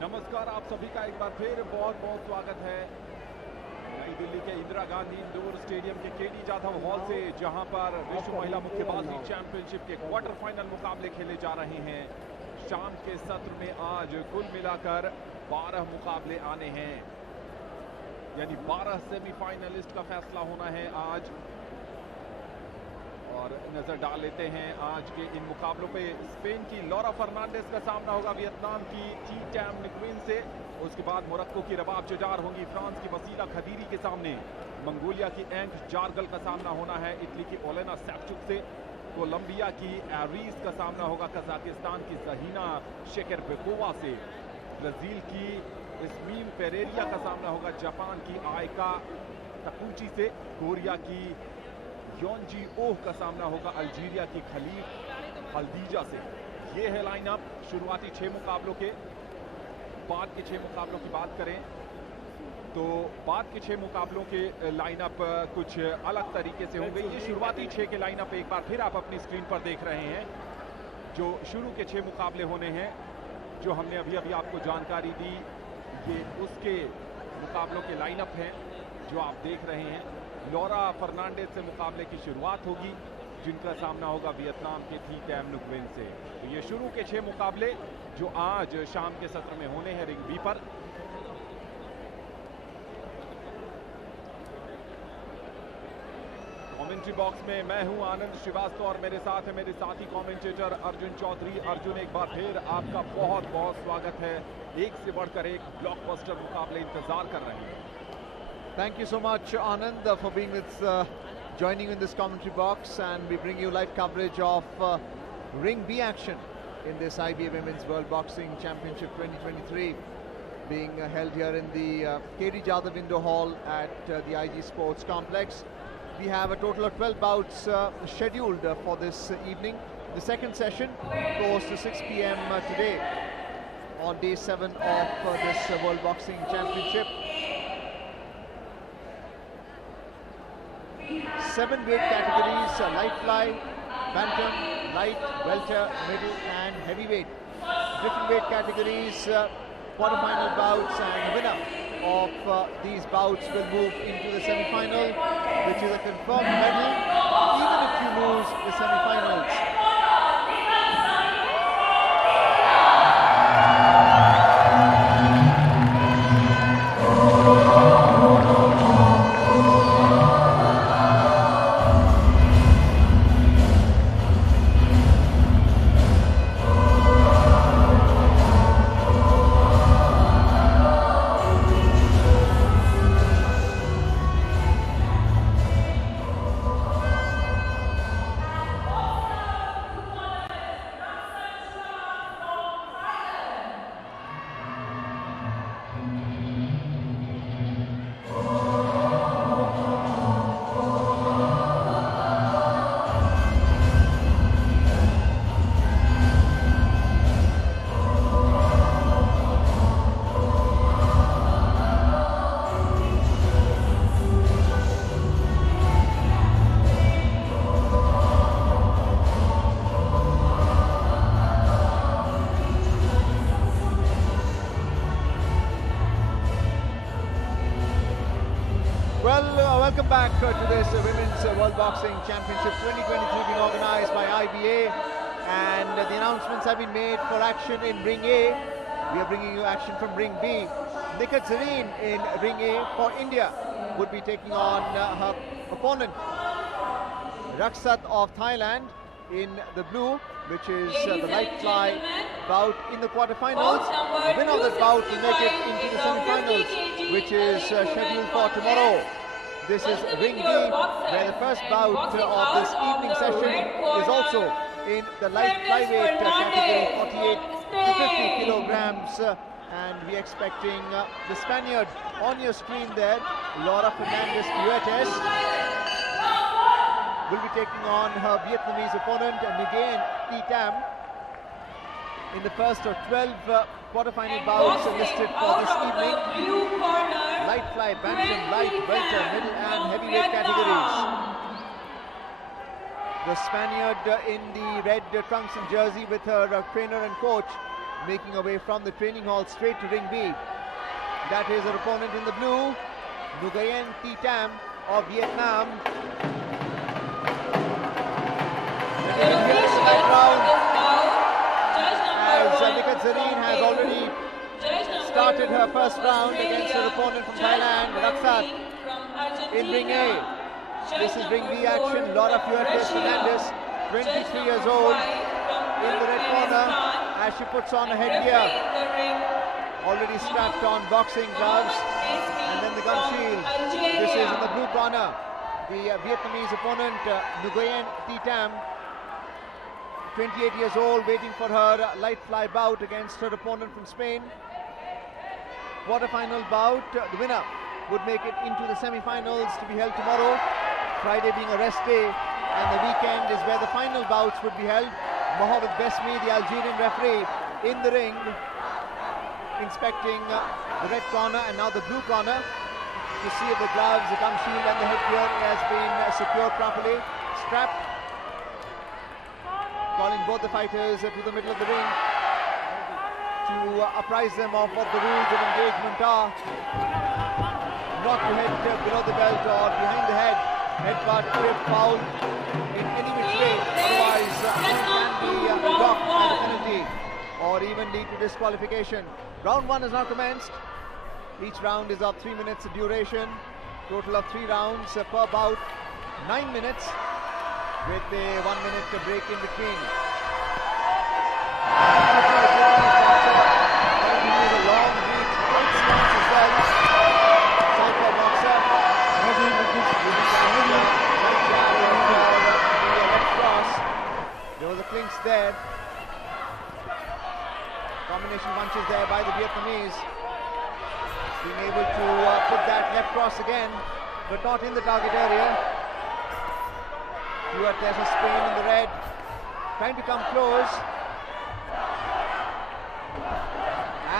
नमस्कार, आप सभी का एक बार फिर बहुत बहुत स्वागत है नई दिल्ली के इंदिरा गांधी इंडोर स्टेडियम के केडी जाधव हॉल से, जहां पर विश्व महिला मुक्केबाजी चैंपियनशिप के क्वार्टर फाइनल मुकाबले खेले जा रहे हैं। शाम के सत्र में आज कुल मिलाकर 12 मुकाबले आने हैं, यानी 12 सेमीफाइनलिस्ट का फैसला होना है आज। और नजर डाल लेते हैं आज के इन मुकाबलों पे। स्पेन की लॉरा फर्नांडिस का सामना होगा वियतनाम की टी टैम निक्विन से। उसके बाद मोरक्को की रबाब जजार होंगी फ्रांस की वसीला खदीरी के सामने। मंगोलिया की एंट जारगल का सामना होना है इटली की ओलेना सैपचुक से। कोलंबिया की एरीज का सामना होगा कजाकिस्तान की जहीना शेकेरबेकोवा से। ब्राजील की इस्मीन पेरेरिया का सामना होगा जापान की आयका तकुची से। कोरिया की योंजी ओह का सामना होगा अल्जीरिया की खलील हल्दीजा से। ये है लाइनअप शुरुआती 6 मुकाबलों के। बाद के 6 मुकाबलों की बात करें तो बाद के 6 मुकाबलों के लाइनअप कुछ अलग तरीके से होंगे। ये शुरुआती 6 के लाइनअप एक बार फिर आप अपनी स्क्रीन पर देख रहे हैं। जो शुरू के 6 मुकाबले होने हैं, जो हमने अभी अभी आपको जानकारी दी, ये उसके मुकाबलों के लाइनअप हैं जो आप देख रहे हैं। लॉरा फर्नांडिस से मुकाबले की शुरुआत होगी, जिनका सामना होगा वियतनाम के टी टैम निक्विन से। तो ये शुरू के 6 मुकाबले जो आज शाम के सत्र में होने हैं रिंग बी पर। कमेंट्री बॉक्स में मैं हूं आनंद श्रीवास्तव और मेरे साथ है मेरे साथी कमेंटेटर अर्जुन चौधरी। अर्जुन, एक बार फिर आपका बहुत बहुत स्वागत है। एक से बढ़कर एक ब्लॉकबस्टर मुकाबले इंतजार कर रहे हैं। Thank you so much, Anand, for being with, joining in this commentary box, and we bring you live coverage of Ring B action in this IBA Women's World Boxing Championship 2023, being held here in the KD Jadhav Indoor Hall at the IG Sports Complex. We have a total of 12 bouts scheduled for this evening. The second session goes to 6 p.m. Today on day 7 of this World Boxing Championship. 7 weight categories: light fly, bantam, light, welter, middle and heavyweight. Different weight categories, quarter-final bouts, and winner of these bouts will move into the semi-final, which is a confirmed medal even if you lose the semi-finals. Welcome back to this Women's World Boxing Championship 2023 being organized by IBA, and the announcements have been made for action in Ring A. We are bringing you action from Ring B. Nikat Zareen in Ring A for India would be taking on her opponent Raksat of Thailand in the blue, which is the light fly bout in the quarterfinals. The winner of that bout will make it into the semi-finals, which is scheduled for tomorrow. This is Ring D, where the first bout of this evening session is also in the light flyweight category, 48 to 50 kilograms. And we're expecting the Spaniard on your screen there, Laura Fernandez-Puertes, will be taking on her Vietnamese opponent, Nguyen Thi Tam, in the first of 12 quarterfinal bouts listed for this evening. Light fly, bantam, light, welter, middle and heavyweight categories. The Spaniard in the red trunks and jersey with her trainer and coach making her way from the training hall straight to ring B. That is her opponent in the blue, Nguyen Thi Tam of Vietnam. Here in the right round, as Nikat Zareen has already started her first round against her opponent from Thailand, Raksat, in ring A. This is ring B action. Laura Fuertes Fernandez, 23 years old, in the red corner as she puts on a headgear. Already strapped on boxing gloves and then the gum shield. This is in the blue corner. The Vietnamese opponent, Nguyen Thi Tam, 28 years old, waiting for her light fly bout against her opponent from Spain. Quarter-final bout. The winner would make it into the semi-finals to be held tomorrow. Friday being a rest day, and the weekend is where the final bouts would be held. Mohamed Besmi, the Algerian referee, in the ring, inspecting the red corner and now the blue corner to see if the gloves, the gum shield and the headgear has been secured properly, strapped. Calling both the fighters to the middle of the ring to apprise them of what the rules of engagement are. Not to hit below the belt or behind the head, headbutt, grip, foul in any which way, otherwise it can be docked as a penalty or even lead to disqualification. Round 1 has now commenced. Each round is of 3 minutes duration. Total of 3 rounds per bout, 9 minutes with a 1 minute break in between. A long reach, great stance as well. Southpaw boxer. Right jab and the left cross. There was a clinch there. Combination punches there by the Vietnamese. Being able to put that left cross again, but not in the target area. There's a Spain in the red, trying to come close.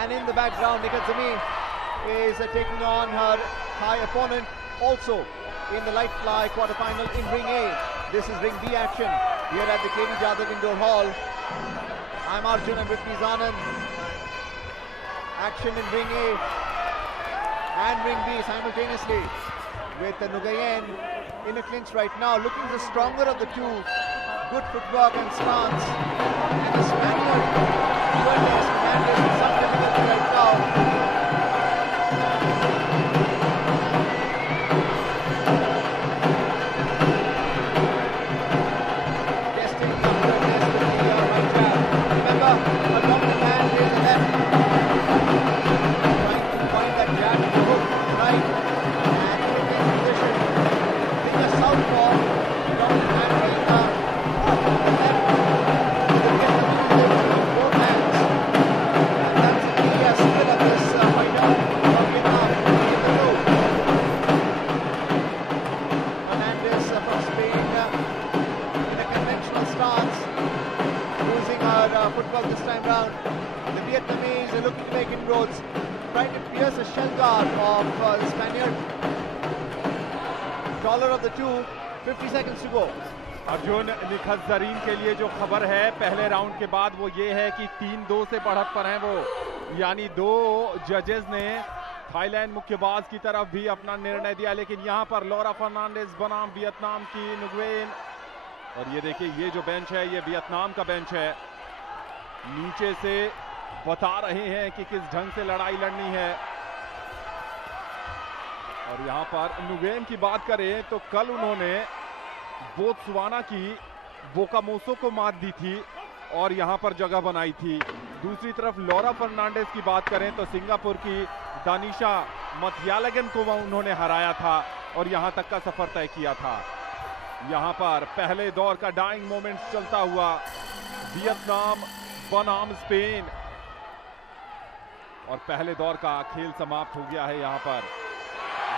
And in the background, Nikat Zareen is taking on her Thai opponent, also in the light fly quarterfinal in ring A. This is ring B action here at the KD Jadhav Indoor Hall. I'm Arjun and with me is Anand. Action in ring A and ring B simultaneously with Nguyen in a clinch right now, looking the stronger of the two. Good footwork and stance. And the Spaniard, Fuertes Fernandez, in some difficulty right now. Testing Fuertes with the right jab. Remember, a dominant hand is the left. Trying to find that jab to the hook right. And in this position, being a southpaw, dominant hand right now. Football this time round. The Vietnamese are looking to make inroads, trying to pierce the shell guard of the Spaniard. Taller of the two, 50 seconds to go. Arjun, Nikhat Zareen के लिए जो खबर है पहले round के बाद वो ये है कि 3-2 से बढ़त पर हैं वो, यानी 2 जजेस ने थाईलैंड मुक्केबाज की तरफ भी अपना निर्णय दिया, लेकिन यहाँ पर लॉरा फर्नांडिस बनाम वियतनाम की नुगुएन। और ये देखिए, ये जो बेंच है ये वियतनाम का बेंच है। नीचे से बता रहे हैं कि किस ढंग से लड़ाई लड़नी है। और यहां पर नुगुएन की बात करें तो कल उन्होंने बोत्सवाना की बोकामोसो को मात दी थी और यहां पर जगह बनाई थी। दूसरी तरफ लॉरा फर्नांडिस की बात करें तो सिंगापुर की दानिशा मथियालगन को उन्होंने हराया था और यहां तक का सफर तय किया था। यहां पर पहले दौर का डाइंग मोमेंट चलता हुआ वियतनाम बनाम स्पेन, और पहले दौर का खेल समाप्त हो गया है। यहां पर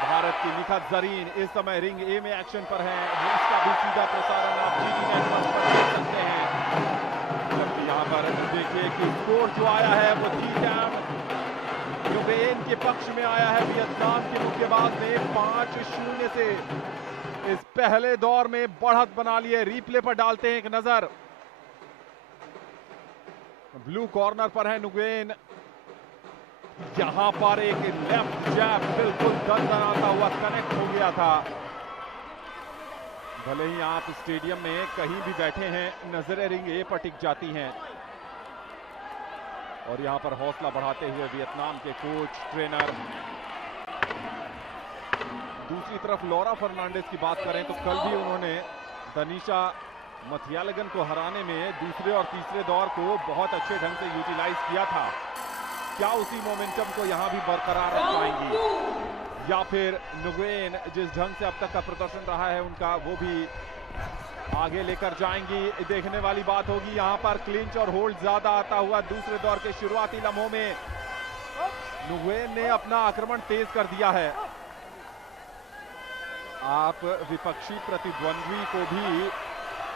भारत की निखत जरीन इस समय रिंग ए में एक्शन पर है। इसका भी सीधा प्रसारण आप जीडी नेटवर्क पर देख सकते हैं। जबकि यहां पर देखिए कि स्कोर जो आया है वो नुगुएन के पक्ष में आया है। वियतनाम के मुक्केबाज ने 5-0 से इस पहले दौर में बढ़त बना ली है। रिप्ले पर डालते हैं एक नजर। ब्लू कॉर्नर पर है नुगेन। यहां पर एक लेफ्ट जैब बिल्कुल दंदनाता हुआ कनेक्ट हो गया था। भले ही आप स्टेडियम में कहीं भी बैठे हैं, नजरें रिंग ए पर टिक जाती हैं। और यहां पर हौसला बढ़ाते हुए वियतनाम के कोच ट्रेनर। दूसरी तरफ लॉरा फर्नांडिस की बात करें तो कल भी उन्होंने दनीशा मथियालगन को हराने में दूसरे और तीसरे दौर को बहुत अच्छे ढंग से यूटिलाइज किया था। क्या उसी मोमेंटम को यहां भी बरकरार रख पाएंगी, या फिर नुगेन जिस ढंग से अब तक का प्रदर्शन रहा है उनका वो भी आगे लेकर जाएंगी? देखने वाली बात होगी। यहां पर क्लिंच और होल्ड ज्यादा आता हुआ दूसरे दौर के शुरुआती लम्हों में नुगेन ने अपना आक्रमण तेज कर दिया है। आप विपक्षी प्रतिद्वंद्वी को भी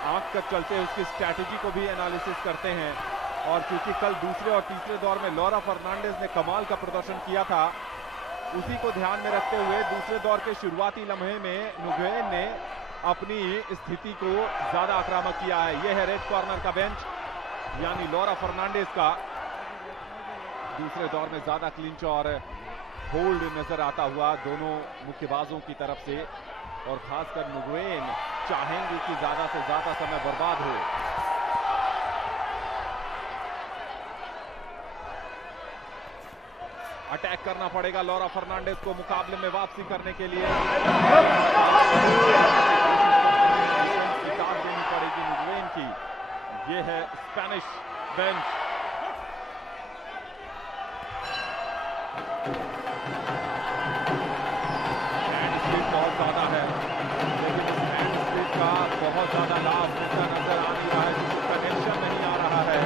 आंख कर चलते उसकी स्ट्रैटेजी को भी एनालिसिस करते हैं। और क्योंकि कल दूसरे और तीसरे दौर में लॉरा फर्नांडिस ने कमाल का प्रदर्शन किया था, उसी को ध्यान में रखते हुए दूसरे दौर के शुरुआती लम्हे में नुगेन ने अपनी स्थिति को ज्यादा आक्रामक किया है। यह है रेड कॉर्नर का बेंच, यानी लॉरा फर्नांडिस का। दूसरे दौर में ज्यादा क्लिंच और होल्ड नजर आता हुआ दोनों मुक्केबाजों की तरफ से, और खासकर नुगेन चाहेंगे कि ज्यादा से ज्यादा समय बर्बाद हो। अटैक करना पड़ेगा लॉरा फर्नांडिस को मुकाबले में वापसी करने के लिए। किताब देनी पड़ेगी नुगेन की। ये है स्पेनिश बेंच। हैंड स्लिप बहुत ज्यादा है, लेकिन इस हैंड स्लिप का बहुत ज्यादा लाभ नजर आ नहीं रहा है, जिसका कनेक्शन नहीं आ रहा है।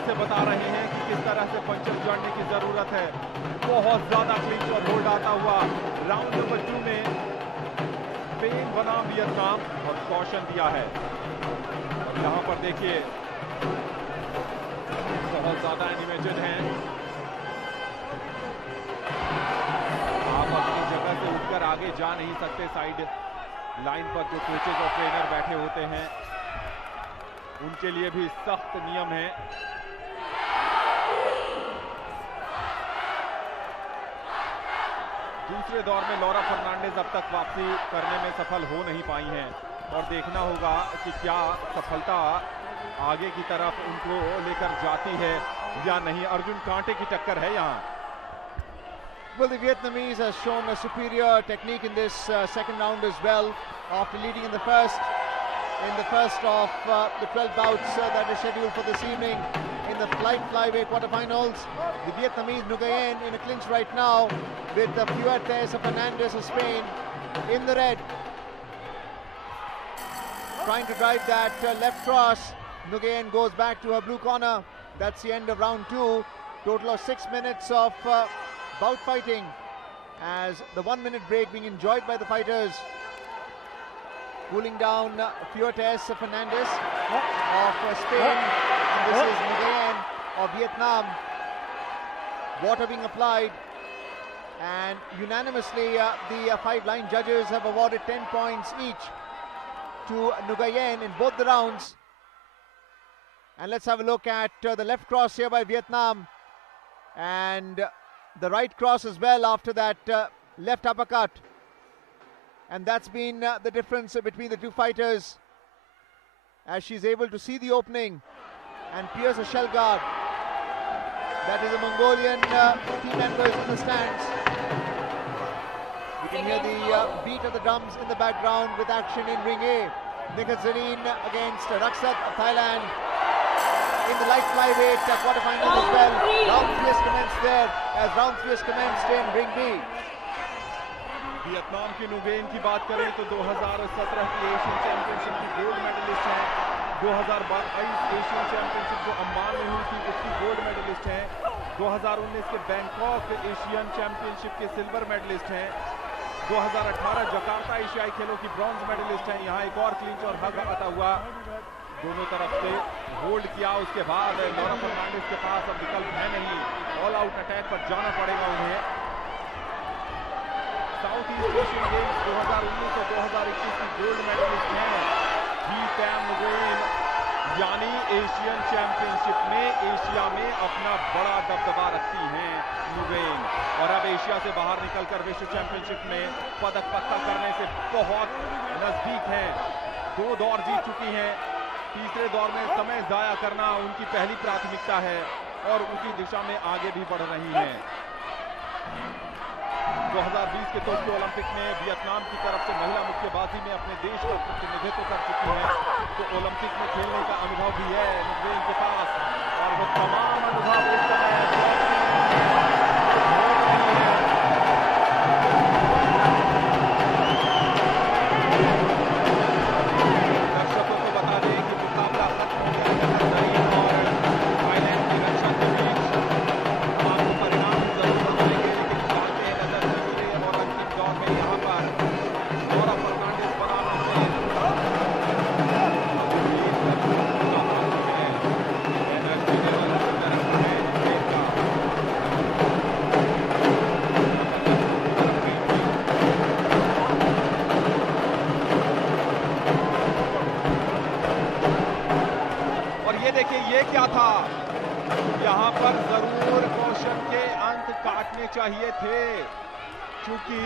से बता रहे हैं कि किस तरह से पंचर जोड़ने की जरूरत है। बहुत ज्यादा क्लिंच और होल्ड आता हुआ राउंड नंबर 2 में स्पेन बनाम वियतनाम, और कॉशन दिया है। और यहां पर देखिए बहुत ज्यादा एनिमेटेड हैं। आप अपनी जगह से उठकर आगे जा नहीं सकते। साइड लाइन पर जो कोचेज और ट्रेनर बैठे होते हैं उनके लिए भी सख्त नियम है। दूसरे दौर में लॉरा फर्नांडिस अब तक वापसी करने में सफल हो नहीं पाई हैं, और देखना होगा कि क्या सफलता आगे की तरफ उनको लेकर जाती है या नहीं। अर्जुन कांटे की टक्कर है यहाँ। Well, the Vietnamese has shown a superior technique in this second round as well, after leading in the first of the 12 bouts that is scheduled for this evening in the light flyweight quarterfinals. The Vietnamese Nguyen in a clinch right now with the Puerto Fernandez of Spain in the red, trying to drive that left cross. Nguyen goes back to her blue corner. That's the end of round 2. Total of 6 minutes of bout fighting, as the 1-minute break being enjoyed by the fighters. Cooling down Fuertes Fernandez of Spain, and this is Nguyen of Vietnam. Water being applied, and unanimously the 5 line judges have awarded 10 points each to Nguyen in both the rounds. And let's have a look at the left cross here by Vietnam, and the right cross as well after that left uppercut. And that's been the difference between the two fighters, as she's able to see the opening and pierce a shell guard. That is the Mongolian team members in the stands. You can hear the beat of the drums in the background with action in ring A. Nikhat Zareen against Raksat of Thailand in the light flyweight quarterfinals as well. Round 3 has commenced there, as round 3 has commenced in ring B. Vietnam की नुगेन की बात करें तो 2017 की Asian championship की gold medallist हैं। 2022 Asian championship जो Amman में हुई थी उसकी गोल्ड मेडलिस्ट हैं। 2019 के बैंकॉक एशियन चैंपियनशिप के सिल्वर मेडलिस्ट हैं। 2018 जकार्ता एशियाई खेलों की ब्रॉन्ज मेडलिस्ट है। यहाँ एक और क्लिंच और हग आता हुआ दोनों तरफ से होल्ड किया। उसके बाद लॉरा फर्नांडिस के पास अब विकल्प है नहीं, ऑल आउट अटैक पर जाना पड़ेगा उन्हें। साउथ ईस्ट एशियन गेम्स 2019 और 2021 की गोल्ड मेडलिस्ट हैं जी टैम नुगुएन, यानी एशियन चैंपियनशिप में एशिया में अपना बड़ा दबदबा रखती हैं नुगुएन। और अब एशिया से बाहर निकलकर विश्व चैंपियनशिप में पदक पक्का करने से बहुत नजदीक हैं। 2 दौर जीत चुकी हैं, तीसरे दौर में समय जाया करना उनकी पहली प्राथमिकता है और उसी दिशा में आगे भी बढ़ रही हैं। 2020 के टोक्यो ओलंपिक में वियतनाम की तरफ से महिला मुक्केबाजी में अपने देश का प्रतिनिधित्व कर चुकी हैं, तो ओलंपिक में खेलने का अनुभव भी है नुगुएन के पास और वो तमाम अनुभव इस समय चाहिए थे, क्योंकि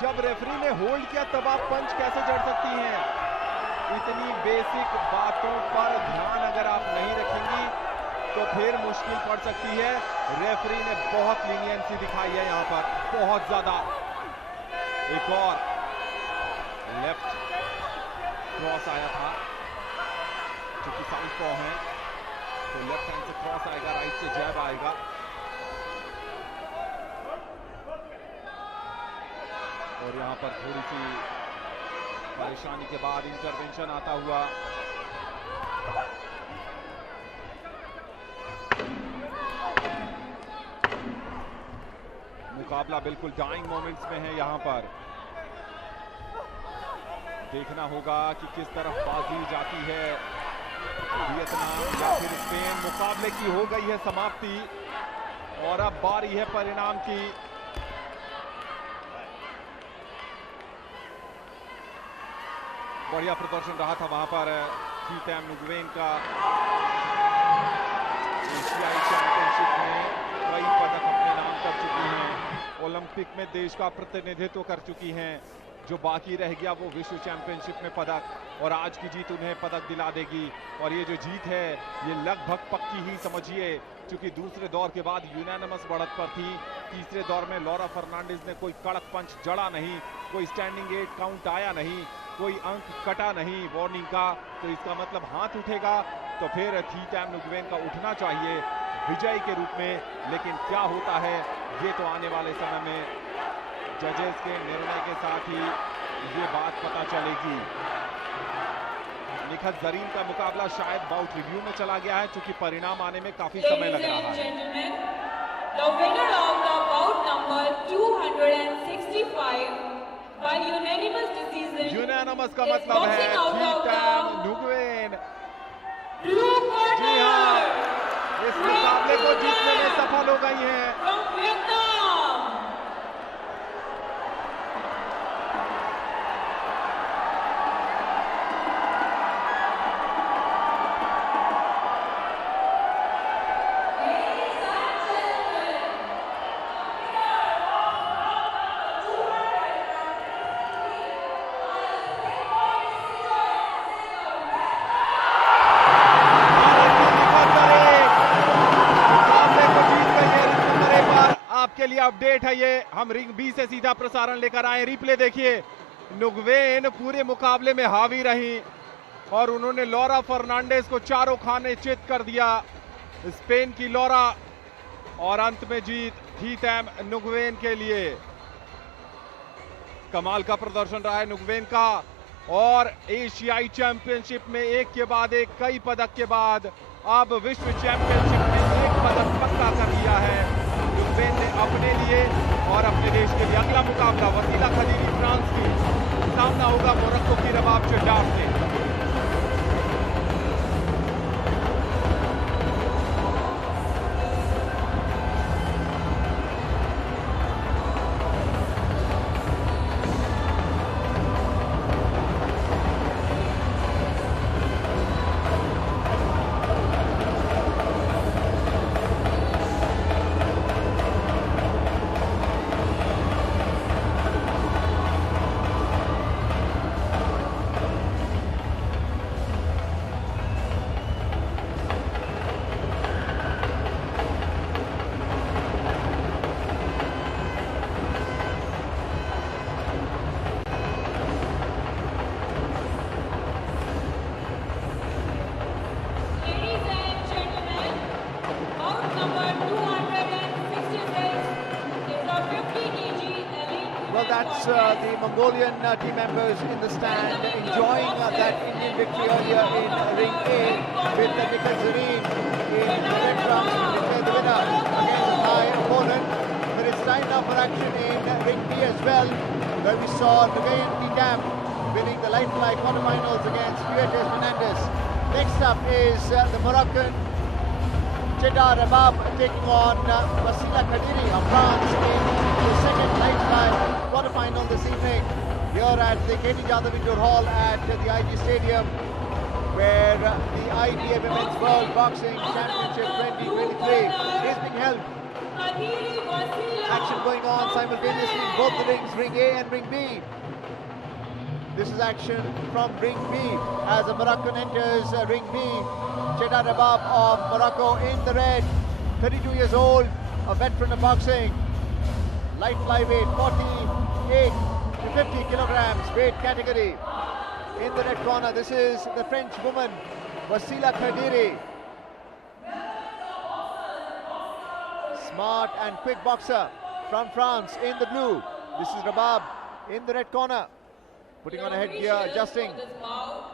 जब रेफरी ने होल्ड किया तब आप पंच कैसे जड़ सकती हैं। इतनी बेसिक बातों पर ध्यान अगर आप नहीं रखेंगी तो फिर मुश्किल पड़ सकती है। रेफरी ने बहुत लीनियंसी दिखाई है यहाँ पर, बहुत ज्यादा। एक और लेफ्ट क्रॉस आया था, क्योंकि साउथ पॉ है तो लेफ्ट हैंड से क्रॉस आएगा, राइट से जैब आएगा। और यहाँ पर थोड़ी सी परेशानी के बाद इंटरवेंशन आता हुआ। मुकाबला बिल्कुल डाइंग मोमेंट्स में है। यहाँ पर देखना होगा कि किस तरफ बाजी जाती है, वियतनाम या फिर स्पेन। मुकाबले की हो गई है समाप्ति और अब बारी है परिणाम की। बढ़िया प्रदर्शन रहा था वहां पर जी टैम नुगुएन का। एशियाई चैंपियनशिप में कई पदक अपने नाम कर चुकी हैं, ओलंपिक में देश का प्रतिनिधित्व कर चुकी हैं। जो बाकी रह गया वो विश्व चैंपियनशिप में पदक, और आज की जीत उन्हें पदक दिला देगी। और ये जो जीत है ये लगभग पक्की ही समझिए, क्योंकि दूसरे दौर के बाद यूनानिमस बढ़त पर थी। तीसरे दौर में लॉरा फर्नांडिस ने कोई कड़क पंच जड़ा नहीं, कोई स्टैंडिंग 8 काउंट आया नहीं, कोई अंक कटा नहीं वार्निंग का। तो इसका मतलब हाथ उठेगा तो फिर जी टैम नुगुएन का उठना चाहिए विजय के रूप में। लेकिन क्या होता है ये तो आने वाले समय में जजेस के निर्णय के साथ ही ये बात पता चलेगी। निखत जरीन का मुकाबला शायद बाउट रिव्यू में चला गया है, क्योंकि परिणाम आने में काफी समय लग रहा है। The winner of the bout number 265 by unanimous decision. Unanimous का मतलब है जी टैम नुगुएन। जी हाँ, इस मुकाबले को जीतने में सफल हो गई हैं। अपडेट है ये, हम रिंग बी से सीधा प्रसारण लेकर आए। रिप्ले देखिए, नुगुएन पूरे मुकाबले में हावी रही और उन्होंने लॉरा फर्नांडिस को चारों खाने चित कर दिया। स्पेन की लॉरा, और अंत में जीत जी टैम नुगुएन के लिए। कमाल का प्रदर्शन रहा है नुगुएन का, और एशियाई चैंपियनशिप में एक के बाद एक कई पदक के बाद अब विश्व चैंपियनशिप में एक पदक पक्का कर लिया है। नुगुएन ने अपने लिए और अपने देश के लिए अगला मुकाबला वसीला खदीरी फ्रांस की सामना होगा मोरक्को की रबाब चड्डार से। Well, that's the Mongolian team members in the stand enjoying that Indian victory earlier in Ring A with Nikhat Zareen in the red trunks to declare the winner against the Thai opponent. But it's time now for action in Ring B as well, where we saw Nugayan T-Dam winning the light fly quarterfinals against Fuertes Fernandez. Next up is the Moroccan Cheddar Rabab taking on Wasila Khadiri of France in the second light fly quarterfinal this evening here at the Katie Jadhav Indoor Hall at the IG Stadium, where the IBA Women's World Boxing Championship 2023 is being held. Action going on simultaneously in both the rings, Ring A and Ring B. This is action from Ring B as the Moroccan enters Ring B. Cheddar Rabab of Morocco in the red, 32 years old, a veteran of boxing. Light flyweight, 48 to 50 kilograms weight category. In the red corner, this is the French woman, Wasila Khadiri. Smart and quick boxer from France in the blue. This is Rabab in the red corner, putting on a headgear, adjusting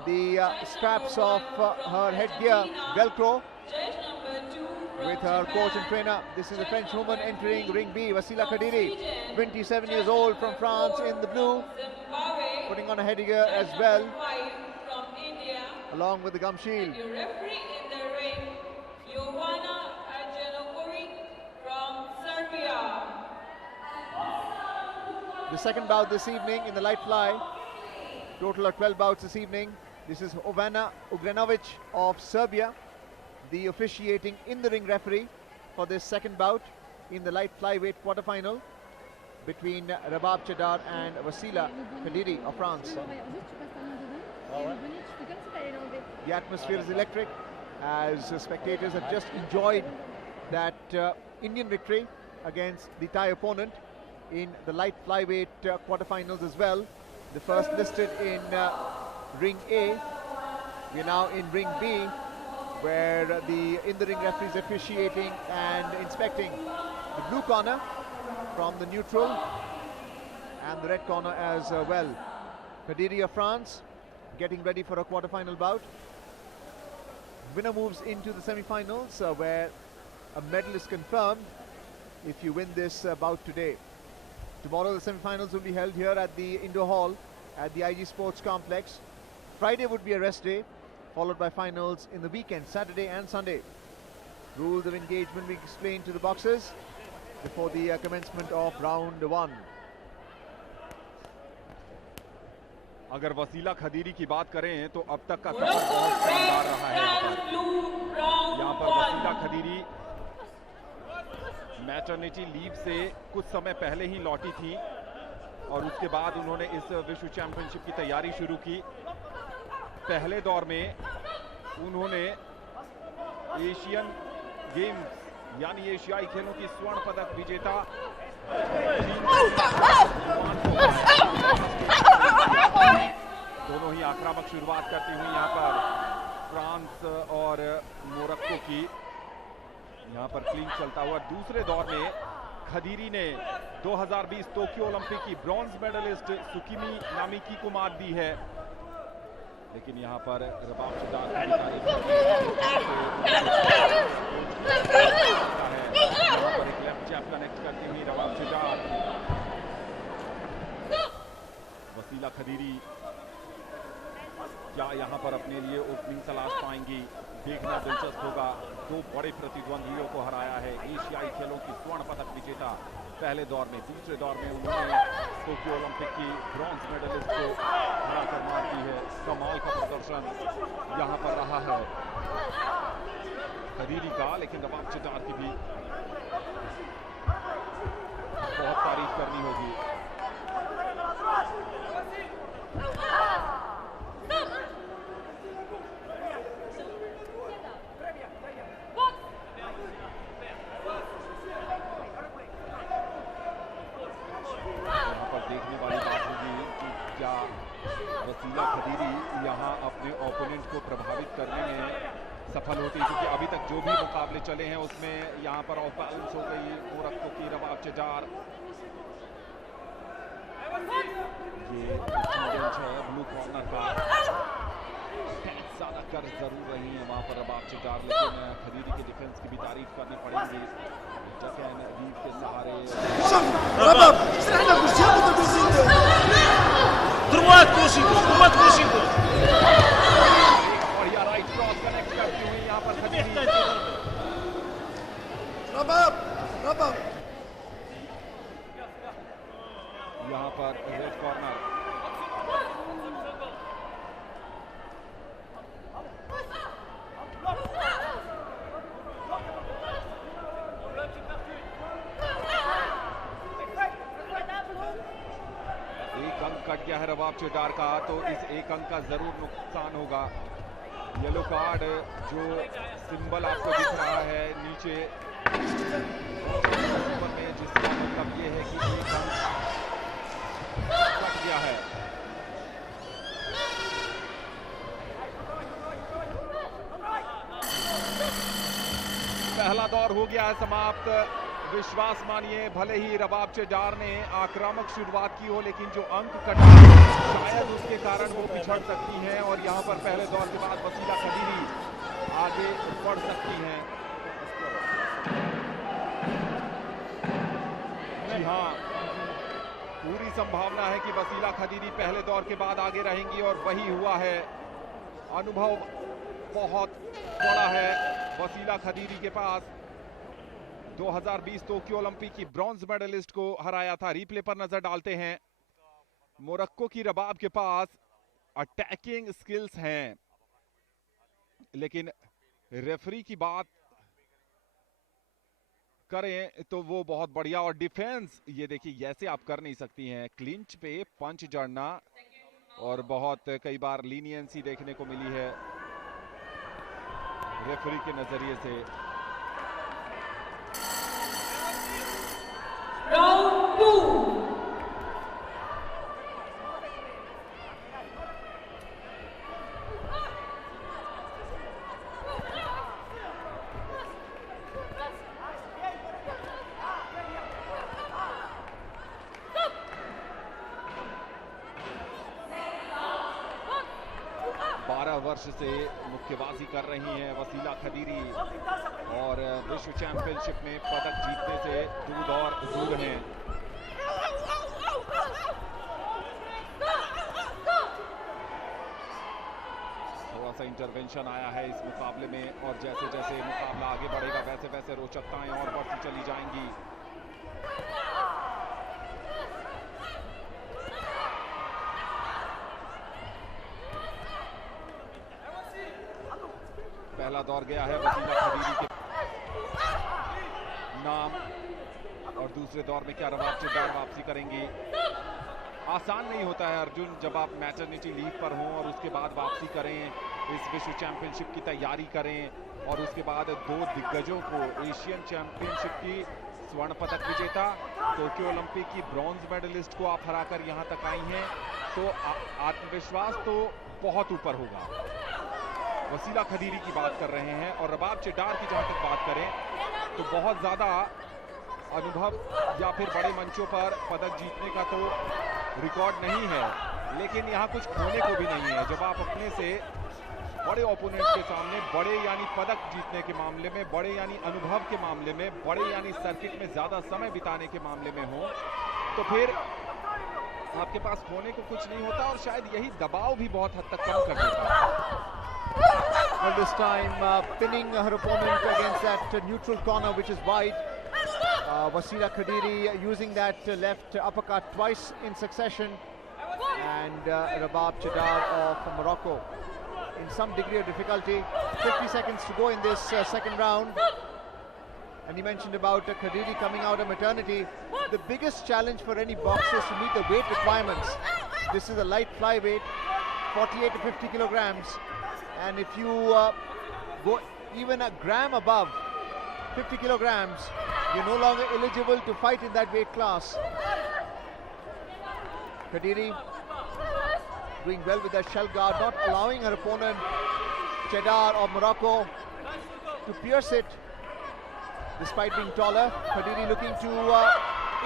the straps of her headgear, Velcro, with her coach and trainer. This is the French woman entering Ring B, Wasila Khadiri, 27 years old from France in the blue, putting on a headgear as well, along with the gum shield. The second bout this evening in the light fly, total of 12 bouts this evening. This is Jovana Ugranovic of Serbia, the officiating in the ring referee for this second bout in the light flyweight quarterfinal between Rabab Cheddar and Wasila Khadiri of France. The atmosphere is electric as spectators have just enjoyed that Indian victory against the Thai opponent in the light flyweight quarterfinals as well. The first listed in Ring A. We are now in Ring B, where the in-the-ring referee is officiating and inspecting the blue corner from the neutral and the red corner as well. Khadiri of France getting ready for a quarterfinal bout. Winner moves into the semi-finals, where a medal is confirmed if you win this bout today. Tomorrow the semi-finals will be held here at the Indoor Hall at the IG Sports Complex. Friday would be a rest day, followed by finals in the weekend, Saturday and Sunday. Rules of engagement being explained to the boxers before the commencement of round one. अगर वसीला खदीरी की बात करें तो अब तक का सफर बहुत शानदार रहा है। यहाँ पर वसीला खदीरी मैटरनिटी लीव से कुछ समय पहले ही लौटी थी और उसके बाद उन्होंने इस विश्व चैंपियनशिप की तैयारी शुरू की। पहले दौर में उन्होंने एशियन गेम्स यानी एशियाई खेलों की स्वर्ण पदक विजेता दोनों ही आक्रामक शुरुआत करती हुई यहाँ पर फ्रांस और मोरक्को की यहाँ पर क्लीन चलता हुआ। दूसरे दौर में खदीरी ने 2020 टोक्यो ओलंपिक की ब्रॉन्ज मेडलिस्ट सुकिमी नामिकी को मात दी है, लेकिन यहाँ पर रबाब चड्डार एक लेफ्ट जैब कनेक्ट करती हुई रबाब चड्डार खदीरी क्या यहाँ पर अपने लिए ओपनिंग तलाश पाएंगी, देखना दिलचस्प होगा। दो बड़े प्रतिद्वंदियों को हराया है एशियाई खेलों की स्वर्ण पदक विजेता पहले दौर में। दूसरे दौर में उन्होंने टोक्यो ओलंपिक की ब्रॉन्ज मेडलिस्ट को हराकर मार दी है। कमाल का प्रदर्शन यहाँ पर रहा है खदीरी का, लेकिन रबाब चटार की भी बहुत तारीफ करनी होगी। देखने वाली बात होगी कि क्या वसीला खदीरी यहाँ अपने ओपोनेंट को प्रभावित करने में सफल होती है, क्योंकि अभी तक जो भी मुकाबले चले हैं उसमें यहाँ पर ऑफ बैलेंस हो गई मोरक्को की रबाब चटार। ये चैलेंज है ब्लू कॉर्नर का, ज्यादा कर जरूर रही है वहां पर रबाब चटार, लेकिन खदीरी के डिफेंस की भी तारीफ करनी पड़ेगी। जकैन रीव के सहारे बढ़िया राइट क्रॉस कनेक्ट करती हुई यहाँ पर खदीरी। यहाँ पर रेड कॉर्नर कट गया है रबाब चटार का, तो इस एक अंक का जरूर नुकसान होगा। येलो कार्ड जो सिंबल आपको दिख रहा है नीचे में, जिसका मतलब ये है कि एक अंक कट गया है। पहला दौर हो गया है समाप्त। विश्वास मानिए, भले ही रबाब चटार ने आक्रामक शुरुआत की हो, लेकिन जो अंक कटा शायद उसके कारण वो पिछड़ सकती हैं और यहाँ पर पहले दौर के बाद वसीला खदीरी आगे बढ़ सकती हैं। जी हाँ, पूरी संभावना है कि वसीला खदीरी पहले दौर के बाद आगे रहेंगी और वही हुआ है। अनुभव बहुत बड़ा है वसीला खदीरी के पास। 2020 टोक्यो ओलंपिक की ब्रॉन्ज मेडलिस्ट को हराया था। रिप्ले पर नजर डालते हैं। मोरक्को की रबाब के पास अटैकिंग स्किल्स हैं, लेकिन रेफरी की बात करें तो वो बहुत बढ़िया। और डिफेंस ये देखिए, ऐसे आप कर नहीं सकती हैं, क्लिंच पे पंच जड़ना, और बहुत कई बार लीनियंसी देखने को मिली है रेफरी के नजरिए से। Round 2. वर्ष से मुक्केबाजी कर रही हैं वसीला खदीरी और विश्व चैंपियनशिप में पदक जीतने से दूर हैं। थोड़ा सा इंटरवेंशन आया है इस मुकाबले में, और जैसे जैसे मुकाबला आगे बढ़ेगा वैसे वैसे रोचकताएं और बढ़ती चली जाएंगी। पहला दौर गया है वसीला खदीरी के नाम, और दूसरे दौर में क्या रबाब चटार वापसी करेंगी। आसान नहीं होता है अर्जुन, जब आप मैटरनिटी लीव पर हों और उसके बाद वापसी करें, इस विश्व चैंपियनशिप की तैयारी करें, और उसके बाद दो दिग्गजों को, एशियन चैंपियनशिप की स्वर्ण पदक विजेता, टोक्यो ओलंपिक की ब्रॉन्ज मेडलिस्ट को आप हराकर यहाँ तक आई हैं, तो आत्मविश्वास तो बहुत ऊपर होगा। वसीला खदीरी की बात कर रहे हैं, और रबाब चटार की जहां तक बात करें तो बहुत ज्यादा अनुभव या फिर बड़े मंचों पर पदक जीतने का तो रिकॉर्ड नहीं है, लेकिन यहाँ कुछ खोने को भी नहीं है। जब आप अपने से बड़े ओपोनेंट के सामने, बड़े यानी पदक जीतने के मामले में, बड़े यानी अनुभव के मामले में, बड़े यानी सर्किट में ज्यादा समय बिताने के मामले में हो, तो फिर आपके पास होने को कुछ नहीं होता और शायद यही दबाव भी बहुत हद तक कम कर देता है। Well, this time pinning her opponent against that neutral corner, which is wide. Wasila Khadiri using that left uppercut twice in succession, and Rabab Chadar of Morocco in some degree of difficulty. 50 seconds to go in this second round. And you mentioned about Khadiri coming out of maternity. The biggest challenge for any boxer is to meet the weight requirements. This is a light flyweight, 48 to 50 kilograms. And if you go even a gram above 50 kilograms, you're no longer eligible to fight in that weight class. Khadiri doing well with that shell guard, not allowing her opponent, Cheddar of Morocco, to pierce it despite being taller. Khadiri looking to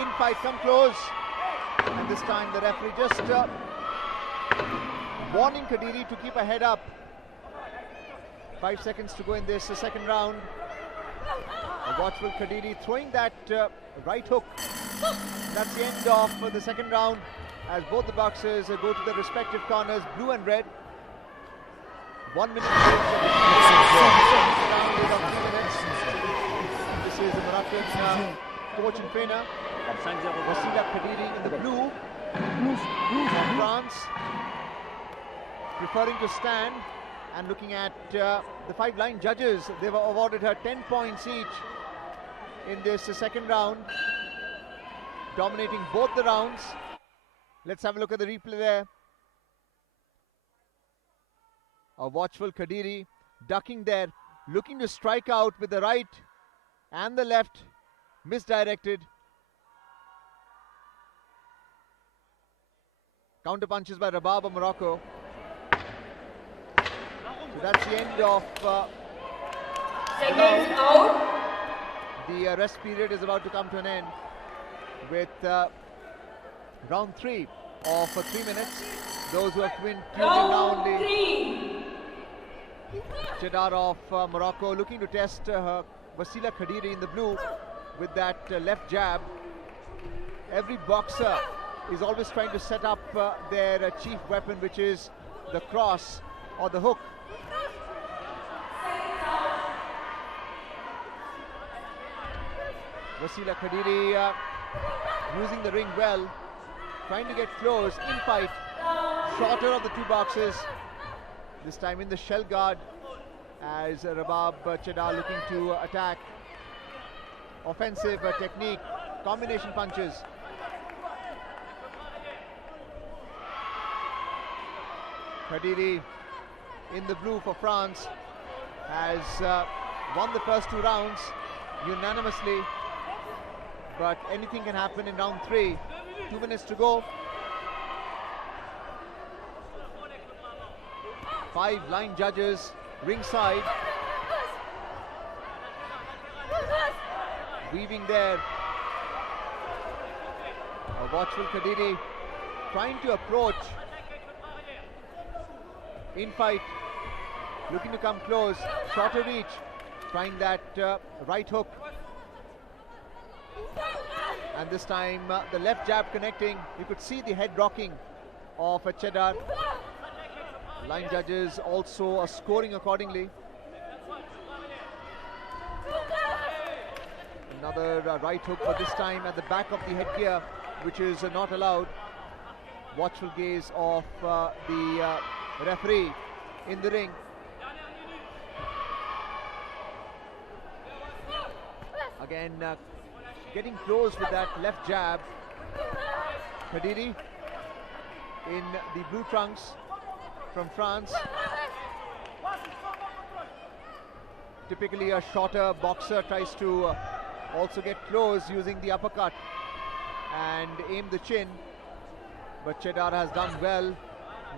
in-fight, come close. And this time the referee just warning Khadiri to keep her head up. 5 seconds to go in this second round. A watchful Khadiri throwing that right hook. That's the end of the second round as both the boxers go to their respective corners, blue and red. 1 minute. This is the Moroccan coach and trainer, Wasila Khadiri in the blue. From France, preferring to stand. And looking at the 5 line judges, they were awarded her 10 points each in this second round, dominating both the rounds. Let's have a look at the replay there. A watchful Khadiri ducking there, looking to strike out with the right and the left, misdirected. Counter punches by Rabab of Morocco. So that's the end of Seconds out. the rest period is about to come to an end with round 3 of 3 minutes. Those who have tuned in now Round only. 3. Cheddar of Morocco looking to test Wasila Khadiri in the blue with that left jab. Every boxer is always trying to set up their chief weapon, which is the cross or the hook. Wasila Khadiri using the ring well, trying to get close in fight. Shorter of the two boxers, this time in the shell guard, as Rabab Cheddar looking to attack. Offensive technique, combination punches. Khadiri in the blue for France has won the first 2 rounds unanimously, but anything can happen in round 3. 2 minutes to go. 5 line judges ringside, weaving there. A watchful Khadiri trying to approach in fight, looking to come close, shorter reach, trying that right hook. And this time the left jab connecting. You could see the head rocking of Cheddar. Line judges also scoring accordingly. Another right hook, but this time at the back of the headgear, which is not allowed. Watchful gaze of the referee in the ring. Again, getting close with that left jab. Khadiri in the blue trunks from France. Typically a shorter boxer tries to also get close using the uppercut and aim the chin, but Cheddar has done well,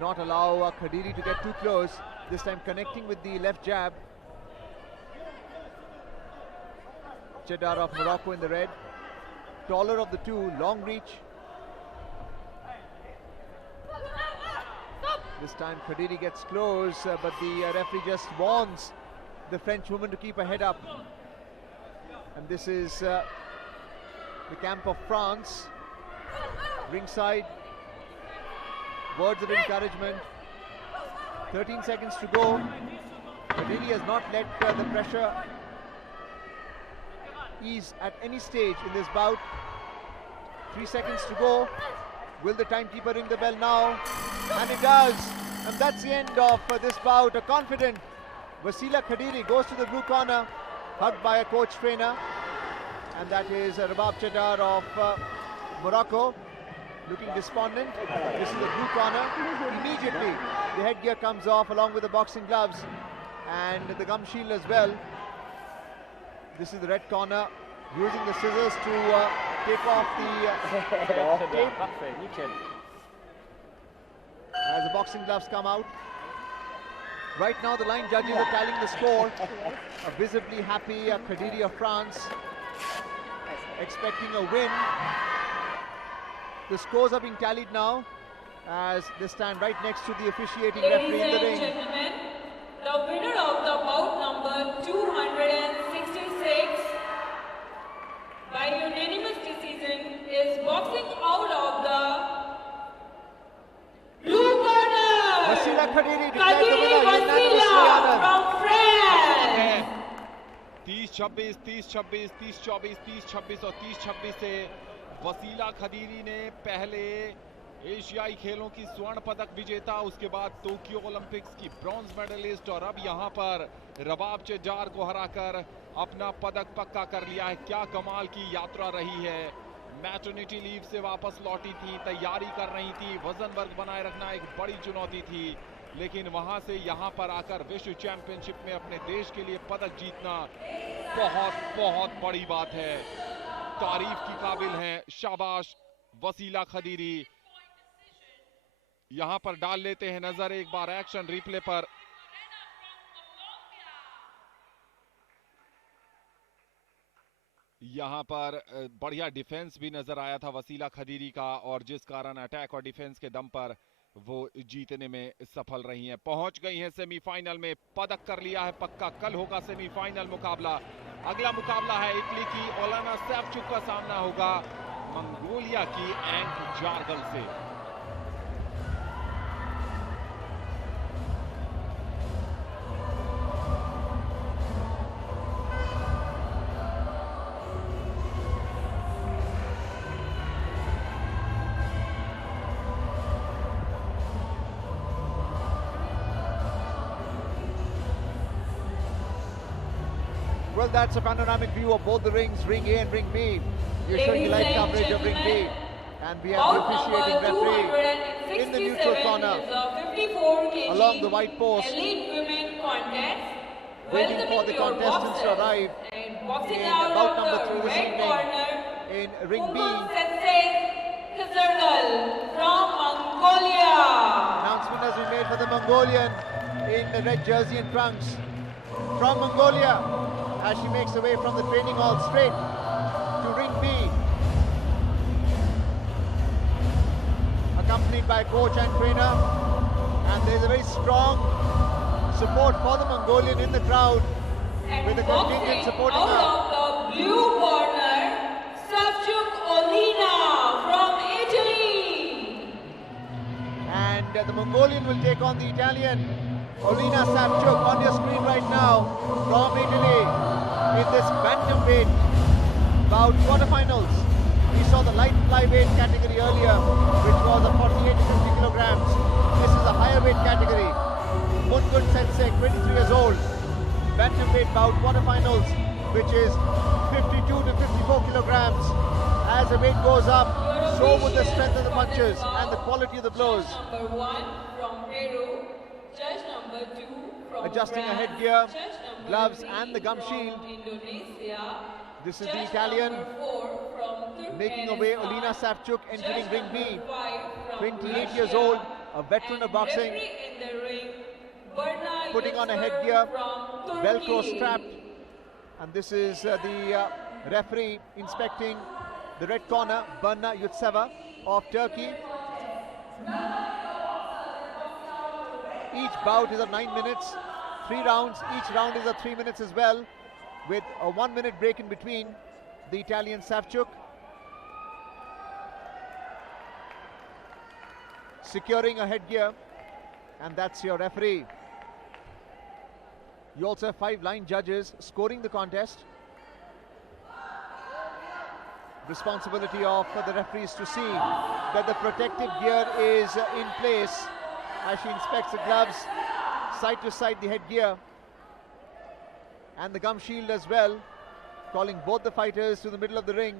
not allow Khadiri to get too close. This time connecting with the left jab. Cheddar of Morocco in the red, taller of the two, long reach. This time Khadiri gets close, but the referee just warns the French woman to keep her head up. And this is the camp of France, ringside. words of encouragement. 13 seconds to go. Khadiri has not let the pressure ease at any stage in this bout. 3 seconds to go. Will the timekeeper ring the bell now? And it does. And that's the end of this bout. A confident Wasila Khadiri goes to the blue corner, hugged by a coach trainer. And that is Rabab Chadar of Morocco, looking despondent. This is the blue corner. Immediately, the headgear comes off along with the boxing gloves and the gum shield as well. This is the red corner, using the scissors to take off the tape as the boxing gloves come out. Right now, the line judges are tallying the score. A visibly happy Khadiri of France, expecting a win. The scores are being tallied now as they stand right next to the officiating referee in the ring. Ladies and gentlemen, the winner of the bout number 266 by unanimous decision is boxing out of the blue corner, Wasila Khadiri declared the Khadiri winner unanimously. from France. 30-26, 30-26, 30-24, 30-24 और 30-26 से वसीला खदीरी ने पहले एशियाई खेलों की स्वर्ण पदक विजेता, उसके बाद टोक्यो ओलंपिक्स की ब्रॉन्ज मेडलिस्ट और अब यहां पर रबाब चजार को हराकर अपना पदक पक्का कर लिया है। क्या कमाल की यात्रा रही है। मैटरनिटी लीव से वापस लौटी थी, तैयारी कर रही थी, वजन वर्ग बनाए रखना एक बड़ी चुनौती थी, लेकिन वहां से यहां पर आकर विश्व चैंपियनशिप में अपने देश के लिए पदक जीतना बहुत बहुत बड़ी बात है। तारीफ की काबिल हैं। शाबाश वसीला खदीरी। यहां पर डाल लेते हैं नजर एक बार एक्शन रिप्ले पर। यहां पर बढ़िया डिफेंस भी नजर आया था वसीला खदीरी का, और जिस कारण अटैक और डिफेंस के दम पर वो जीतने में सफल रही हैं। पहुंच गई हैं सेमीफाइनल में, पदक कर लिया है पक्का। कल होगा सेमीफाइनल मुकाबला। अगला मुकाबला है इटली की ओलाना सैफचुक का सामना होगा मंगोलिया की एंक जारगल से। Well, that's a panoramic view of both the rings, ring A and ring B. We're showing you live coverage of ring B. And we have the officiating referee in the neutral corner, along the white post, waiting for the contestants to arrive in bout number 3 this evening in ring B. From Mongolia. Announcement has been made for the Mongolian in the red jersey and trunks from Mongolia, as she makes her way from the training hall straight to ring B, accompanied by coach and trainer. And there's a very strong support for the Mongolian in the crowd, with the contingent supporting her. Out of the blue corner, Savchuk Olina from Italy. And the Mongolian will take on the Italian Olina Savchuk on your screen right now from Italy in this bantamweight bout quarterfinals. We saw the light flyweight category earlier, which was a 48 to 50 kilograms. This is a higher weight category. Mungun Sensei, 23 years old. Bantamweight bout quarterfinals, which is 52 to 54 kilograms. As the weight goes up, so would the strength of the punches and the quality of the blows. Judge number 1 from Peru. Judge number 2 from Adjusting her France. headgear, Judge number gloves 3 and the gum from shield. Indonesia. This is Judge the Italian number 4 from making away. Turkmenistan. Olina Savchuk entering Judge ring B. number 5 from 28 years Russia. old, a veteran of And boxing, referee in the ring, Berna putting on a Yusuf headgear, from Velcro Turkey. strapped. And this is the referee inspecting the red corner, Berna Yutseva of Turkey. Each bout is of 9 minutes, 3 rounds. Each round is of 3 minutes as well, with a 1 minute break in between. The Italian Savchuk securing a headgear, and that's your referee. You also have 5 line judges scoring the contest. Responsibility of the referees to see that the protective gear is in place as she inspects the gloves, side to side the headgear and the gum shield as well, calling both the fighters to the middle of the ring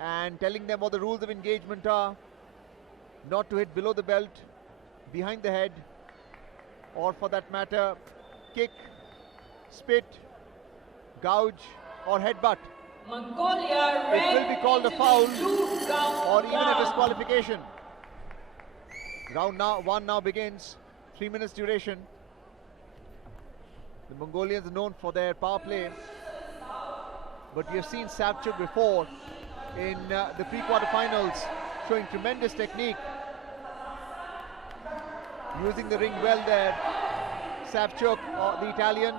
and telling them what the rules of engagement are: not to hit below the belt, behind the head, or for that matter, kick, spit, gouge or headbutt. Mongolia, it will be called a foul or even a disqualification. Round 1 now begins, 3 minutes duration. The Mongolians are known for their power play, but we have seen Savchuk before in the pre-quarterfinals, showing tremendous technique, using the ring well there. Savchuk, the Italian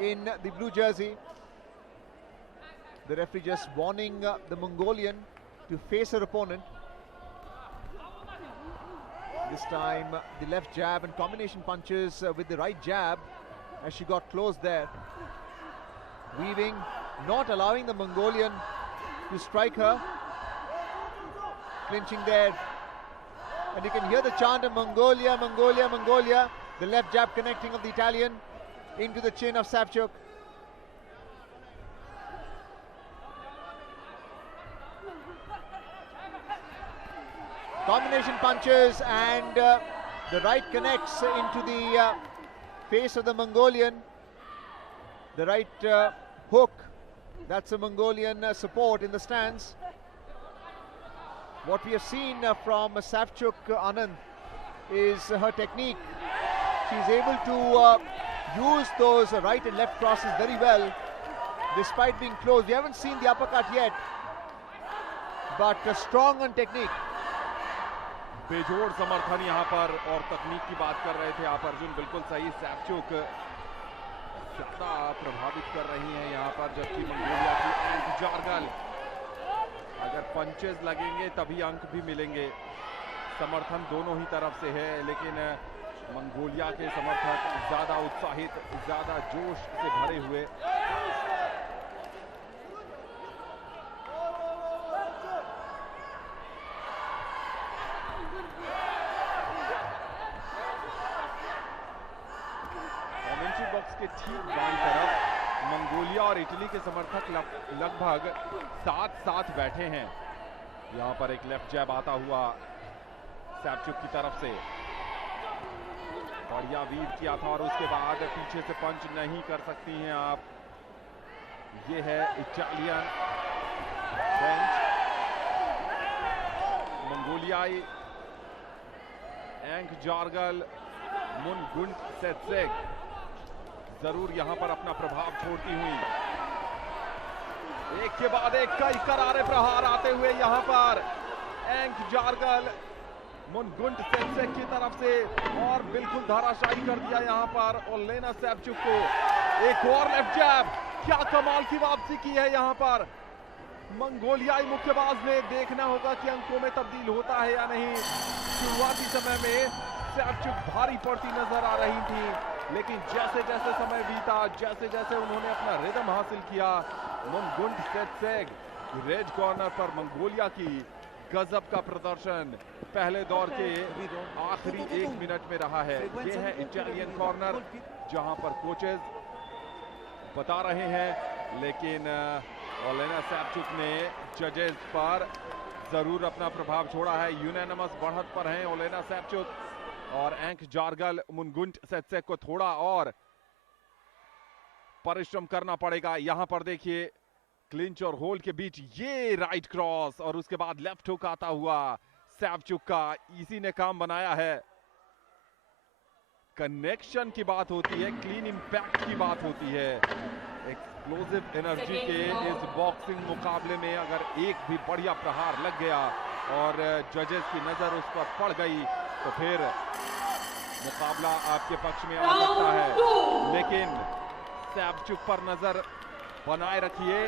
in the blue jersey. The referee just warning the Mongolian to face her opponent. This time the left jab and combination punches with the right jab as she got close there. Weaving, not allowing the Mongolian to strike her. Clinching there. And you can hear the chant of Mongolia, Mongolia, Mongolia. The left jab connecting of the Italian into the chin of Savchuk. Combination punches, and the right connects into the face of the Mongolian. The right hook, that's a Mongolian support in the stands. What we have seen from Savchuk, Anand, is her technique. She's able to use those right and left crosses very well, despite being close. We haven't seen the uppercut yet, but strong on technique. बेजोड़ समर्थन यहाँ पर, और तकनीक की बात कर रहे थे आप अर्जुन, बिल्कुल सही। सैवचुक ज्यादा प्रभावित कर रही हैं यहाँ पर, जबकि मंगोलिया की एंक जारगल, अगर पंचेस लगेंगे तभी अंक भी मिलेंगे। समर्थन दोनों ही तरफ से है, लेकिन मंगोलिया के समर्थक ज्यादा उत्साहित, ज्यादा जोश से भरे हुए। के ठीक बाईं तरफ मंगोलिया और इटली के समर्थक लगभग साथ बैठे हैं। यहां पर एक लेफ्ट जैब आता हुआ सैवचुक की तरफ से, बढ़िया वीव किया था, और उसके बाद पीछे से पंच नहीं कर सकती हैं आप। ये है इटालियन बेंच। मंगोलियाई एंक जारगल मुनगुंट सेत्सेग जरूर यहां पर अपना प्रभाव छोड़ती हुई, एक के बाद एक कई करारे प्रहार आते हुए यहां पर एंक जारगल मुनगुंट सेत्सेग की तरफ से, और बिल्कुल धाराशायी कर दिया यहां पर ओलेना सैवचुक को। एक और लेफ्ट जैब, क्या कमाल की वापसी की है यहां पर मंगोलियाई मुक्केबाज ने। देखना होगा कि अंकों में तब्दील होता है या नहीं। शुरुआती समय में सैवचुक भारी पड़ती नजर आ रही थी, लेकिन जैसे जैसे समय बीता, जैसे जैसे उन्होंने अपना रिदम हासिल किया, मुनगुंट सेत्सेग रेड कॉर्नर पर मंगोलिया की गजब का प्रदर्शन पहले दौर के आखिरी 1 मिनट में रहा है। ये है इटालियन कॉर्नर, जहां पर कोचेस बता रहे हैं, लेकिन ओलेना सैवचुक ने जजेस पर जरूर अपना प्रभाव छोड़ा है। यूनानिमस बढ़त पर हैं ओलेना सैवचुक, और एंक जारगल मुनगुंट सेत्सेग को थोड़ा और परिश्रम करना पड़ेगा। यहां पर देखिए क्लिंच और होल्ड के बीच ये राइट क्रॉस, और उसके बाद लेफ्ट हुक आता हुआ सैवचुक का। इसी ने काम बनाया है। कनेक्शन की बात होती है, क्लीन इंपैक्ट की बात होती है। एक्सप्लोसिव एनर्जी के इस बॉक्सिंग मुकाबले में अगर एक भी बढ़िया प्रहार लग गया और जजेस की नजर उस पर पड़ गई, तो फिर मुकाबला आपके पक्ष में आ सकता है। लेकिन सैवचुक पर नजर बनाए रखिए,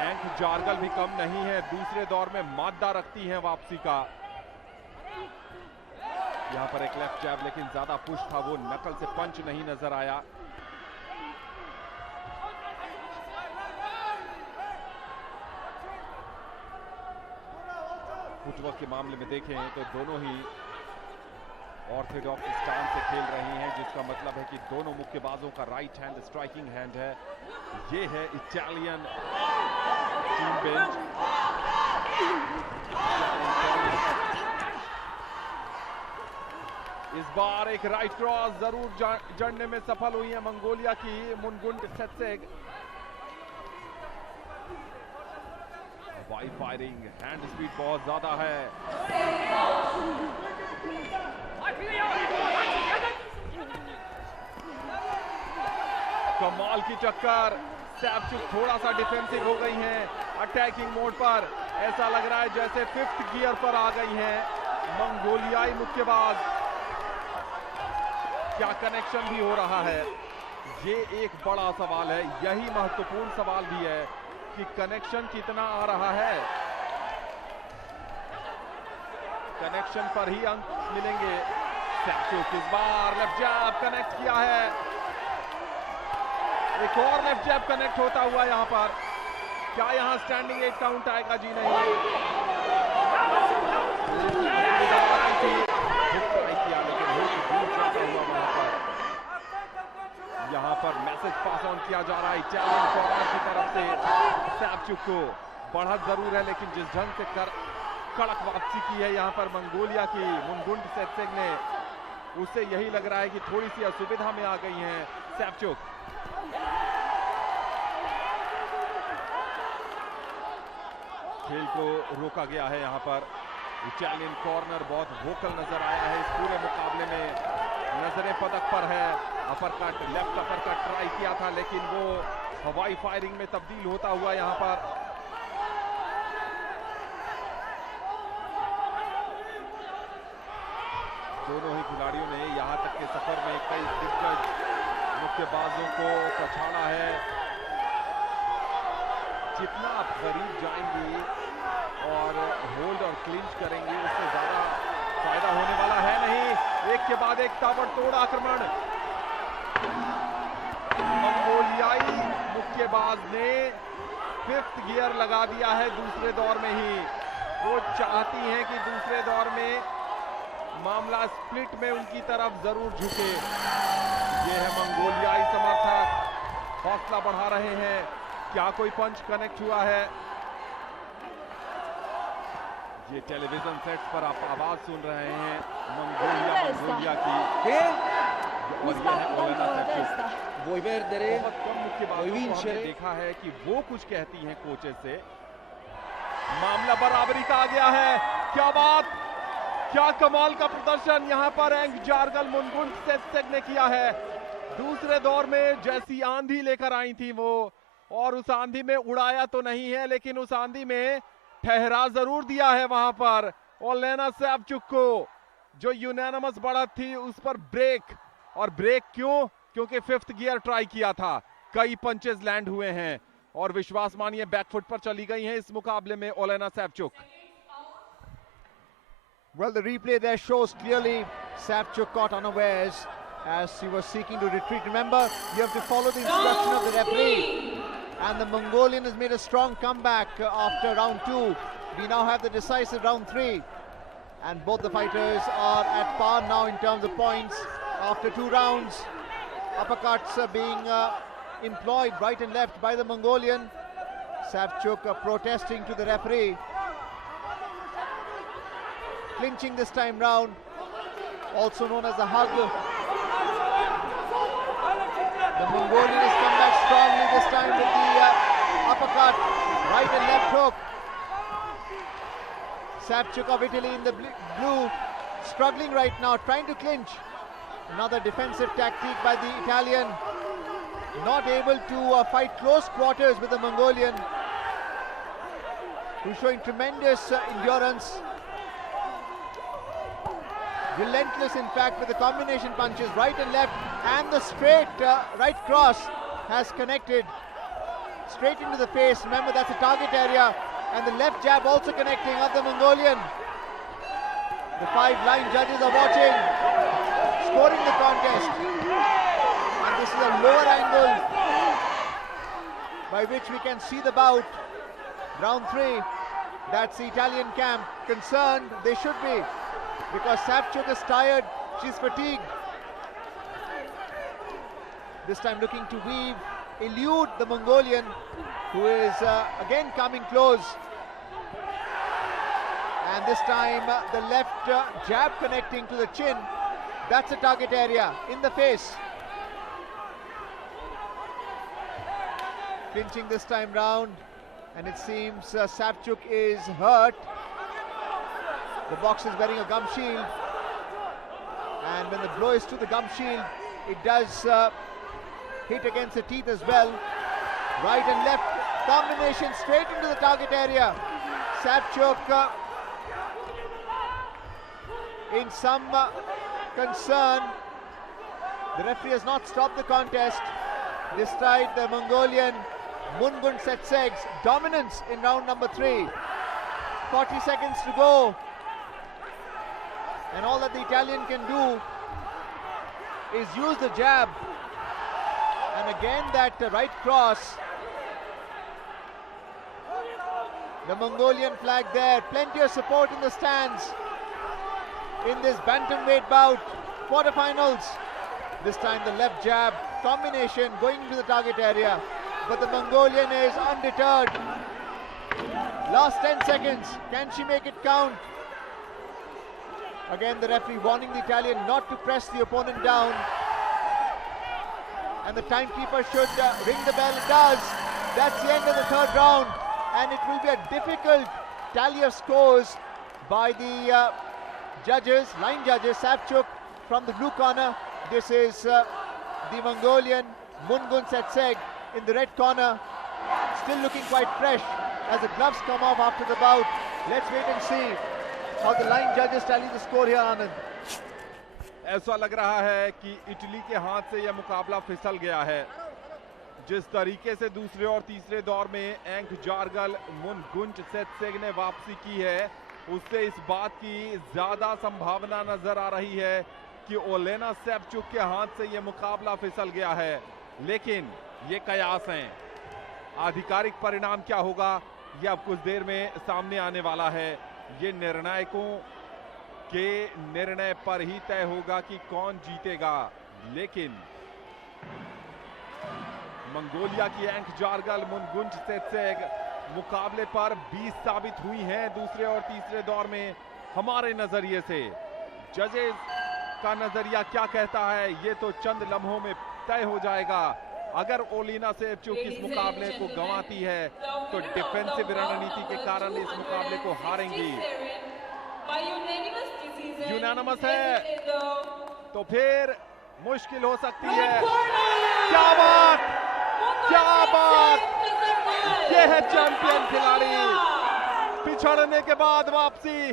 एंक जारगल भी कम नहीं है, दूसरे दौर में मादा रखती हैं वापसी का। यहाँ पर एक लेफ्ट जैब, लेकिन ज्यादा पुश था, वो नकल से पंच नहीं नजर आया। फुटवर्क के मामले में देखें तो दोनों ही ऑर्थोडॉक्स स्टांस से खेल रहे हैं, जिसका मतलब है कि दोनों मुक्केबाजों का राइट हैंड स्ट्राइकिंग हैंड है। ये है इटालियन टीम बेंच। इस बार एक राइट क्रॉस जरूर जड़ने में सफल हुई है मंगोलिया की मुनगुंड सेत्सेग। वाइड फायरिंग, हैंड स्पीड बहुत ज्यादा है। कमाल की टक्कर। सैपचुक थोड़ा सा डिफेंसिव हो गई हैं अटैकिंग मोड पर। ऐसा लग रहा है जैसे 5th गियर पर आ गई हैं मंगोलियाई मुक्केबाज। क्या कनेक्शन भी हो रहा है, ये एक बड़ा सवाल है। यही महत्वपूर्ण सवाल भी है कि कनेक्शन कितना आ रहा है। कनेक्शन पर ही अंक मिलेंगे। सैपचुक इस बार लेफ्ट जैब कनेक्ट किया है। एक और लेफ्ट जैब कनेक्ट होता हुआ यहां पर। क्या यहां स्टैंडिंग 8 काउंट आएगा? जी नहीं। किया लेकिन यहां पर मैसेज पास ऑन किया जा रहा है इटालियन कॉर्नर की तरफ से। सैपचुक को बढ़त जरूर है, लेकिन जिस ढंग से कड़क वापसी की है यहां पर मंगोलिया की मुनगुंड सेत्सेग ने, उससे यही लग रहा है कि थोड़ी सी असुविधा में आ गई हैं सैपचुक। खेल को रोका गया है यहां पर। इटालियन कॉर्नर बहुत वोकल नजर आया है इस पूरे मुकाबले में। नजरें पदक पर है। अपरकट, लेफ्ट अपरकट ट्राई किया था, लेकिन वो हवाई फायरिंग में तब्दील होता हुआ यहां पर। दोनों ही खिलाड़ियों ने यहां तक के सफर में कई दिग्गज मुक्केबाजों को पछाड़ा है। जितना आप करीब जाएंगे और होल्ड और क्लिंच करेंगे, उससे ज्यादा फायदा होने वाला है नहीं। एक के बाद एक ताबड़तोड़ आक्रमण। मंगोलियाई मुक्केबाज ने 5th गियर लगा दिया है दूसरे दौर में ही। वो चाहती हैं कि दूसरे दौर में मामला स्प्लिट में उनकी तरफ जरूर झुके। ये है मंगोलियाई समर्थक, हौसला बढ़ा रहे हैं। क्या कोई पंच कनेक्ट हुआ है? ये टेलीविजन सेट्स पर आप आवाज सुन रहे हैं मंगोलिया की। Vuoi perdere? बहुत कम मुक्केबाजों को विंचरे? हमने देखा है कि वो कुछ कहती हैं कोचेस से। मामला बराबरी का आ गया है। क्या बात, क्या कमाल का प्रदर्शन यहाँ पर एंग जारगल मुनगुंड सेत्सेग ने किया है। दूसरे दौर में जैसी आंधी लेकर आई थी वो, और उस आंधी में उड़ाया तो नहीं है, लेकिन उस आंधी में ठहरा जरूर दिया है वहां पर। और लेना सैपचुक को जो यूनानिमस बढ़त थी उस पर ब्रेक। और ब्रेक क्यों? क्योंकि 5th गियर ट्राई किया था। कई पंचेस लैंड हुए हैं और विश्वास मानिए बैकफुट पर चली गई हैं इस मुकाबले में ओलेना सैपचुक। Well, the replay there shows clearly Saichuk caught unawares as he was seeking to retreat. Remember, you have to follow the instruction of the referee. And the Mongolian has made a strong comeback after round 2. We now have the decisive round 3. And both the fighters are at par now in terms of points after 2 rounds. Uppercuts being employed right and left by the Mongolian. Saichuk protesting to the referee. Clinching this time round, also known as the hug. The Mongolian has come back strongly this time with the uppercut, right and left hook. Saichuk of Italy in the blue, struggling right now, trying to clinch. Another defensive tactique by the Italian. Not able to fight close quarters with the Mongolian, who's showing tremendous endurance. Relentless, in fact, with the combination punches, right and left, and the straight right cross has connected straight into the face. Remember, that's a target area, and the left jab also connecting of the Mongolian. The 5 line judges are watching, scoring the contest. And this is a lower angle by which we can see the bout. Round 3. That's the Italian camp. Concerned, they should be, because Savchuk is tired, she's fatigued. This time looking to weave, elude the Mongolian, who is again coming close. And this time the left jab connecting to the chin. That's a target area, in the face. Clinching this time round, and it seems Savchuk is hurt. The boxer is wearing a gum shield, and when the blow is to the gum shield, it does hit against the teeth as well. Right and left combination straight into the target area. Savchuk in some concern. The referee has not stopped the contest. Despite the Mongolian Mungun Setseg's dominance in round number 3. 40 seconds to go. And all that the Italian can do is use the jab. And again that right cross. The Mongolian flag there. Plenty of support in the stands in this bantamweight bout. Quarterfinals. This time the left jab combination going into the target area. But the Mongolian is undeterred. Last 10 seconds. Can she make it count? Again the referee warning the Italian not to press the opponent down. And the timekeeper should ring the bell. It does. That's the end of the 3rd round. And it will be a difficult tally of scores by the judges, line judges. Savchuk from the blue corner. This is the Mongolian Mungun Setseg in the red corner. Still looking quite fresh as the gloves come off after the bout. Let's wait and see how the line judges tally the score here, Anand. ऐसा लग रहा है कि Italy के हाथ से यह मुकाबला फिसल गया है. जिस तरीके से दूसरे और तीसरे दौर में एंक जारगल मुनगुंच सेत्सेग ने वापसी की है, उससे इस बात की ज्यादा संभावना नजर आ रही है कि ओलेना सैवचुक के हाथ से यह मुकाबला फिसल गया है. लेकिन ये कयास हैं. आधिकारिक परिणाम क्या होगा यह अब कुछ देर में सामने आने वाला है. ये निर्णायकों के निर्णय पर ही तय होगा कि कौन जीतेगा. लेकिन मंगोलिया की एंक जारगल मुनगुंच सेत्सेग मुकाबले पर 20 साबित हुई हैं दूसरे और तीसरे दौर में. हमारे नजरिए से जजेस का नजरिया क्या कहता है ये तो चंद लम्हों में तय हो जाएगा. अगर ओलेना सैवचुक इस मुकाबले को गंवाती है तो डिफेंसिव रणनीति के कारण इस मुकाबले को हारेंगी. यूनानिमस है तो फिर मुश्किल हो सकती है. क्या बात, क्या बात. ये है चैंपियन खिलाड़ी. पिछड़ने के बाद वापसी.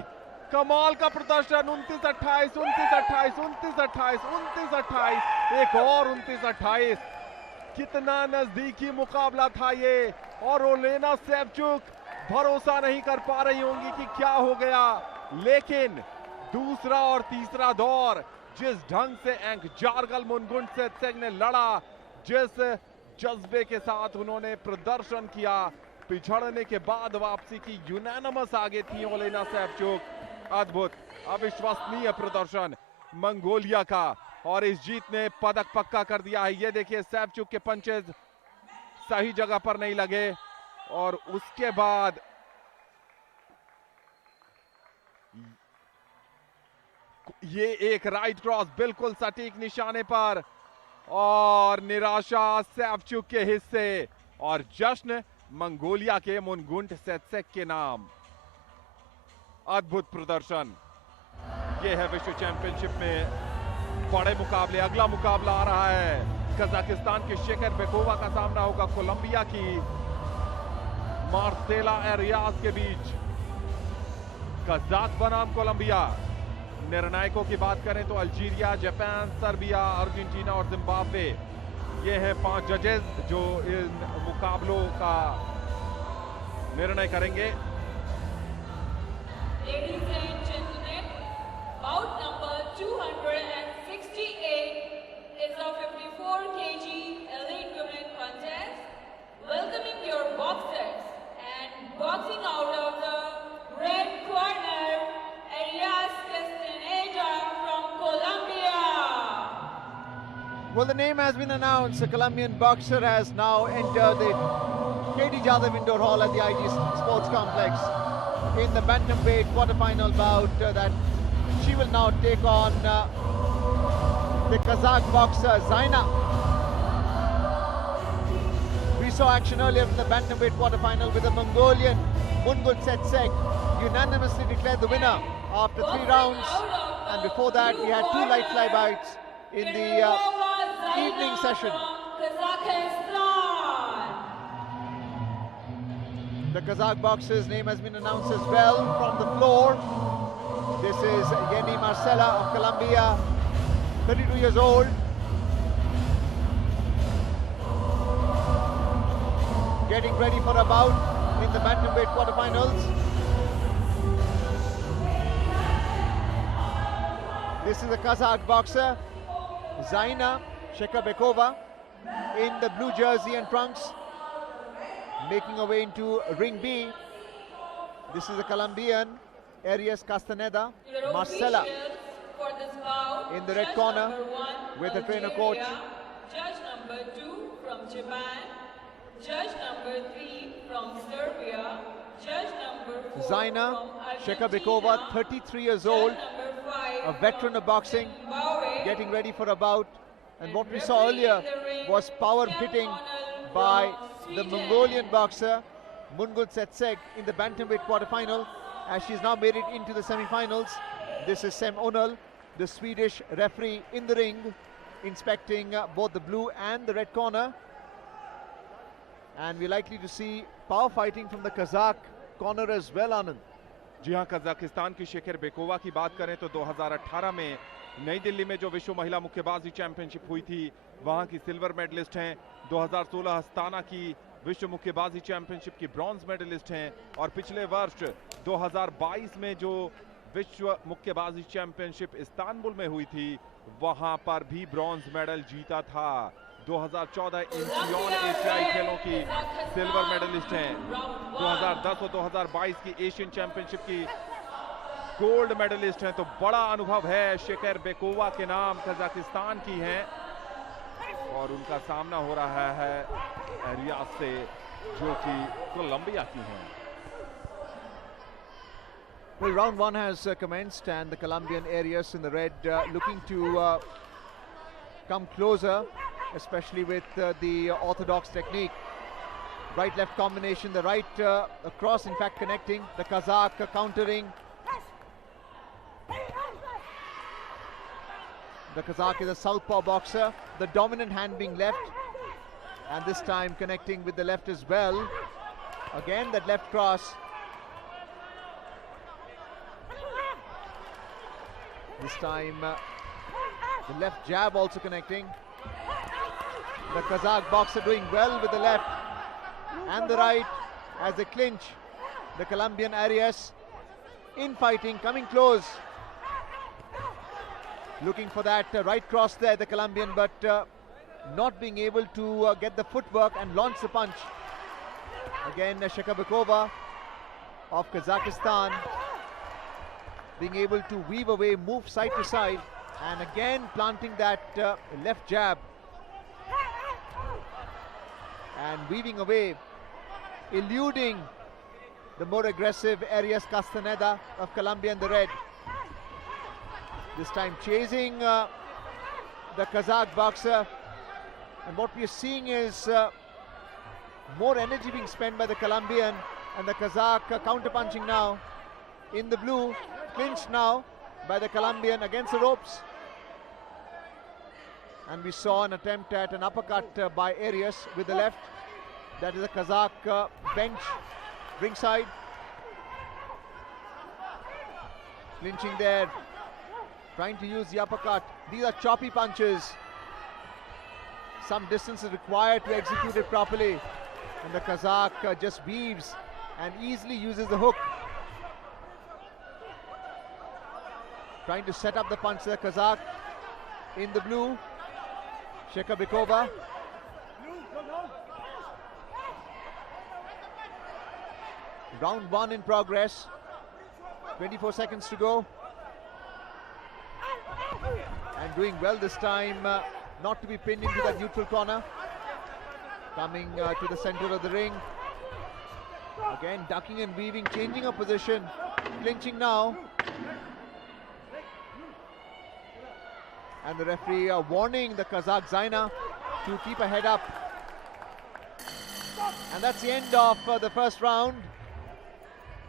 कमाल का प्रदर्शन. 29-28, 29-28, 29-28, 29-28, एक और 29-28. कितना नजदीकी मुकाबला था ये. और ओलेना सैवचुक भरोसा नहीं कर पा रही होंगी कि क्या हो गया. लेकिन दूसरा और तीसरा दौर जिस ढंग से एंक जारगल मुनगुंच सेत्सेग ने लड़ा, जिस जज्बे के साथ उन्होंने प्रदर्शन किया, पिछड़ने के बाद वापसी की. यूनानिमस आगे थी ओलेना सैवचुक. अद्भुत, अविश्वसनीय प्रदर्शन मंगोलिया का. और इस जीत ने पदक पक्का कर दिया है. ये देखिए सैवचुक के पंचेस सही जगह पर नहीं लगे और उसके बाद ये एक राइट क्रॉस बिल्कुल सटीक निशाने पर और निराशा सैवचुक के हिस्से और जश्न मंगोलिया के मुनगुंट सेत्सेग के नाम. अद्भुत प्रदर्शन. ये है विश्व चैंपियनशिप में बड़े मुकाबले. अगला मुकाबला आ रहा है कजाकिस्तान के शेखर बेकोवा का सामना होगा कोलंबिया की मार्सेला एरियाज के बीच. कजाक बनाम कोलंबिया. निर्णायकों की बात करें तो अल्जीरिया, जापान, सर्बिया, अर्जेंटीना और जिम्बाब्वे. ये है 5 जजेस जो इन मुकाबलों का निर्णय करेंगे. Well, the name has been announced. A Colombian boxer has now entered the Katie Jadhav Indoor Hall at the IG Sports Complex in the bantamweight quarterfinal bout that she will now take on the Kazakh boxer Zaina. We saw action earlier from the bantamweight quarterfinal with the Mongolian Mungul Setsek unanimously declared the winner after 3 rounds, and before that we had 2 light flybouts in the evening session. The Kazakh boxer's name has been announced as well from the floor. This is Yeni Marcela of Colombia, 32 years old. Getting ready for a bout in the bantamweight quarterfinals. This is a Kazakh boxer, Zaina Shekabekova, in the blue jersey and trunks, making her way into ring B. This is a Colombian, Arias Castaneda, Marcela, in the red corner with a trainer coach. Judge number 2 from Japan, judge number 3 from Serbia, judge number 4 Zaina from Shekabekova, Argentina, 33 years old, number 5 a veteran of boxing, Bout, getting ready for a bout. And what we saw earlier was power hitting by the Mongolian boxer Mungul Setsek in the bantamweight quarterfinal, as she's now made it into the semi-finals. This is Sem Onal, the Swedish referee, in the ring, inspecting both the blue and the red corner. And we're likely to see power fighting from the Kazakh corner as well, Anand. जी हाँ, Kazakhstan की शेखर बेकोवा की बात करें तो 2018 में नई दिल्ली में जो विश्व महिला मुक्केबाजी चैंपियनशिप हुई थी, वहां की सिल्वर मेडलिस्ट हैं। 2016 अस्ताना की विश्व मुक्केबाजी चैंपियनशिप की ब्रॉन्ज मेडलिस्ट हैं, और पिछले वर्ष 2022 में जो विश्व मुक्केबाजी चैंपियनशिप इस्तांबुल में हुई थी, वहां पर भी ब्रॉन्ज मेडल जीता था। 2014 इंचियोन एशियाई खेलों की सिल्वर मेडलिस्ट हैं। 2010 और 2022 की एशियन चैंपियनशिप की गोल्ड मेडलिस्ट हैं। तो बड़ा अनुभव है शेखर बेकोवा के नाम, कजाकिस्तान की हैं, और उनका सामना हो रहा है रियाद से, जो कि कोलंबिया की हैं। Well, round 1 has commenced, and the Colombian Arias in the red looking to come closer, especially with the orthodox technique. Right-left combination, the right across in fact connecting, the Kazakh countering. The Kazakh is a southpaw boxer, the dominant hand being left, and this time connecting with the left as well. Again that left cross. This time the left jab also connecting. The Kazakh boxer doing well with the left and the right as they clinch. The Colombian Arias infighting, coming close. Looking for that right cross there, the Colombian, but not being able to get the footwork and launch the punch. Again, Shekabekova of Kazakhstan being able to weave away, move side to side, and again planting that left jab and weaving away, eluding the more aggressive Arias Castaneda of Colombia in the red. This time chasing the Kazakh boxer, and what we are seeing is more energy being spent by the Colombian, and the Kazakh counter-punching now in the blue, clinched now by the Colombian against the ropes. And we saw an attempt at an uppercut by Arias with the left. That is a Kazakh bench ringside. Clinching there, trying to use the uppercut. These are choppy punches. Some distance is required to execute it properly. And the Kazakh just weaves and easily uses the hook. Trying to set up the punch, the Kazakh in the blue, Shekabekova. Round 1 in progress, 24 seconds to go. And doing well this time, not to be pinned into that neutral corner. Coming to the center of the ring. Again, ducking and weaving, changing her position, clinching now. And the referee warning the Kazakh Zaina to keep her head up. And that's the end of the first round,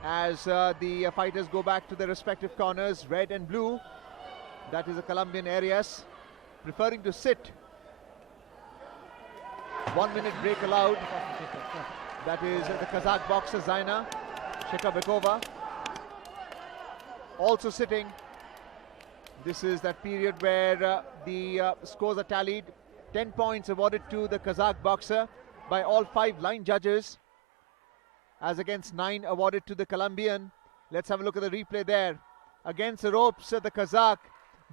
as the fighters go back to their respective corners, red and blue. That is the Colombian Arias, preferring to sit. 1 minute break allowed. That is the Kazakh boxer Zaina Shekabekova, also sitting. This is that period where the scores are tallied. 10 points awarded to the Kazakh boxer by all 5 line judges, as against 9 awarded to the Colombian. Let's have a look at the replay there. Against the ropes, the Kazakh.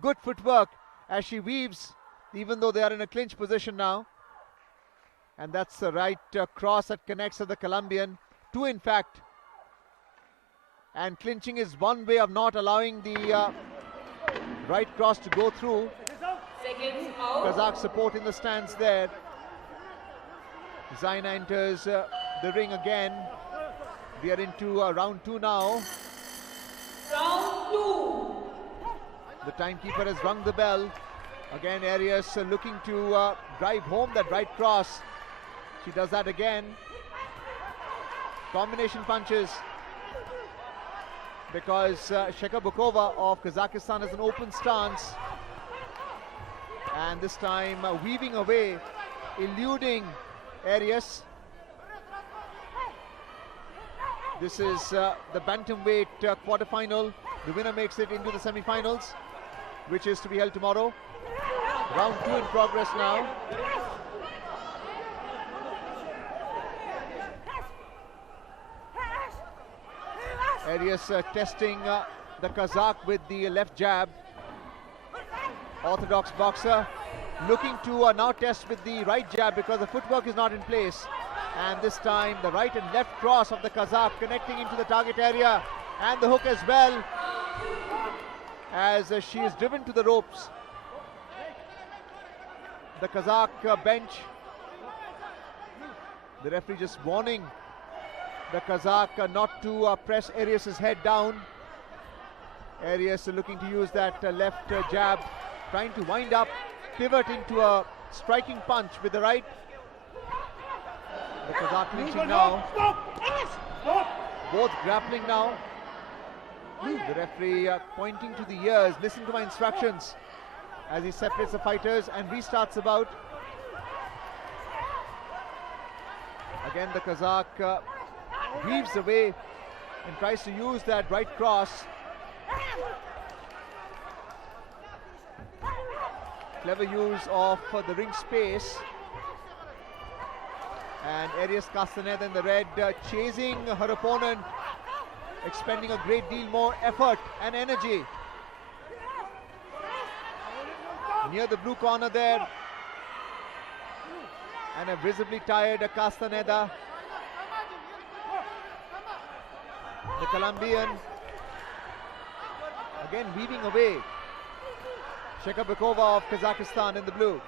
Good footwork as she weaves, even though they are in a clinch position now. And that's the right cross that connects to the Colombian. 2 in fact. And clinching is one way of not allowing the right cross to go through. Kazakh support in the stands there. Zaina enters the ring again. We are into round 2 now. Round 2. The timekeeper has rung the bell. Again, Arias looking to drive home that right cross. She does that again. Combination punches, because Shekabekova of Kazakhstan has an open stance. And this time weaving away, eluding Arias. This is the bantamweight quarterfinal. The winner makes it into the semi-finals, which is to be held tomorrow. Round 2 in progress now. Arias testing the Kazakh with the left jab. Orthodox boxer looking to now test with the right jab, because the footwork is not in place. And this time the right and left cross of the Kazakh connecting into the target area, and the hook as well, as she is driven to the ropes. The Kazakh bench, the referee just warning the Kazakh not to press Arias' head down. Arias looking to use that left jab, trying to wind up, pivot into a striking punch with the right. The Kazakh clinching now. Both grappling now. The referee pointing to the ears, listen to my instructions, as he separates the fighters and restarts the bout. Again, the Kazakh weaves away and tries to use that right cross. Clever use of the ring space. And Arias Castaneda in the red chasing her opponent, expending a great deal more effort and energy. Near the blue corner there, and a visibly tired Castaneda. The Colombian again weaving away. Shekabekova of Kazakhstan in the blue.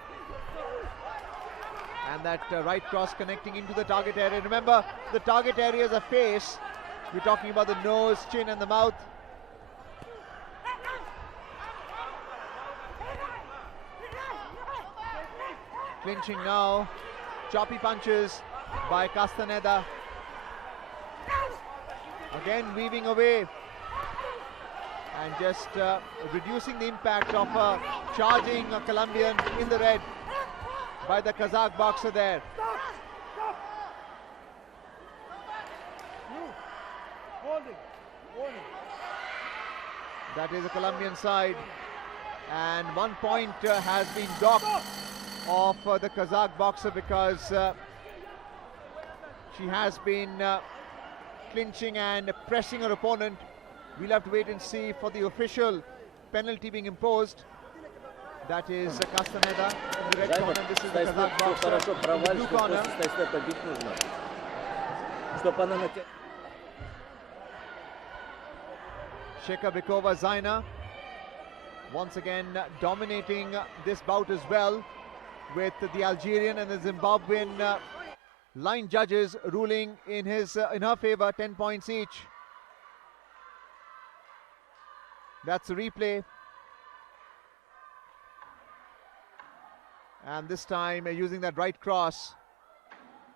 And that right cross connecting into the target area. Remember, the target area is a face. We're talking about the nose, chin and the mouth. Clinching now. Choppy punches by Castaneda. Again weaving away. And just reducing the impact of charging a Colombian in the red by the Kazakh boxer there. That is the Colombian side. And 1 point has been docked off the Kazakh boxer, because she has been clinching and pressing her opponent. We'll have to wait and see for the official penalty being imposed. That is Castaneda in the red corner. This is the Kazakh boxer in the blue corner. Shekabekova Zaina once again dominating this bout as well. with the Algerian and the Zimbabwean line judges ruling in her favor, 10 points each. That's a replay. And this time using that right cross.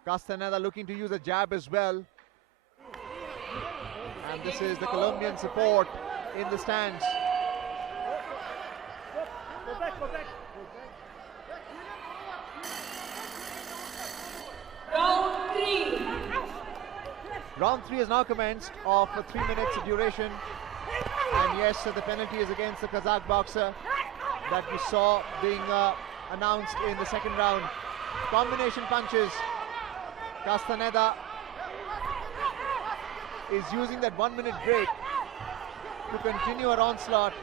Castaneda looking to use a jab as well. And this is the Colombian support in the stands. Round 3. Round 3 has now commenced of 3 minutes duration. And yes, the penalty is against the Kazakh boxer that we saw being announced in the second round. Combination punches. Castaneda is using that 1 minute break to continue her onslaught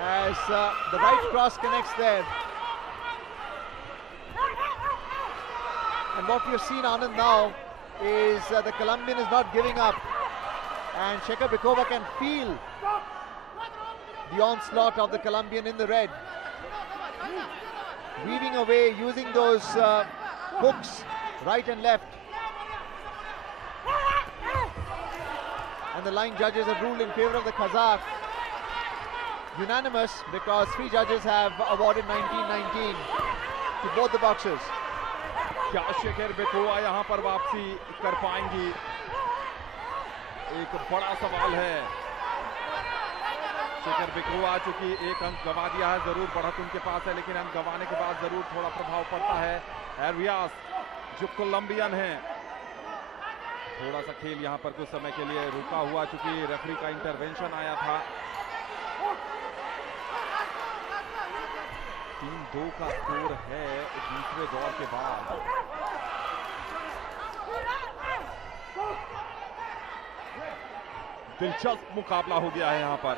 as the right cross connects there. And what we have seen, Anand, now is the Colombian is not giving up, and Shekarbekova can feel the onslaught of the Colombian in the red, weaving away, using those hooks right and left. And the line judges have ruled in favor of the Kazakh. Unanimous, because 3 judges have awarded 19-19 to both the boxers. क्या शेखरबेकोवा यहाँ पर वापसी कर पाएंगी, एक बड़ा सवाल है। शेखरबेकोवा चूंकि एक अंक गवा दिया है, जरूर बढ़त उनके पास है, लेकिन अंक गवाने के बाद जरूर थोड़ा प्रभाव पड़ता है। एरियास जो कोलंबियन हैं, थोड़ा सा खेल यहाँ पर कुछ समय के लिए रुका हुआ, चूंकि रेफरी का इंटरवेंशन आया था। 3-2 का स्कोर है दूसरे दौर के बाद। दिलचस्प मुकाबला हो गया है यहाँ पर,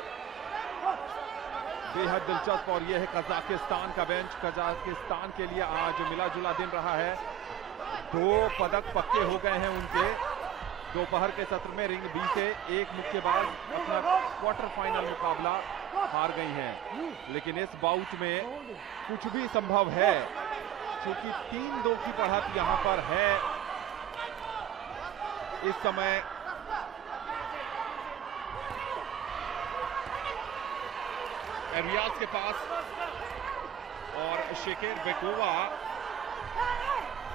बेहद दिलचस्प। और यह है कजाकिस्तान का बेंच। कजाकिस्तान के लिए आज मिला जुला दिन रहा है। 2 पदक पक्के हो गए हैं उनके। दोपहर के सत्र में रिंग बी से एक मुक्केबाज अपना क्वार्टर फाइनल मुकाबला हार गई हैं, लेकिन इस बाउट में कुछ भी संभव है, क्योंकि 3-2 की बढ़त यहां पर है इस समय। एरियास के पास और शेखरबेकोवा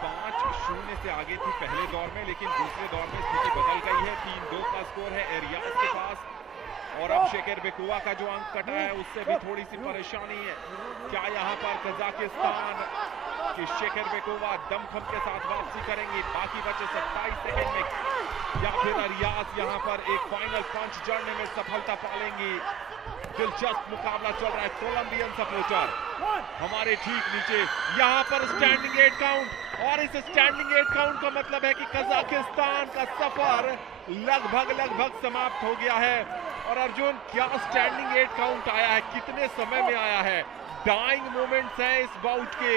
5-0 से आगे थी पहले दौर में, लेकिन दूसरे दौर में स्थिति बदल गई है। 3-2 का स्कोर है एरियास के पास। और अब शेखरबेकोवा का जो अंक कटा है उससे भी थोड़ी सी परेशानी है। क्या यहाँ पर कजाकिस्तान की शेखरबेकोवा दमखम के साथ वापसी करेंगी बाकी बचे 27 सेकंड में, या फिर एरियास यहाँ पर एक फाइनल पंच जड़ने में सफलता पालेंगी? दिलचस्प मुकाबला चल रहा है। कोलंबियन सपोर्टर हमारे ठीक नीचे, यहाँ पर स्टैंडिंग 8 काउंट, और इस स्टैंडिंग 8 काउंट का मतलब है कि कजाकिस्तान का सफर लगभग समाप्त हो गया है। और अर्जुन, क्या स्टैंडिंग 8 काउंट आया है, कितने समय में आया है? डाइंग मोमेंट्स हैं इस बाउट के,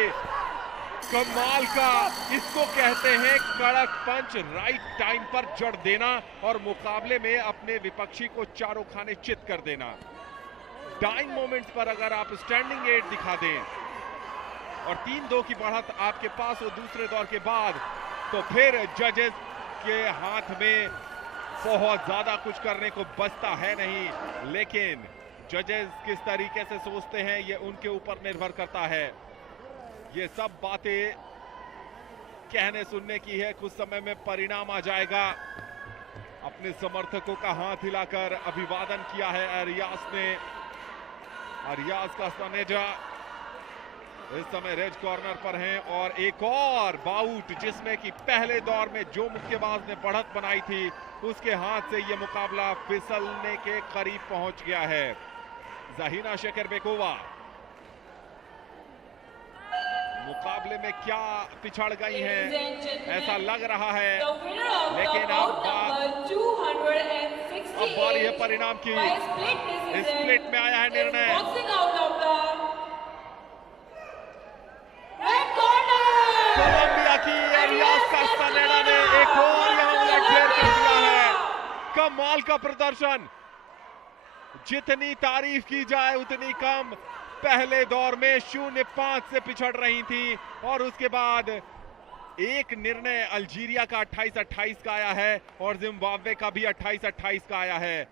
कमाल का। इसको कहते हैं कड़क पंच, राइट टाइम पर जड़ देना और मुकाबले में अपने विपक्षी को चारों खाने चित कर देना। डाइंग मोमेंट्स पर अगर आप स्टैंडिंग 8 दिखा दें और 3-2 की बढ़त आपके पास हो दूसरे दौर के बाद, तो फिर जजेस के हाथ में बहुत ज्यादा कुछ करने को बचता है नहीं। लेकिन जजेस किस तरीके से सोचते हैं ये उनके ऊपर निर्भर करता है। ये सब बातें कहने सुनने की है, कुछ समय में परिणाम आ जाएगा। अपने समर्थकों का हाथ हिलाकर अभिवादन किया है एरियास ने। एरियास कास्तानेजा इस समय रेड कॉर्नर पर हैं, और एक और बाउट जिसमें कि पहले दौर में जो मुक्केबाज ने बढ़त बनाई थी उसके हाथ से यह मुकाबला फिसलने के करीब पहुंच गया है। ज़हीना शेखरबेकोवा मुकाबले में क्या पिछड़ गई हैं ऐसा लग रहा है, लेकिन अब बारी है परिणाम की। स्प्लिट में आया है निर्णय। कोलंबिया की एरियास कास्तानेडा ने एक और यहां उलटफेर कर दिया है। कमाल का प्रदर्शन, जितनी तारीफ की जाए उतनी कम। पहले दौर में 0-5 से पिछड़ रही थी और उसके बाद एक निर्णय अल्जीरिया का 28-28 का आया है और जिम्बाब्वे का भी 28-28 का आया है।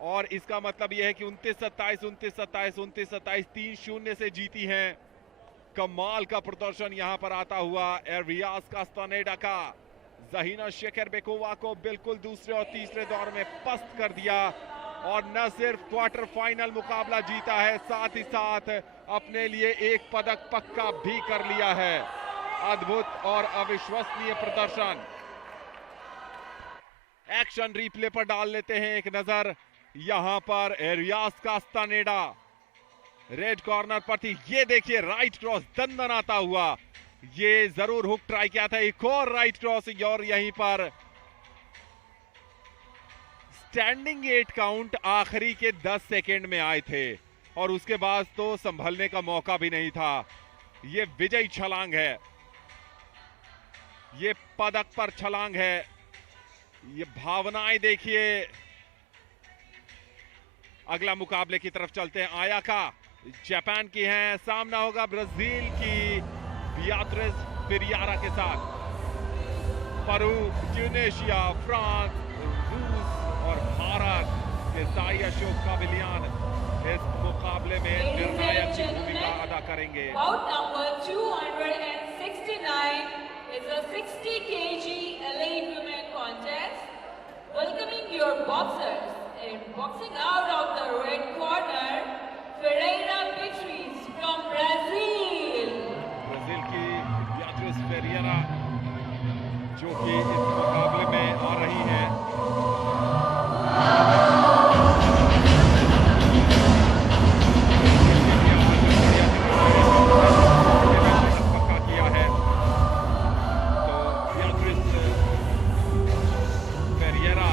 और इसका मतलब यह है कि 29-27, 29-27, 29-27 3-0 से जीती हैं। कमाल का प्रदर्शन यहां पर आता हुआ रियाज कास्तानेडा का। जहीना शेखरबेकोवा को बिल्कुल दूसरे और तीसरे दौर में पस्त कर दिया और न सिर्फ क्वार्टर फाइनल मुकाबला जीता है, साथ ही साथ अपने लिए एक पदक पक्का भी कर लिया है। अद्भुत और अविश्वसनीय प्रदर्शन। एक्शन रिप्ले पर डाल लेते हैं एक नजर। यहां पर रियाज कास्तानेडा रेड कॉर्नर पर थी, ये देखिए राइट क्रॉस दंदनाता हुआ, ये जरूर हुक ट्राई किया था। एक और राइट क्रॉस और यहीं पर स्टैंडिंग 8 काउंट आखिरी के 10 सेकेंड में आए थे और उसके बाद तो संभलने का मौका भी नहीं था। ये विजयी छलांग है, ये पदक पर छलांग है, ये भावनाएं देखिए। अगला मुकाबले की तरफ चलते हैं। आयाका जापान की हैं, सामना होगा ब्राजील की बियात्रिस फेरियारा के साथ। पेरू, ट्यूनेशिया, फ्रांस, रूस और भारत के साई अशोक काबिलियान इस मुकाबले में निर्णायक की भूमिका अदा करेंगे। Bout number 269 is a 60 kg elite women contest. Welcoming your boxers and boxing out of the red corner, Ferreira Beatriz from Brazil. Brazil की बियात्रिस फेरियारा जो कि इस मुकाबले में आ रही है। पक्का किया है तो बियात्रिस फेरियारा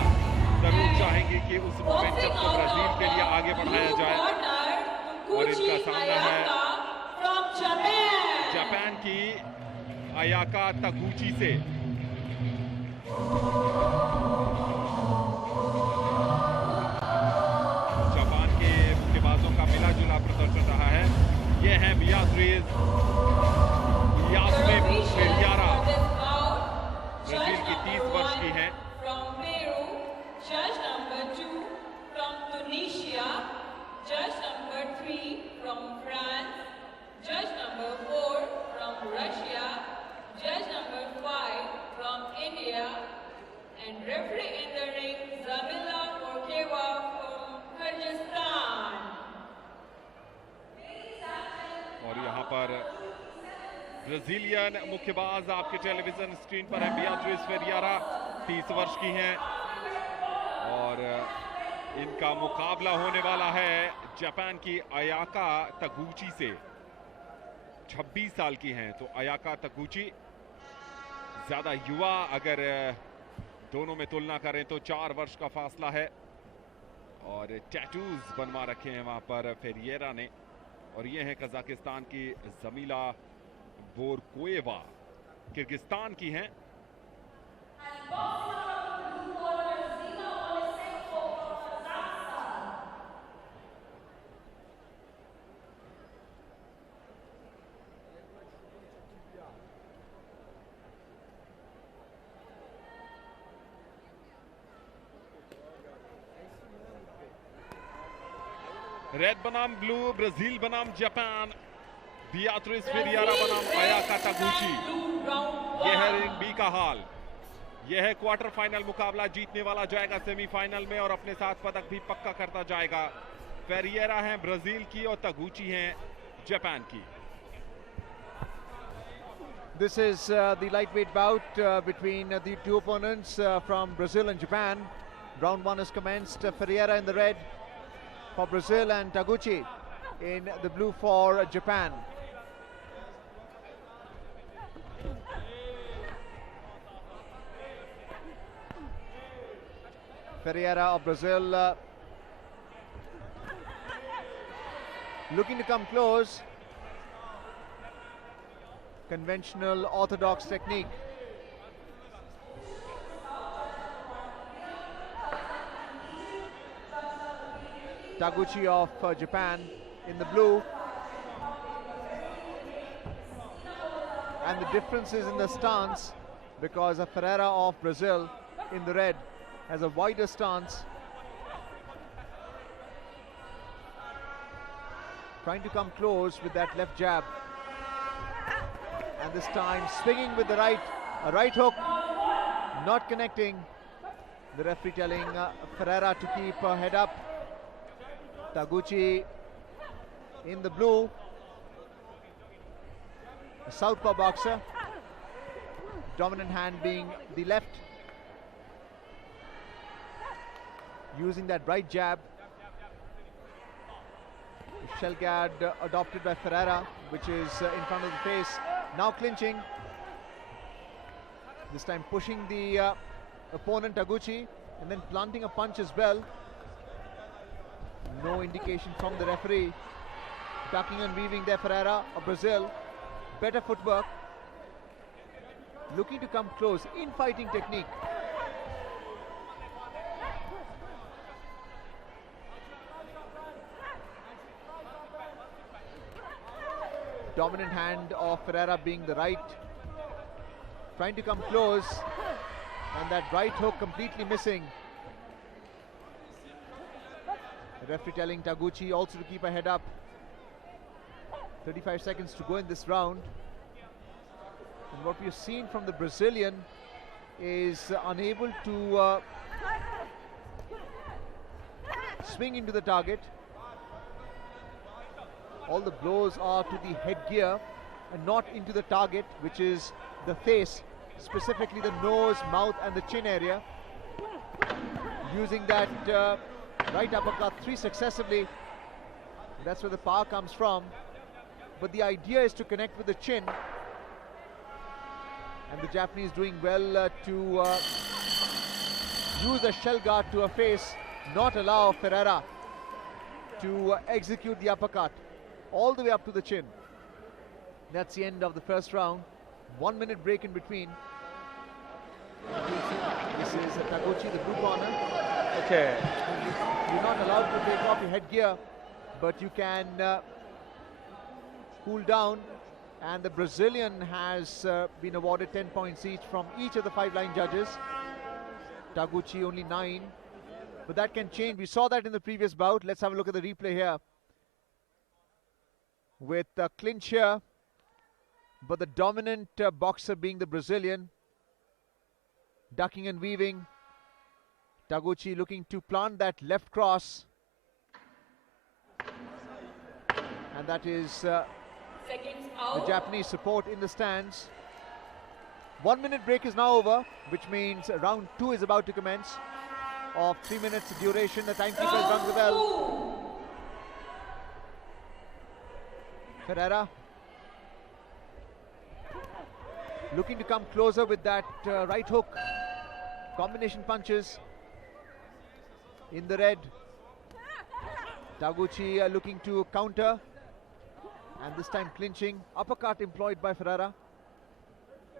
जरूर चाहेंगे कि उस मोमेंटम को ब्राजील के लिए आगे बढ़ाया जाए और इनका सामना है जापान की आयाका तगुची से। जापान के मुक्केबाजों का मिला जुला प्रदर्शन रहा है। ये है बियात्रिस फेरियारा, ब्राजील की 30 वर्ष की हैं। From Peru, judge number 2 from Tunisia, judge number 3 from France, judge number 4 from Russia, judge number 5 from India, and referee in the ring Zamila Morkewa from Kazakhstan. और यहाँ पर ब्राजीलियन मुक्केबाज आपके टेलीविजन स्क्रीन पर है। बियात्रिस फेरियारा 30 वर्ष की हैं और इनका मुकाबला होने वाला है जापान की आयाका तगुची से। 26 साल की हैं तो आयाका तगुची ज्यादा युवा, अगर दोनों में तुलना करें तो 4 वर्ष का फासला है। और टैटूज बनवा रखे हैं वहां पर फेरियरा ने। और ये है कजाकिस्तान की जमीला बोरकोएवा, किर्गिस्तान की हैं। रेड बनाम ब्लू, ब्राजील बनाम जापान, बियात्रिस फेरियारा बनाम आयाका तगुची। यह है रिंग बी का हाल। यह है क्वार्टर फाइनल मुकाबला। जीतने वाला जाएगा सेमीफाइनल में और अपने साथ पदक भी पक्का करता जाएगा। फेरियारा हैं ब्राजील की और तगुची हैं जापान की। This is the lightweight bout between the two opponents from Brazil and Japan. Round 1 has commenced. Ferreira in the red for Brazil and Taguchi in the blue for Japan. Ferreira of Brazil looking to come close. Conventional orthodox technique. Taguchi of Japan in the blue and the differences in the stance, because Ferreira of Brazil in the red has a wider stance, trying to come close with that left jab, and this time swinging with the right, a right hook, not connecting. The referee telling Ferreira to keep her head up. Taguchi in the blue, a southpaw boxer, dominant hand being the left, using that right jab. Shell guard adopted by Ferreira, which is in front of the face, now clinching, this time pushing the opponent Taguchi and then planting a punch as well. No indication from the referee. Ducking and weaving there, Ferreira of Brazil. Better footwork. Looking to come close, in-fighting technique. Dominant hand of Ferreira being the right. Trying to come close. And that right hook completely missing. The referee telling Taguchi also to keep her head up. 35 seconds to go in this round. And what we've seen from the Brazilian is unable to swing into the target. All the blows are to the headgear and not into the target, which is the face, specifically the nose, mouth and the chin area. Using that right uppercut, 3 successively. That's where the power comes from. But the idea is to connect with the chin. And the Japanese doing well to use a shell guard to a face, not allow Ferreira to execute the uppercut all the way up to the chin. That's the end of the first round. 1 minute break in between. This is Taguchi, the blue corner. Okay. You're not allowed to take off your headgear, but you can cool down. And the Brazilian has been awarded 10 points each from each of the 5 line judges. Taguchi only 9. But that can change. We saw that in the previous bout. Let's have a look at the replay here. With a clinch here, but the dominant boxer being the Brazilian. Ducking and weaving. Taguchi looking to plant that left cross. And that is the Japanese support in the stands. 1 minute break is now over, which means round 2 is about to commence. Of 3 minutes duration, the timekeeper has rung the bell. Ferreira looking to come closer with that right hook. Combination punches in the red. Taguchi looking to counter, and this time clinching. Uppercut employed by Ferreira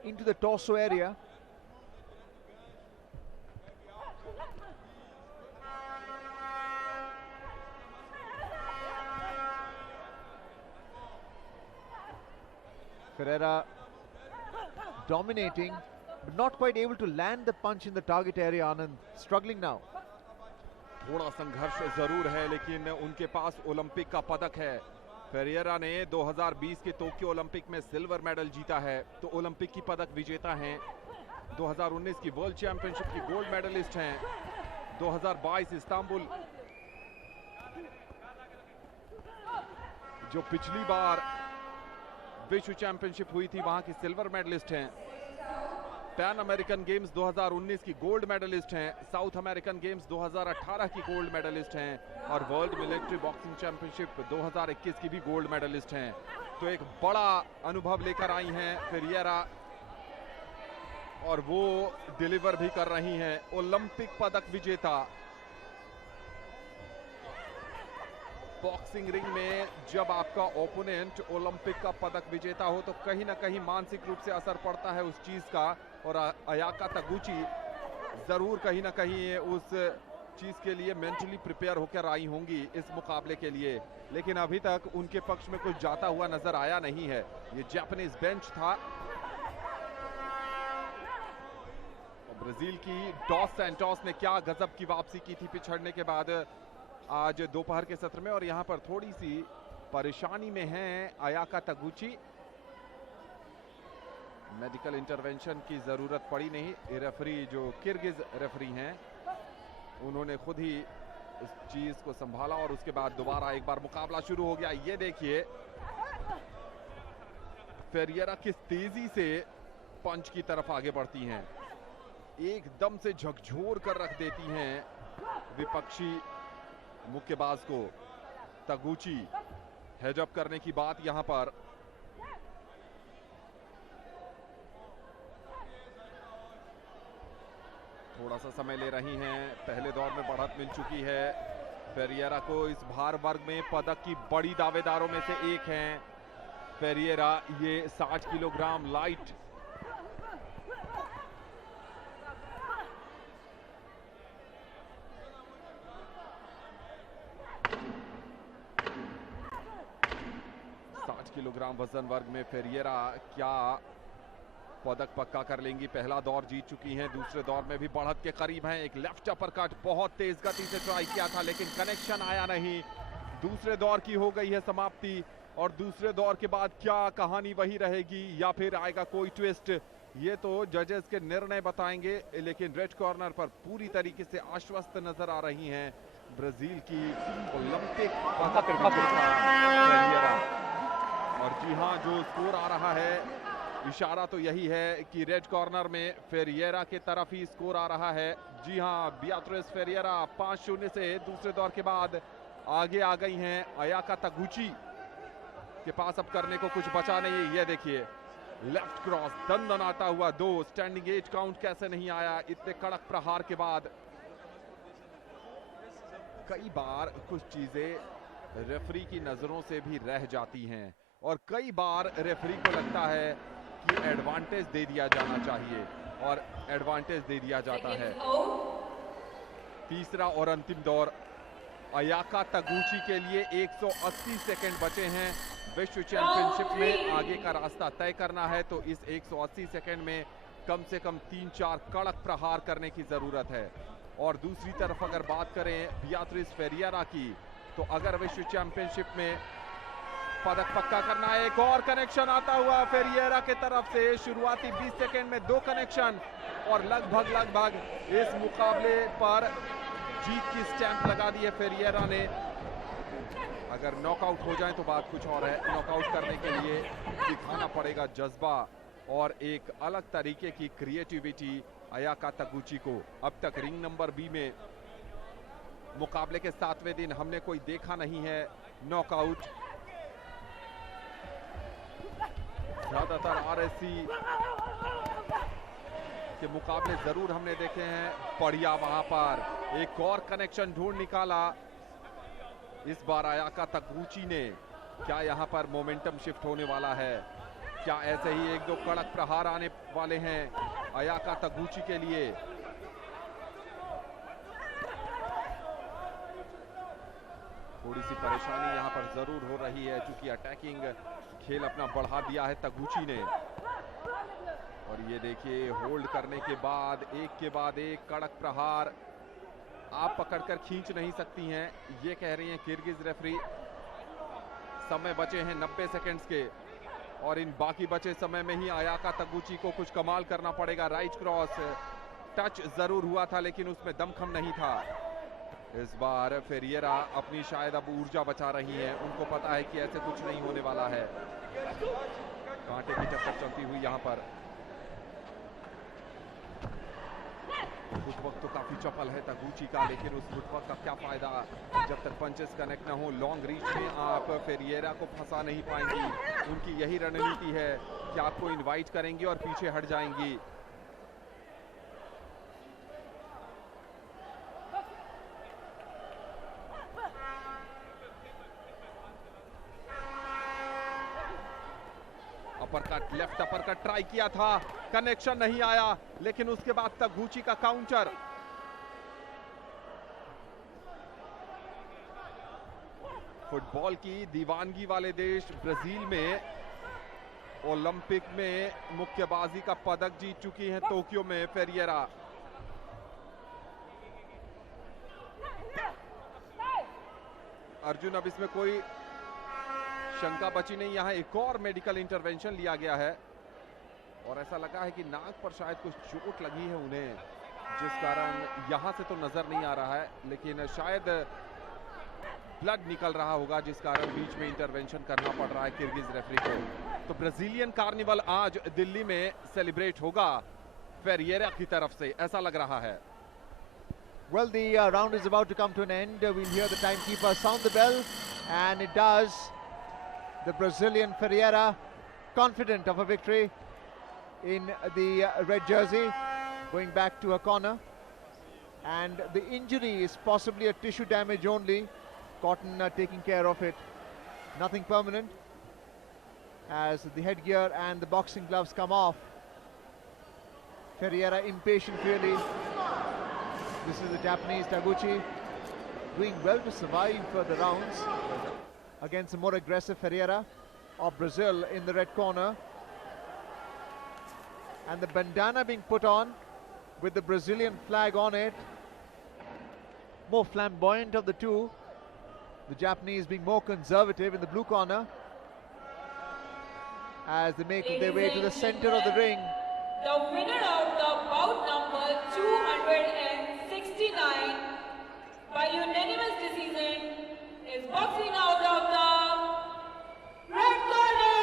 into the torso area. Ferreira dominating, but not quite able to land the punch in the target area. Anand struggling now. थोड़ा संघर्ष जरूर है, लेकिन उनके पास Olympic का पदक है। फेरियरा ने 2020 के टोक्यो ओलंपिक में सिल्वर मेडल जीता है, तो ओलंपिक की पदक विजेता हैं। 2019 की वर्ल्ड चैंपियनशिप की गोल्ड मेडलिस्ट हैं। 2022 इस्तांबुल, जो पिछली बार विश्व चैंपियनशिप हुई थी, वहां की सिल्वर मेडलिस्ट हैं। पैन अमेरिकन गेम्स 2019 की गोल्ड मेडलिस्ट हैं। साउथ अमेरिकन गेम्स 2018 की गोल्ड मेडलिस्ट हैं और वर्ल्ड मिलिट्री बॉक्सिंग चैंपियनशिप 2021 की भी गोल्ड मेडलिस्ट हैं। तो एक बड़ा अनुभव लेकर आई हैं फेरियरा और वो डिलीवर भी कर रही हैं। ओलंपिक पदक विजेता। बॉक्सिंग रिंग में जब आपका ओपोनेंट ओलंपिक का पदक विजेता हो तो कहीं ना कहीं मानसिक रूप से असर पड़ता है उस चीज का, और अयाका तागुची जरूर कहीं ना कहीं उस चीज के लिए मेंटली प्रिपेयर होकर आई होंगी इस मुकाबले के लिए, लेकिन अभी तक उनके पक्ष में कुछ जाता हुआ नजर आया नहीं है। ये जापानीज बेंच था ब्राजील की डॉस सैंटोस ने क्या गजब की वापसी की थी पिछड़ने के बाद आज दोपहर के सत्र में, और यहां पर थोड़ी सी परेशानी में है अयाका तगुची। मेडिकल इंटरवेंशन की जरूरत पड़ी नहीं। रेफरी जो किर्गिज रेफरी हैं उन्होंने खुद ही इस चीज को संभाला और उसके बाद दोबारा एक बार मुकाबला शुरू हो गया। ये देखिए फेरियरा किस तेजी से पंच की तरफ आगे बढ़ती हैं, एकदम से झकझोर कर रख देती हैं विपक्षी मुक्केबाज को। तगुची हेजअप करने की बात यहां पर। थोड़ा सा समय ले रही हैं, पहले दौर में बढ़त मिल चुकी है फेरियरा को। इस भार वर्ग में पदक की बड़ी दावेदारों में से एक हैं फेरियरा। ये 60 किलोग्राम लाइट किलोग्राम वजन वर्ग में फेरियरा क्या पदक पक्का कर लेंगी। पहला दौर जीत चुकी हैं, दूसरे दौर में भी बढ़त के करीब हैं। एक लेफ्ट अपरकट बहुत तेज गति से ट्राई किया था लेकिन कनेक्शन आया नहीं। दूसरे दौर की हो गई है समाप्ति और दूसरे दौर के बाद क्या कहानी वही रहेगी या फिर आएगा कोई ट्विस्ट, ये तो जजेस के निर्णय बताएंगे। लेकिन रेड कॉर्नर पर पूरी तरीके से आश्वस्त नजर आ रही हैं ब्राजील की ओलंपिक पदक फेरियरा। और जी हां, जो स्कोर आ रहा है इशारा तो यही है कि रेड कॉर्नर में फेरियरा के तरफ ही स्कोर आ रहा है। जी हां, बियात्रिस फेरियरा 5-0 से दूसरे दौर के बाद आगे आ गई हैं। अयाका तगुची के पास अब करने को कुछ बचा नहीं। ये देखिए लेफ्ट क्रॉस दंदनाता हुआ 2 स्टैंडिंग एज काउंट कैसे नहीं आया इतने कड़क प्रहार के बाद। कई बार कुछ चीजें रेफरी की नजरों से भी रह जाती हैं और कई बार रेफरी को लगता है कि एडवांटेज दे दिया जाना चाहिए और एडवांटेज दे दिया जाता है। तीसरा और अंतिम दौर अयाका तगुची के लिए 180 सेकंड बचे हैं। विश्व चैंपियनशिप में आगे का रास्ता तय करना है तो इस 180 सेकंड में कम से कम 3-4 कड़क प्रहार करने की जरूरत है। और दूसरी तरफ अगर बात करें बियात्रिस फेरियरा की, तो अगर विश्व चैंपियनशिप में पदक पक्का करना है। एक और कनेक्शन आता हुआ फेरियरा के तरफ से। शुरुआती 20 सेकंड में 2 कनेक्शन और लगभग इस मुकाबले पर जीत की स्टैंप लगा दी है फेरियरा ने। अगर नॉकआउट हो जाए तो बात कुछ और है। नॉकआउट करने के लिए दिखाना पड़ेगा जज्बा और एक अलग तरीके की क्रिएटिविटी अयाका तगुची को। अब तक रिंग नंबर बी में मुकाबले के 7वें दिन हमने कोई देखा नहीं है नॉकआउट। ज्यादातर आरएससी के मुकाबले जरूर हमने देखे हैं। बढ़िया वहां पर एक और कनेक्शन ढूंढ निकाला इस बार अयाका तगुची ने। क्या यहां पर मोमेंटम शिफ्ट होने वाला है? क्या ऐसे ही 1-2 कड़क प्रहार आने वाले हैं अयाका तगुची के लिए? थोड़ी सी परेशानी यहां पर जरूर हो रही है क्योंकि अटैकिंग खेल अपना बढ़ा दिया है तगुची ने। और ये देखिए होल्ड करने के बाद एक के बाद एक कड़क प्रहार आप पकड़कर खींच नहीं सकती हैं, ये कह रही हैं किर्गिज रेफरी। समय बचे हैं 90 सेकंड्स के और इन बाकी बचे समय में ही अयाका तगुची को कुछ कमाल करना पड़ेगा। राइट क्रॉस टच जरूर हुआ था लेकिन उसमें दमखम नहीं था। इस बार फेरियरा अपनी शायद अब ऊर्जा बचा रही हैं। उनको पता है कि ऐसे कुछ नहीं होने वाला है। कांटे की टक्कर चलती हुई यहां पर। फुटवर्क तो काफी चपल है तगुची का, लेकिन उस फुटवर्क का क्या फायदा जब तक पंचेस कनेक्ट ना हो। लॉन्ग रीच में आप फेरियरा को फंसा नहीं पाएंगी। उनकी यही रणनीति है कि आपको इनवाइट करेंगी और पीछे हट जाएंगी। अपरकट, लेफ्ट अपरकट ट्राई किया था, कनेक्शन नहीं आया, लेकिन उसके बाद तगुची का काउंटर। फुटबॉल की दीवानगी वाले देश ब्राजील में ओलंपिक में मुक्केबाजी का पदक जीत चुकी हैं टोक्यो में फेरियरा। अर्जुन, अब इसमें कोई शंका बची नहीं। यहाँ एक और मेडिकल इंटरवेंशन लिया गया है और ऐसा लगा है कि नाक पर शायद कुछ चोट लगी है उन्हें, जिस कारण यहाँ से तो नजर नहीं आ रहा है, लेकिन शायद ब्लड निकल रहा होगा, जिस कारण बीच में इंटरवेंशन करना पड़ रहा है किर्गिज रेफरी को। तो ब्राजीलियन कार्निवल आज दिल्ली में सेलिब्रेट होगा फेरिएरा की तरफ से, ऐसा लग रहा है। Well, the round is about to come to an end. We'll hear the timekeeper sound the bell, and it does. The Brazilian Ferreira, confident of a victory in the red jersey, going back to her corner. And the injury is possibly a tissue damage only. Cotton taking care of it. Nothing permanent. As the headgear and the boxing gloves come off. Ferreira impatient really. This is the Japanese Taguchi, doing well to survive the rounds against a more aggressive Ferreira of Brazil in the red corner. And the bandana being put on with the Brazilian flag on it. More flamboyant of the two. The Japanese being more conservative in the blue corner. As they make their way to the center of the ring. The winner of the bout number 269 by unanimous decision is boxing out of the red corner,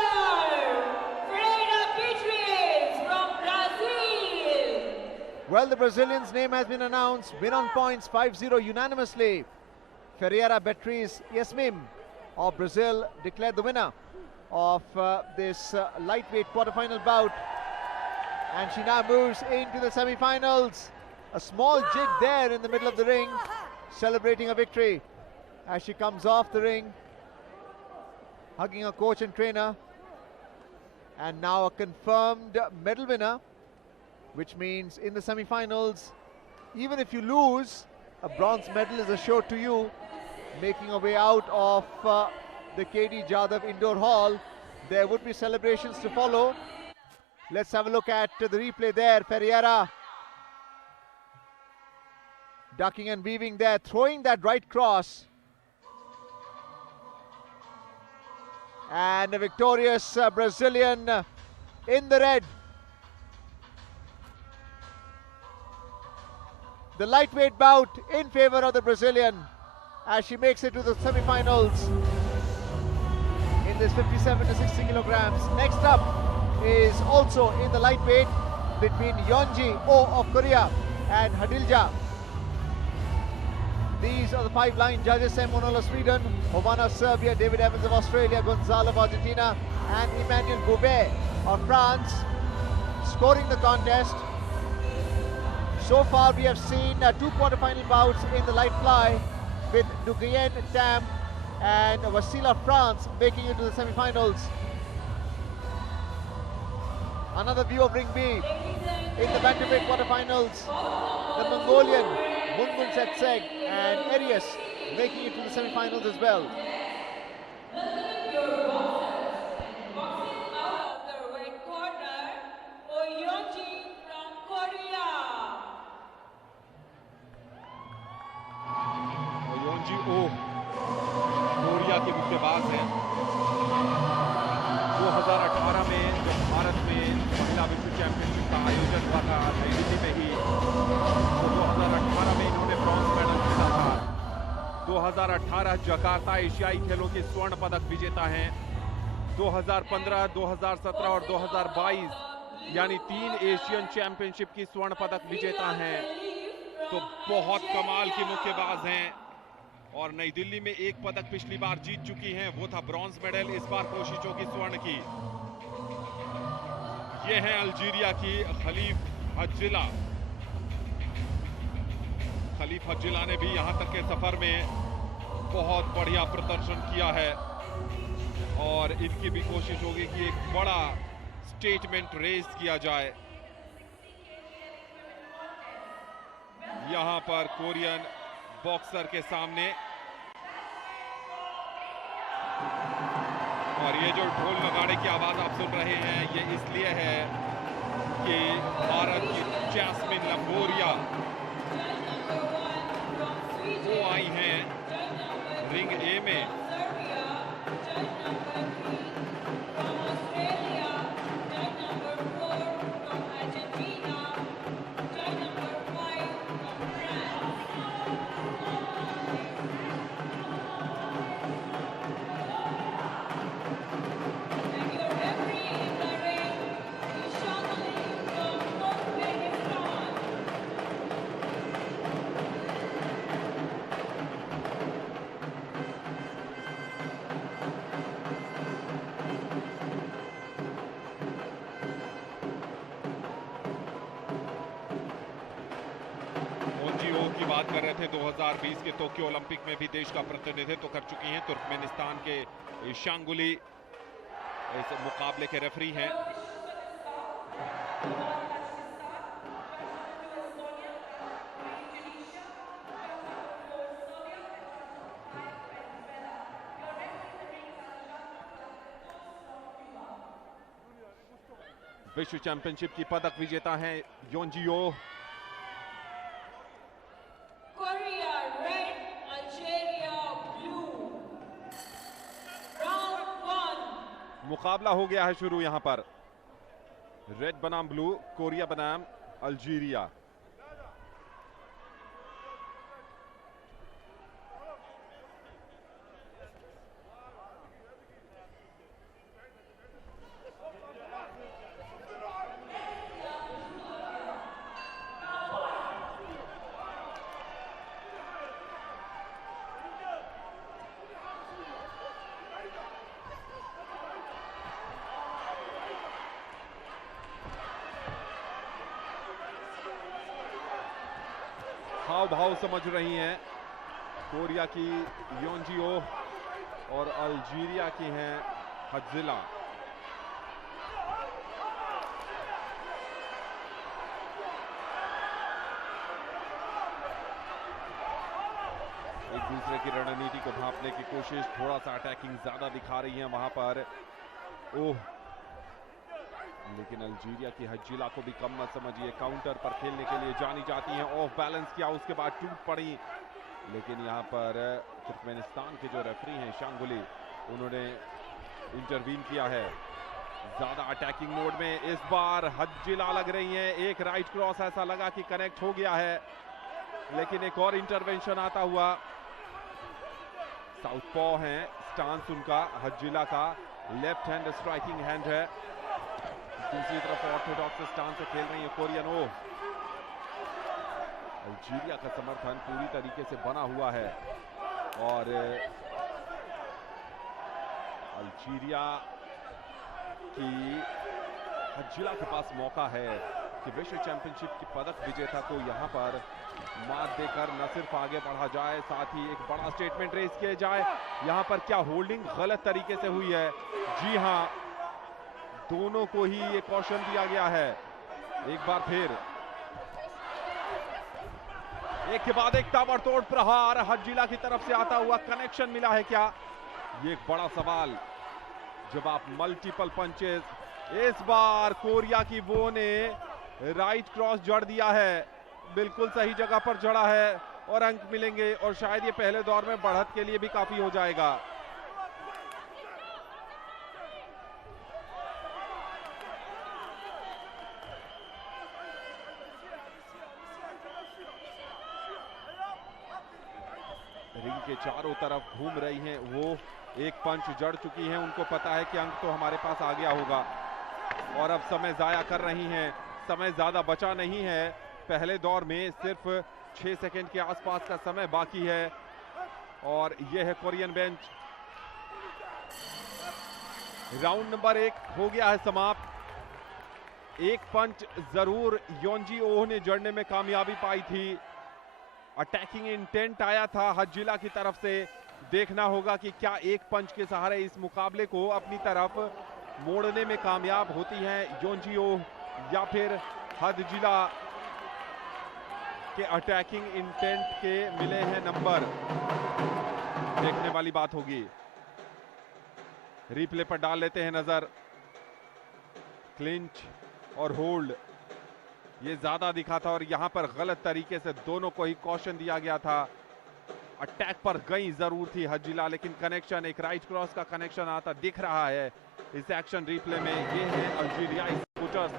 Ferreira Beatriz from Brazil. Well, the Brazilian's name has been announced. Win on points 5-0 unanimously. Ferreira Beatriz Yasmim of Brazil declared the winner of this lightweight quarterfinal bout. And she now moves into the semi-finals. A small jig there in the middle of the ring, celebrating a victory as she comes off the ring, hugging her coach and trainer. And now a confirmed medal winner, which means in the semi-finals, even if you lose, a bronze medal is assured to you, making her way out of the KD Jadhav Indoor Hall. There would be celebrations to follow. Let's have a look at the replay there. Ferreira ducking and weaving there, throwing that right cross. And a victorious Brazilian in the red. The lightweight bout in favor of the Brazilian as she makes it to the semi-finals in this 57 to 60 kilograms. Next up is also in the lightweight between Yeonji Oh of Korea and Hadilja. These are the 5 line judges: Sam Monola, Sweden; Hovana, Serbia; David Evans of Australia; Gonzalo of Argentina; and Emmanuel Gouvet of France scoring the contest. So far we have seen 2 quarterfinal bouts in the light fly with Nguyen Tam and Wasila France making it to the semi-finals. Another view of Ring B in the bantamweight quarterfinals. The Mongolian Mungun Setseg and Arias making it to the semi-finals as well. Boxing out of the red corner, Yeonji from Korea. Yeonji Oh Korea के मुक्केबाज हैं। 2018 में जब भारत में महिला विश्व championship का आयोजन हुआ था नई दिल्ली में ही, तो 2018 में इन्होंने ब्रॉन्ज मेडल जीता था। 2018 जकार्ता एशियाई खेलों के स्वर्ण पदक विजेता हैं। 2015, 2017 और 2022 यानी 3 एशियन चैंपियनशिप की स्वर्ण पदक विजेता हैं। तो बहुत कमाल की मुक्केबाज हैं और नई दिल्ली में एक पदक पिछली बार जीत चुकी हैं, वो था ब्रॉन्ज मेडल। इस बार कोशिश होगी स्वर्ण की। ये है अल्जीरिया की खलीफ हज्जिला। खलीफ हज्जिला ने भी यहां तक के सफर में बहुत बढ़िया प्रदर्शन किया है और इनकी भी कोशिश होगी कि एक बड़ा स्टेटमेंट रेस किया जाए। यहां पर कोरियन बॉक्सर के सामने, और ये जो ढोल नगाड़े की आवाज आप सुन रहे हैं ये इसलिए है कि भारत की जैस्मिन लंगोरिया वो आई हैं रिंग ए में Serbia, judge number 3 from Australia, judge number 4 from Argentina, judge number 5 from France. And your referee in the ring is Shangli from Uzbekistan. ओनजीओ की बात कर रहे थे। 2020 के टोक्यो ओलंपिक में भी देश का प्रतिनिधित्व कर चुकी हैं। तुर्कमेनिस्तान के शांगुली इस मुकाबले के रेफरी हैं। विश्व चैंपियनशिप की पदक विजेता हैं योंजियो। Korea red, Algeria blue. Round 1. मुकाबला हो गया है शुरू। यहां पर रेड बनाम ब्लू, कोरिया बनाम अल्जीरिया। हाव भाव समझ रही हैं कोरिया की योंजियो और अल्जीरिया की हैं हज्जिला। एक दूसरे की रणनीति को भांपने की कोशिश, थोड़ा सा अटैकिंग ज्यादा दिखा रही हैं वहां पर। ओह, लेकिन अल्जीरिया की हज्जिला को भी कम मत समझिए। काउंटर पर खेलने के लिए जानी जाती हैं। ऑफ बैलेंस किया, उसके बाद टूट पड़ी। लेकिन यहां पर तुर्कमेनिस्तान के जो रेफरी हैं शांगुली, उन्होंने इंटरवीन किया है ज्यादा अटैकिंग मोड में। इस बार हज्जिला लग रही हैं। एक राइट क्रॉस ऐसा लगा कि कनेक्ट हो गया है, लेकिन एक और इंटरवेंशन आता हुआ। साउथ पॉ है स्टांस उनका हज्जिला का, लेफ्ट हैंड स्ट्राइकिंग हैंड है। दूसरी तरफ ऑर्थोडॉक्स स्टांस से खेल रही है कोरियन। ओ, अल्जीरिया का समर्थन पूरी तरीके से बना हुआ है और अल्जीरिया की हज्जिला के पास मौका है कि विश्व चैंपियनशिप की पदक विजेता को यहां पर मात देकर न सिर्फ आगे बढ़ा जाए, साथ ही एक बड़ा स्टेटमेंट रेज किया जाए। यहां पर क्या होल्डिंग गलत तरीके से हुई है? जी हां, दोनों को ही ये कॉशन दिया गया है। एक बार फिर एक के बाद एक ताबड़तोड़ प्रहार हज्जिला की तरफ से आता हुआ। कनेक्शन मिला है क्या? ये एक बड़ा सवाल। जब आप मल्टीपल पंचेस, इस बार कोरिया की वो ने राइट क्रॉस जड़ दिया है, बिल्कुल सही जगह पर जड़ा है और अंक मिलेंगे और शायद ये पहले दौर में बढ़त के लिए भी काफी हो जाएगा। रिंग के चारों तरफ घूम रही हैं वो, एक पंच जड़ चुकी हैं, उनको पता है कि अंक तो हमारे पास आ गया होगा और अब समय जाया कर रही हैं। समय ज्यादा बचा नहीं है, पहले दौर में सिर्फ 6 सेकंड के आसपास का समय बाकी है और यह है कोरियन बेंच। राउंड नंबर 1 हो गया है समाप्त। एक पंच जरूर योंजिओ ने जड़ने में कामयाबी पाई थी। अटैकिंग इंटेंट आया था हज्जिला की तरफ से। देखना होगा कि क्या एक पंच के सहारे इस मुकाबले को अपनी तरफ मोड़ने में कामयाब होती हैं योंजिओ या फिर हज्जिला के अटैकिंग इंटेंट के मिले हैं नंबर। देखने वाली बात होगी। रिप्ले पर डाल लेते हैं नजर। क्लिंच और होल्ड ये ज्यादा दिखा था और यहां पर गलत तरीके से दोनों को ही कॉशन दिया गया था। अटैक पर गई जरूर थी हजीला, लेकिन कनेक्शन, एक राइट क्रॉस का कनेक्शन आता दिख रहा है इस एक्शन रिप्ले में। ये है अल्जीरियाई सपोर्टर्स।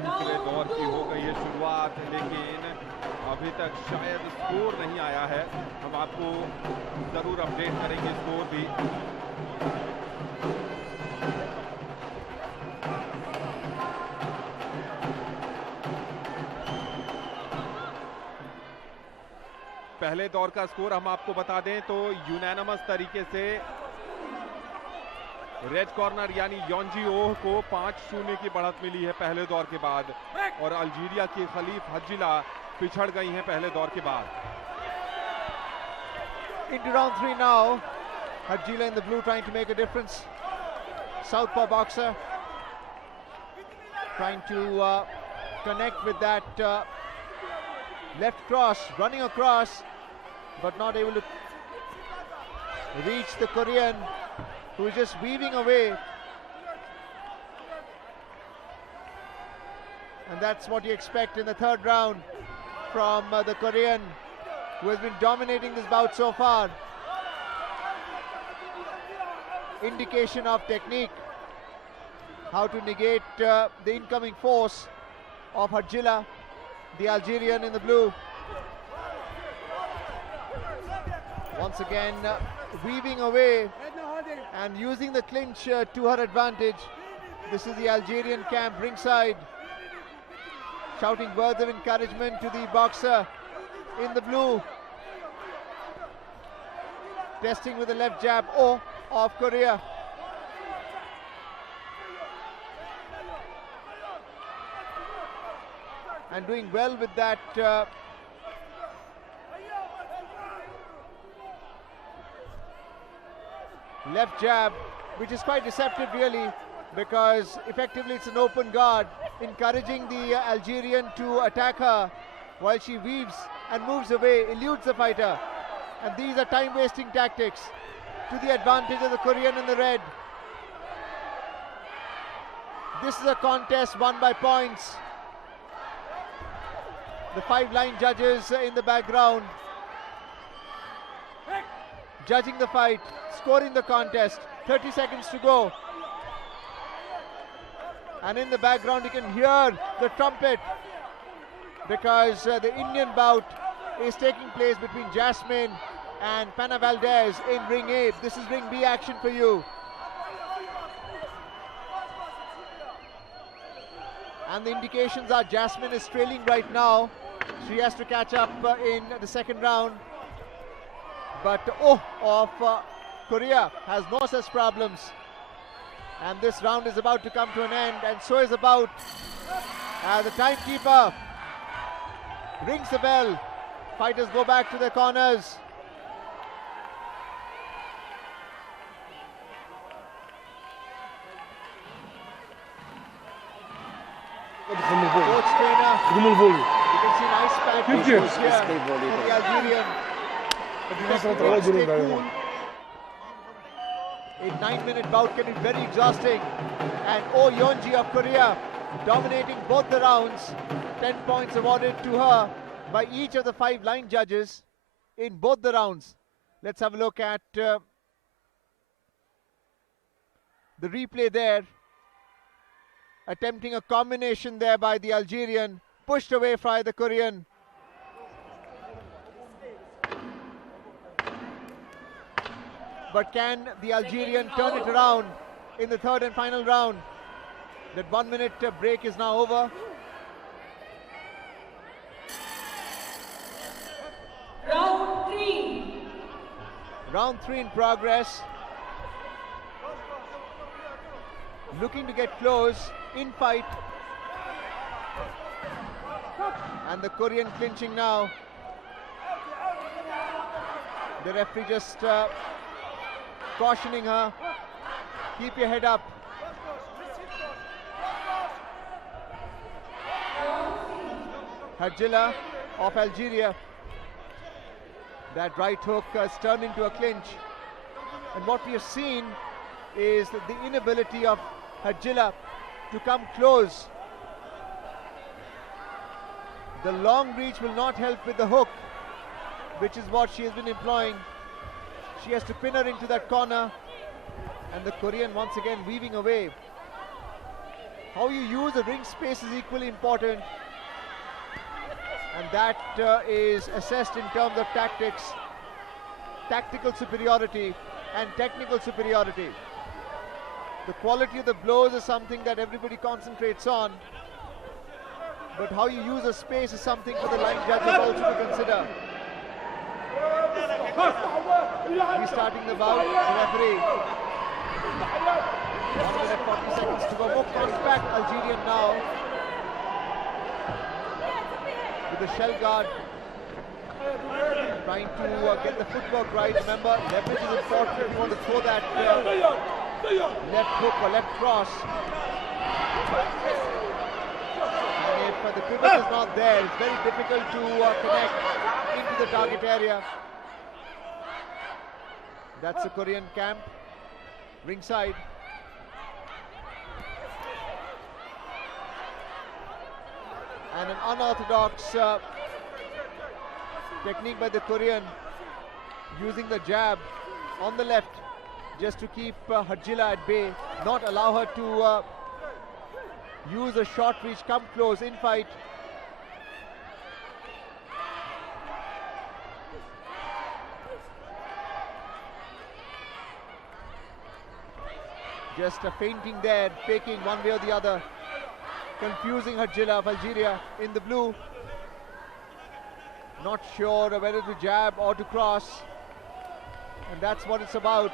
दूसरे दौर की हो गई है शुरुआत, लेकिन अभी तक शायद स्कोर नहीं आया है। हम आपको जरूर अपडेट करेंगे स्कोर भी। पहले दौर का स्कोर हम आपको बता दें तो यूनानिमस तरीके से रेड कॉर्नर यानी योंजी ओह को 5-0 की बढ़त मिली है पहले दौर के बाद, और अल्जीरिया की खलीफ हजीला पिछड़ गई हैं पहले दौर के बाद। Into round 3 now. Hajila in the blue trying to make a difference. Southpaw boxer trying to connect with that left cross, running across, but not able to reach the Korean, who is just weaving away. And that's what you expect in the third round from the Korean, who has been dominating this bout so far. Indication of technique, how to negate the incoming force of Hajila, the Algerian in the blue. Once again weaving away and using the clinch to her advantage. This is the Algerian camp ringside, shouting words of encouragement to the boxer in the blue. Testing with the left jab of Korea. And doing well with that left jab, which is quite deceptive really, because effectively it's an open guard, encouraging the Algerian to attack her while she weaves and moves away, eludes the fighter. And these are time-wasting tactics to the advantage of the Korean in the red. This is a contest won by points. The 5 line judges in the background judging the fight, scoring the contest. 30 seconds to go. And in the background you can hear the trumpet, because the Indian bout is taking place between Jasmine and Panama Valdez in ring A. This is ring B action for you. And the indications are Jasmine is trailing right now. She has to catch up in the second round. But of Korea has no such problems. And this round is about to come to an end, and so is about. The timekeeper rings the bell. Fighters go back to their corners. Coach trainer, you can see nice pack here for the Algerian. Stay cool. A 9-minute bout can be very exhausting. And Yeonji of Korea dominating both the rounds. 10 points awarded to her by each of the 5 line judges in both the rounds. Let's have a look at the replay there. Attempting a combination there by the Algerian, pushed away by the Korean. But can the Algerian turn it around in the third and final round? That 1 minute break is now over. Round 3. Round 3 in progress. Looking to get close in fight. And the Korean clinching now. The referee just cautioning her, keep your head up. Hajila of Algeria That right hook has turned into a clinch. And what we have seen is the inability of Hajila to come close. The long reach will not help with the hook, which is what she has been employing. She has to pin her into that corner, and the Korean once again weaving away. How you use the ring space is equally important, and that is assessed in terms of tactics, tactical superiority and technical superiority. The quality of the blows is something that everybody concentrates on, but how you use a space is something for the line judges also to consider. Restarting the bout, the referee. 1 minute 40 seconds to go. More compact Algerian now with the shell guard, trying to get the footwork right. Remember, leverage is important if you want to throw that left hook or left cross. And if the pivot is not there, it's very difficult to connect into the target area. That's the Korean camp, ringside. And an unorthodox technique by the Korean, using the jab on the left just to keep Hajila at bay, not allow her to use a short reach, come close in fight. Just feinting there, faking one way or the other, confusing Hajila of Algeria in the blue. Not sure whether to jab or to cross, and that's what it's about.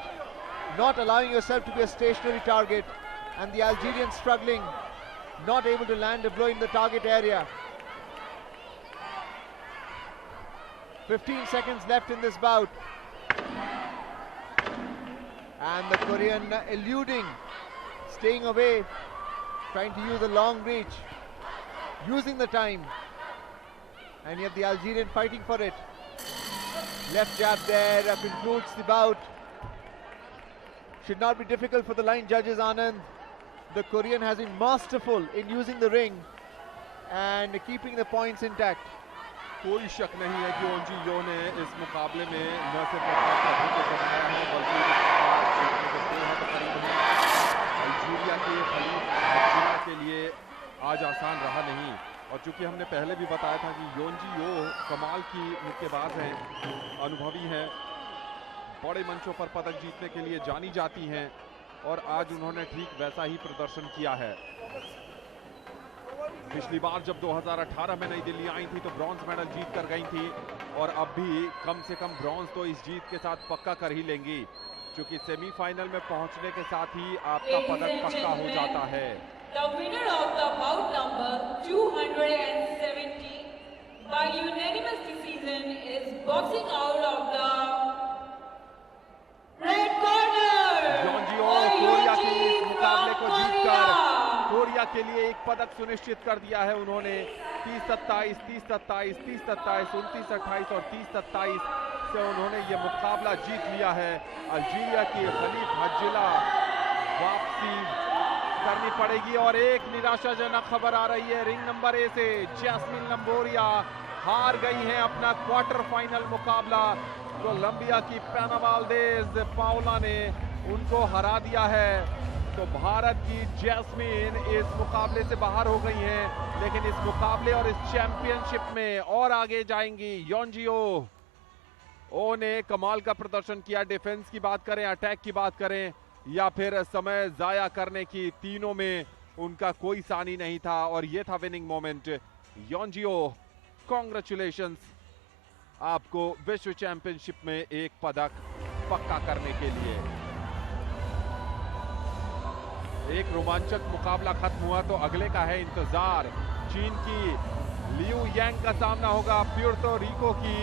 Not allowing yourself to be a stationary target, and the Algerians struggling, not able to land a blow in the target area. 15 seconds left in this bout. And the Korean eluding, staying away, trying to use a long reach, using the time. And you have the Algerian fighting for it. Left jab there concludes the bout. Should not be difficult for the line judges, Anand. The Korean has been masterful in using the ring and keeping the points intact. कोई शक नहीं है कि ओंजी यो ने इस मुकाबले में न सिर्फ अपना प्रभुत्व बनाया है बल्कि अल्जीरिया के खलीफ हजरा के लिए आज आसान रहा नहीं। और चूंकि हमने पहले भी बताया था कि योंजी यो कमाल की मुक्केबाज हैं, अनुभवी हैं, बड़े मंचों पर पदक जीतने के लिए जानी जाती हैं, और आज उन्होंने ठीक वैसा ही प्रदर्शन किया है। पिछली बार जब 2018 में नई दिल्ली आई थी तो ब्रॉन्ज मेडल जीत कर गई थी, और अब भी कम से कम ब्रॉन्ज तो इस जीत के साथ पक्का कर ही लेंगी, क्योंकि सेमीफाइनल में पहुंचने के साथ ही आपका पदक पक्का हो जाता है। The winner of the bout number 270 by unanimous decision is boxing out of the red corner. Korea के इस मुकाबले को जीतकर कोरिया के लिए एक पदक सुनिश्चित कर दिया है उन्होंने। 30-27, 30-27, 30-27, 29-28 और 30-27 से उन्होंने ये मुकाबला जीत लिया है। अल्जीरिया की खलीफ हजला वापसी करनी पड़ेगी, और एक निराशाजनक खबर आ रही है रिंग नंबर ए से। जैस्मिन लंबोरिया हार गई हैं अपना क्वार्टर फाइनल मुकाबला। कोलंबिया की पेनावाल्देज पाओला ने उनको हरा दिया है, तो भारत की जैस्मिन इस मुकाबले से बाहर हो गई हैं, लेकिन इस मुकाबले और इस चैंपियनशिप में और आगे जाएंगी। योंजियो ओ ने कमाल का प्रदर्शन किया। डिफेंस की बात करें, अटैक की बात करें या फिर समय जाया करने की, तीनों में उनका कोई सानी नहीं था, और ये था विनिंग मोमेंट। योंजियो, कॉन्ग्रेचुलेशंस आपको विश्व चैंपियनशिप में एक पदक पक्का करने के लिए। एक रोमांचक मुकाबला खत्म हुआ तो अगले का है इंतजार। चीन की लियू यांग का सामना होगा प्यूर्टो रिको की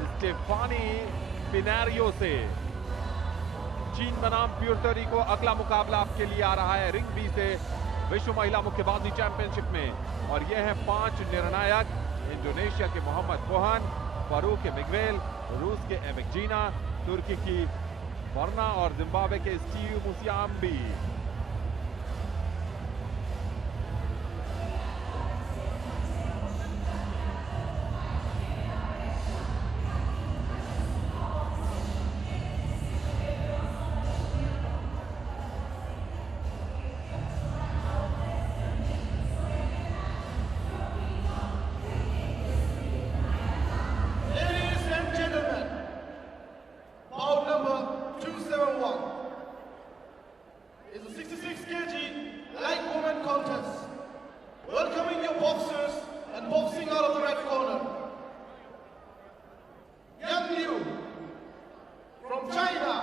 स्टेफानी पिनारियो से। चीन बनाम प्यूर्टो रिको अगला मुकाबला आपके लिए आ रहा है रिंग बी से विश्व महिला मुक्केबाजी चैंपियनशिप में, और ये हैं 5 निर्णायक। इंडोनेशिया के मोहम्मद कोहन, पेरू के मिगवेल, रूस के एवेक्जीना, तुर्की की वर्ना और जिम्बाब्वे के Steve मुसियाम्बी। Bout number 271 is a 66 kg light women contest. Welcoming your boxers and boxing out of the red corner, Yang Liu from China.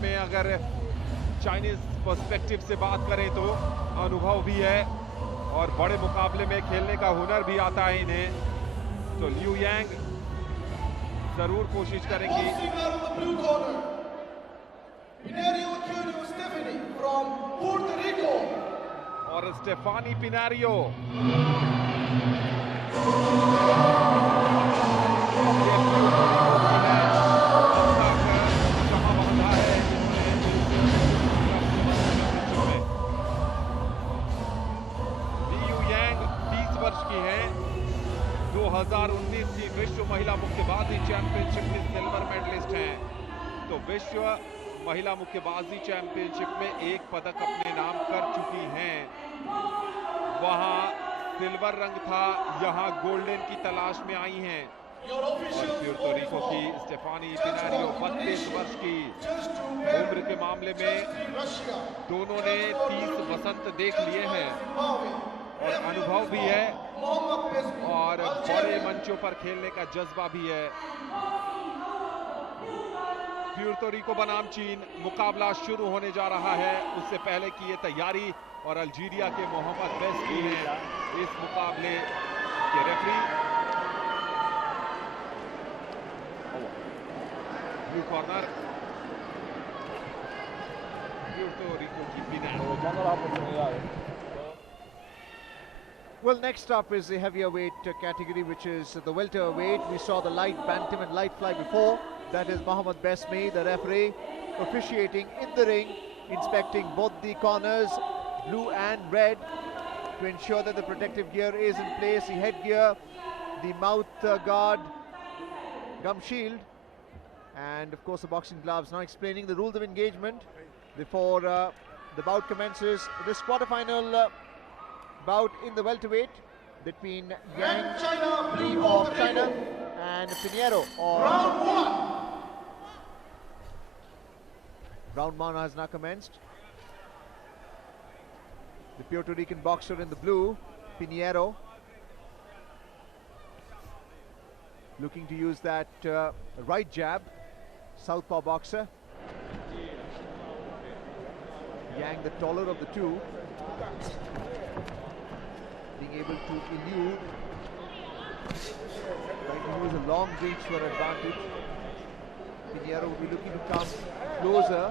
में अगर चाइनीज पर्सपेक्टिव से बात करें तो अनुभव भी है और बड़े मुकाबले में खेलने का हुनर भी आता है इन्हें, तो लियू यांग जरूर कोशिश करेंगी। Puerto Rico और स्टेफानी पिनारियो की हैं, 2019 की विश्व महिला मुक्केबाजी चैंपियनशिप की सिल्वर मेडलिस्ट हैं। तो विश्व महिला मुक्केबाजी चैंपियनशिप में एक पदक अपने नाम कर चुकी हैं। वहां सिल्वर रंग था, यहां गोल्डन की तलाश में आई हैं। और प्यूर्तो रिको की स्टेफानी पिनारियो 32 वर्ष की उम्र के मामले में दोनों ने 30 वसंत देख लिए हैं और अनुभव भी है और बड़े मंचों पर खेलने का जज्बा भी है। प्यूर्तो रिको बनाम चीन मुकाबला शुरू होने जा रहा है, उससे पहले की ये तैयारी और अल्जीरिया के मोहम्मद बेस्ट भी हैं इस मुकाबले के referee. Blue corner Puerto Rico की पिनारियो। Well, next up is the heavier-weight category, which is the welterweight. We saw the light bantam and light fly before. That is Mohammad Besmi, the referee, officiating in the ring, inspecting both the corners, blue and red, to ensure that the protective gear is in place, the headgear, the mouth guard, gum shield, and of course the boxing gloves. Now explaining the rules of engagement before the bout commences. This quarterfinal bout in the welterweight between Yang Li of China and Pinheiro of round one. Round one has now commenced. The Puerto Rican boxer in the blue, Pinheiro, looking to use that right jab, southpaw boxer. Yang, the taller of the two, being able to elude, trying to use a long reach for advantage. Pinheiro will be looking to come closer.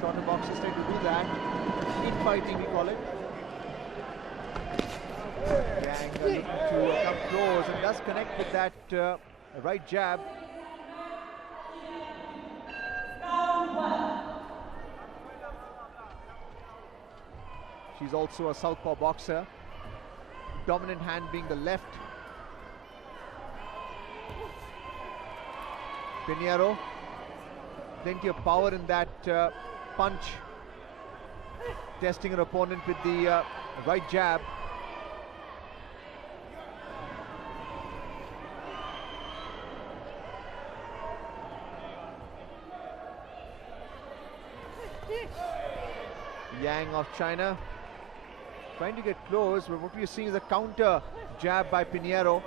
Shorter boxers tend to do that. Infighting, we call it. Yang looking to come close and does connect with that right jab. She's also a southpaw boxer. Dominant hand being the left. Pinheiro, plenty of power in that punch. Testing her opponent with the right jab. Yang of China trying to get close, but what we are seeing is a counter jab by Pinheiro.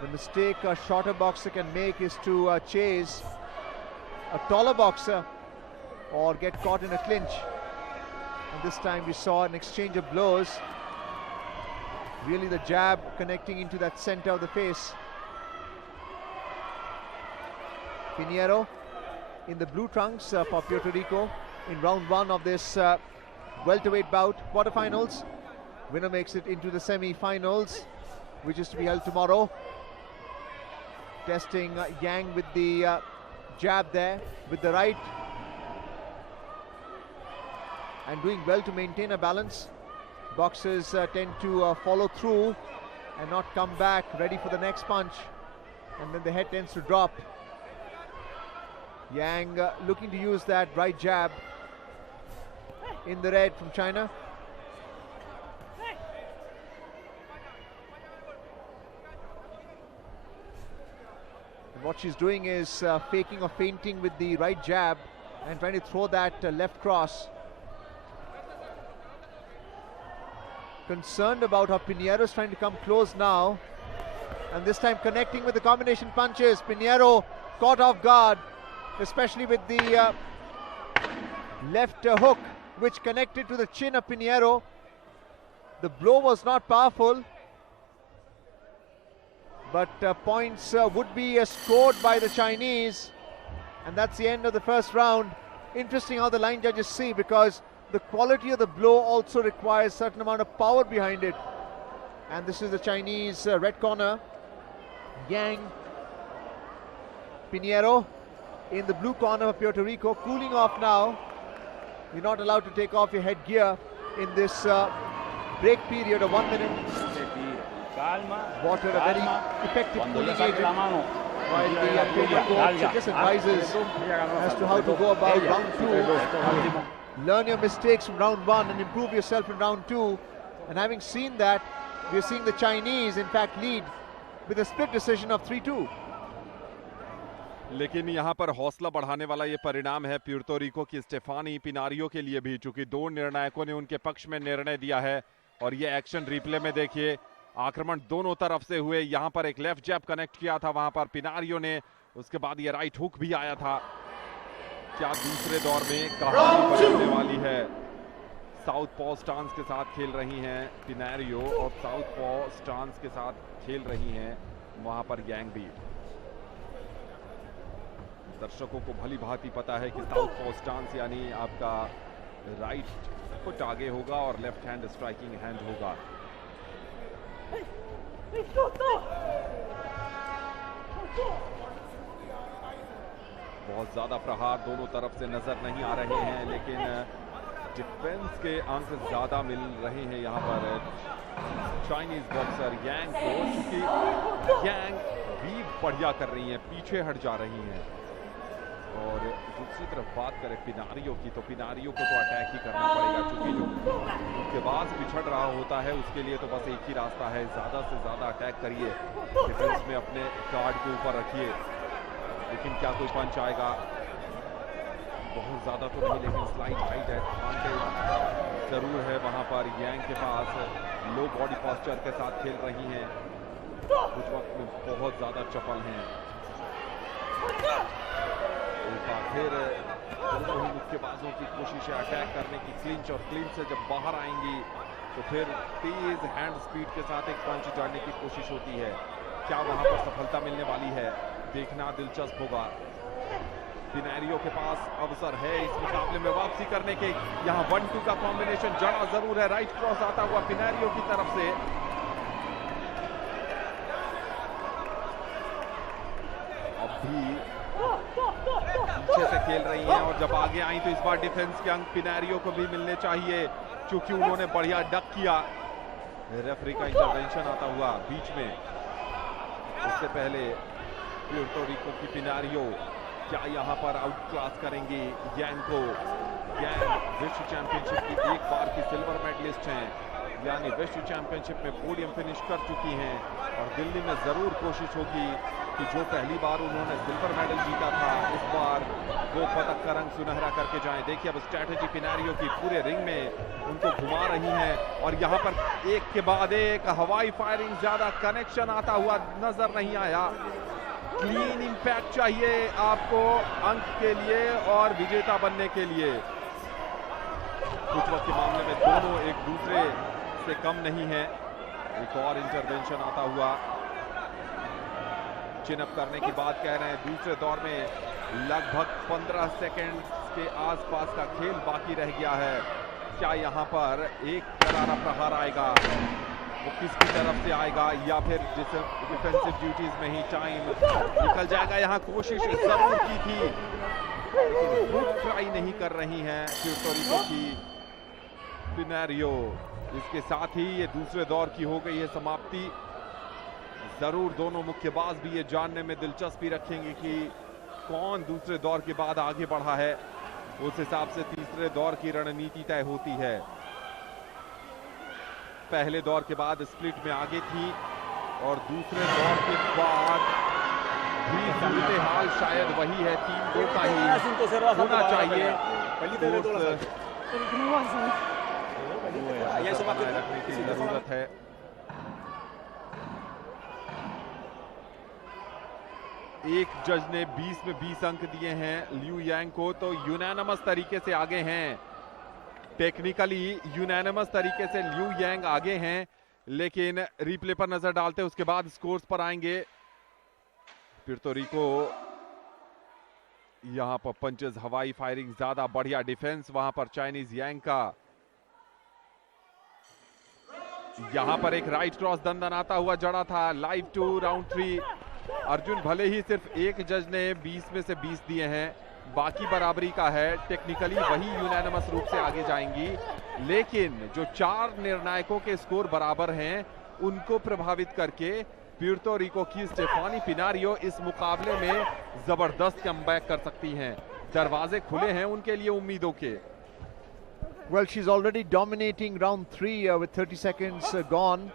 The mistake a shorter boxer can make is to chase a taller boxer or get caught in a clinch. And this time we saw an exchange of blows. Really the jab connecting into that center of the face. Pinheiro in the blue trunks for Puerto Rico in round 1 of this welterweight bout, quarterfinals. Winner makes it into the semi-finals, which is to be held tomorrow. Testing Yang with the jab there, with the right. And doing well to maintain a balance. Boxers tend to follow through and not come back ready for the next punch. And then the head tends to drop. Yang looking to use that right jab in the red from China. And what she's doing is faking or feinting with the right jab and trying to throw that left cross. Concerned about how Pinheiro is trying to come close now, and this time connecting with the combination punches. Pinheiro caught off guard, especially with the left hook which connected to the chin of Pinheiro. The blow was not powerful, but points would be scored by the Chinese, and that's the end of the first round. Interesting how the line judges see, because the quality of the blow also requires a certain amount of power behind it. And this is the Chinese red corner. Yang. Pinheiro in the blue corner of Puerto Rico, cooling off now. You're not allowed to take off your headgear in this break period of 1 minute. Water, a very effective cooling agent. While the coach just advises as to how to go about round 2. Learn your mistakes from round 1 and improve yourself in round 2. And having seen that, we're seeing the Chinese in fact lead with a split decision of 3-2. लेकिन यहाँ पर हौसला बढ़ाने वाला ये परिणाम है Puerto Rico की स्टेफानी पिनारियो के लिए भी, चूंकि 2 निर्णायकों ने उनके पक्ष में निर्णय दिया है। और ये एक्शन रिप्ले में देखिए, आक्रमण दोनों तरफ से हुए। यहाँ पर एक लेफ्ट जैब कनेक्ट किया था वहां पर पिनारियो ने, उसके बाद ये राइट हुक भी आया था। क्या दूसरे दौर में कहानी बदलने वाली है? साउथ पॉ स्टांस के साथ खेल रही हैं पिनारियो, और साउथ पॉ स्टांस के साथ खेल रही हैं वहां पर यांग भी। दर्शकों को भली भांति पता है कि साउथ पॉ स्टांस यानी आपका राइट फुट आगे होगा और लेफ्ट हैंड स्ट्राइकिंग हैंड होगा। बहुत ज्यादा प्रहार दोनों तरफ से नजर नहीं आ रहे हैं, लेकिन डिफेंस के अंक ज्यादा मिल रहे हैं यहाँ पर चाइनीज बॉक्सर यांग को, क्योंकि यांग वीव बढ़िया कर रही हैं, पीछे हट जा रही हैं। और दूसरी तरफ बात करें पिनारियो की, तो पिनारियो को तो अटैक ही करना पड़ेगा, क्योंकि जो मुक्केबाज पिछड़ रहा होता है उसके लिए तो बस एक ही रास्ता है, ज्यादा से ज्यादा अटैक करिए, डिफेंस में अपने गार्ड के ऊपर रखिए। लेकिन क्या कोई पंच आएगा? बहुत ज्यादा तो नहीं, लेकिन स्लाइड हाइट एडवांटेज जरूर है वहां पर यांग के पास। लो बॉडी पोस्चर के साथ खेल रही हैं, कुछ वक्त में बहुत ज्यादा चपल हैं। एक बार फिर दोनों ही मुक्केबाजों की कोशिश है अटैक करने की, क्लिंच, और क्लिंच से जब बाहर आएंगी तो फिर तेज हैंड स्पीड के साथ एक पंच जड़ने की कोशिश होती है। क्या वहां पर सफलता मिलने वाली है? देखना दिलचस्प होगा। पिनारियो के पास अवसर है इस मुकाबले में वापसी करने के। यहाँ 1-2 का कॉम्बिनेशन जड़ा जरूर है, राइट क्रॉस आता हुआ पिनारियो की तरफ से। अब भी पीछे से खेल रही हैं, और जब आगे आई तो इस बार डिफेंस के अंक पिनारियो को भी मिलने चाहिए, क्योंकि उन्होंने बढ़िया डक किया। रेफरी का इंटरवेंशन आता हुआ बीच में। उससे पहले प्यूर्तो रिको की पिनारियो क्या यहाँ पर आउट क्लास करेंगी यांग को? यांग विश्व चैंपियनशिप की एक बार की सिल्वर मेडलिस्ट हैं, यानी विश्व चैंपियनशिप में पोडियम फिनिश कर चुकी हैं, और दिल्ली में जरूर कोशिश होगी कि जो पहली बार उन्होंने सिल्वर मेडल जीता था, इस बार वो पदक का रंग सुनहरा करके जाएं। देखिए अब स्ट्रैटेजी पिनारियो की, पूरे रिंग में उनको घुमा रही हैं, और यहाँ पर एक के बाद एक हवाई फायरिंग, ज्यादा कनेक्शन आता हुआ नजर नहीं आया। क्लीन इंपैक्ट चाहिए आपको अंक के लिए और विजेता बनने के लिए। कुछ वक्त के मामले में दोनों एक दूसरे से कम नहीं है। एक और इंटरवेंशन आता हुआ। चिनअप करने की बात कह रहे हैं। दूसरे दौर में लगभग 15 सेकंड के आसपास का खेल बाकी रह गया है। क्या यहां पर एक करारा प्रहार आएगा? वो किसकी तरफ से आएगा, या फिर डिफेंसिव ड्यूटीज में ही टाइम निकल जाएगा? यहां कोशिश जरूर की थी, लेकिन गुड ट्राई नहीं कर रही हैं प्यूर्टो रिको की पिनारियो। इसके साथ ही ये दूसरे दौर की हो गई है समाप्ति। जरूर दोनों मुक्केबाज भी ये जानने में दिलचस्पी रखेंगे कि कौन दूसरे दौर के बाद आगे बढ़ा है। उस हिसाब से तीसरे दौर की रणनीति तय होती है। पहले दौर के बाद स्प्लिट में आगे थी, और दूसरे दौर के बाद भी सूरत हाल शायद वही है। 3-2 का ही होना चाहिए। रखने की जरूरत है। एक जज ने 20 में 20 अंक दिए हैं लियू यांग को, तो यूनानिमस तरीके से आगे हैं। टेक्निकली यूनानिमस तरीके से लियू यांग आगे हैं, लेकिन रिप्ले पर नजर डालते उसके बाद स्कोर्स पर आएंगे। पुर्तो रिको यहां पर पंचेस, हवाई फायरिंग ज्यादा बढ़िया, डिफेंस वहां पर चाइनीज यांग का। यहां पर एक राइट क्रॉस दंदनाता हुआ जड़ा था। Live two round 3। अर्जुन, भले ही सिर्फ एक जज ने 20 में से 20 दिए हैं, बाकी बराबरी का है। टेक्निकली वही यूनानिमस रूप से आगे जाएंगी, लेकिन जो 4 निर्णायकों के स्कोर बराबर हैं उनको प्रभावित करके पुर्तो रिको की स्टेफानी पिनारियो इस मुकाबले में जबरदस्त कमबैक कर सकती हैं। दरवाजे खुले हैं उनके लिए उम्मीदों के। Well, she's already dominating round 3 with 30 seconds gone.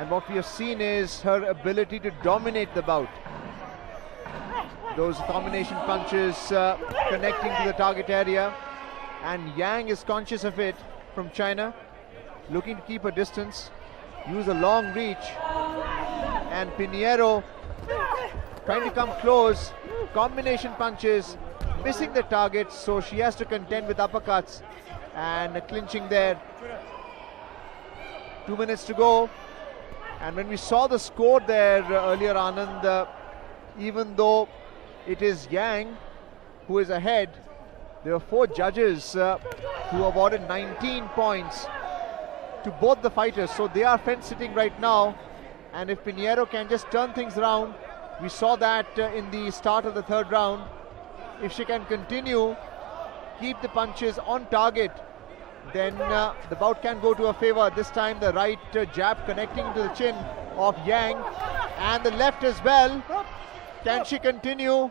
And what we have seen is her ability to dominate the bout. Those combination punches connecting to the target area. And Yang is conscious of it from China. Looking to keep her distance. Use a long reach. And Pinheiro trying to come close. Combination punches. Missing the target, so she has to contend with uppercuts. And clinching there. 2 minutes to go. And when we saw the score there earlier, Anand, even though it is Yang who is ahead, there were 4 judges who awarded 19 points to both the fighters. So they are fence-sitting right now. And if Pinheiro can just turn things around, we saw that in the start of the 3rd round. If she can continue, keep the punches on target, then the bout can go to her favor. This time the right jab connecting to the chin of Yang, and the left as well. Can she continue?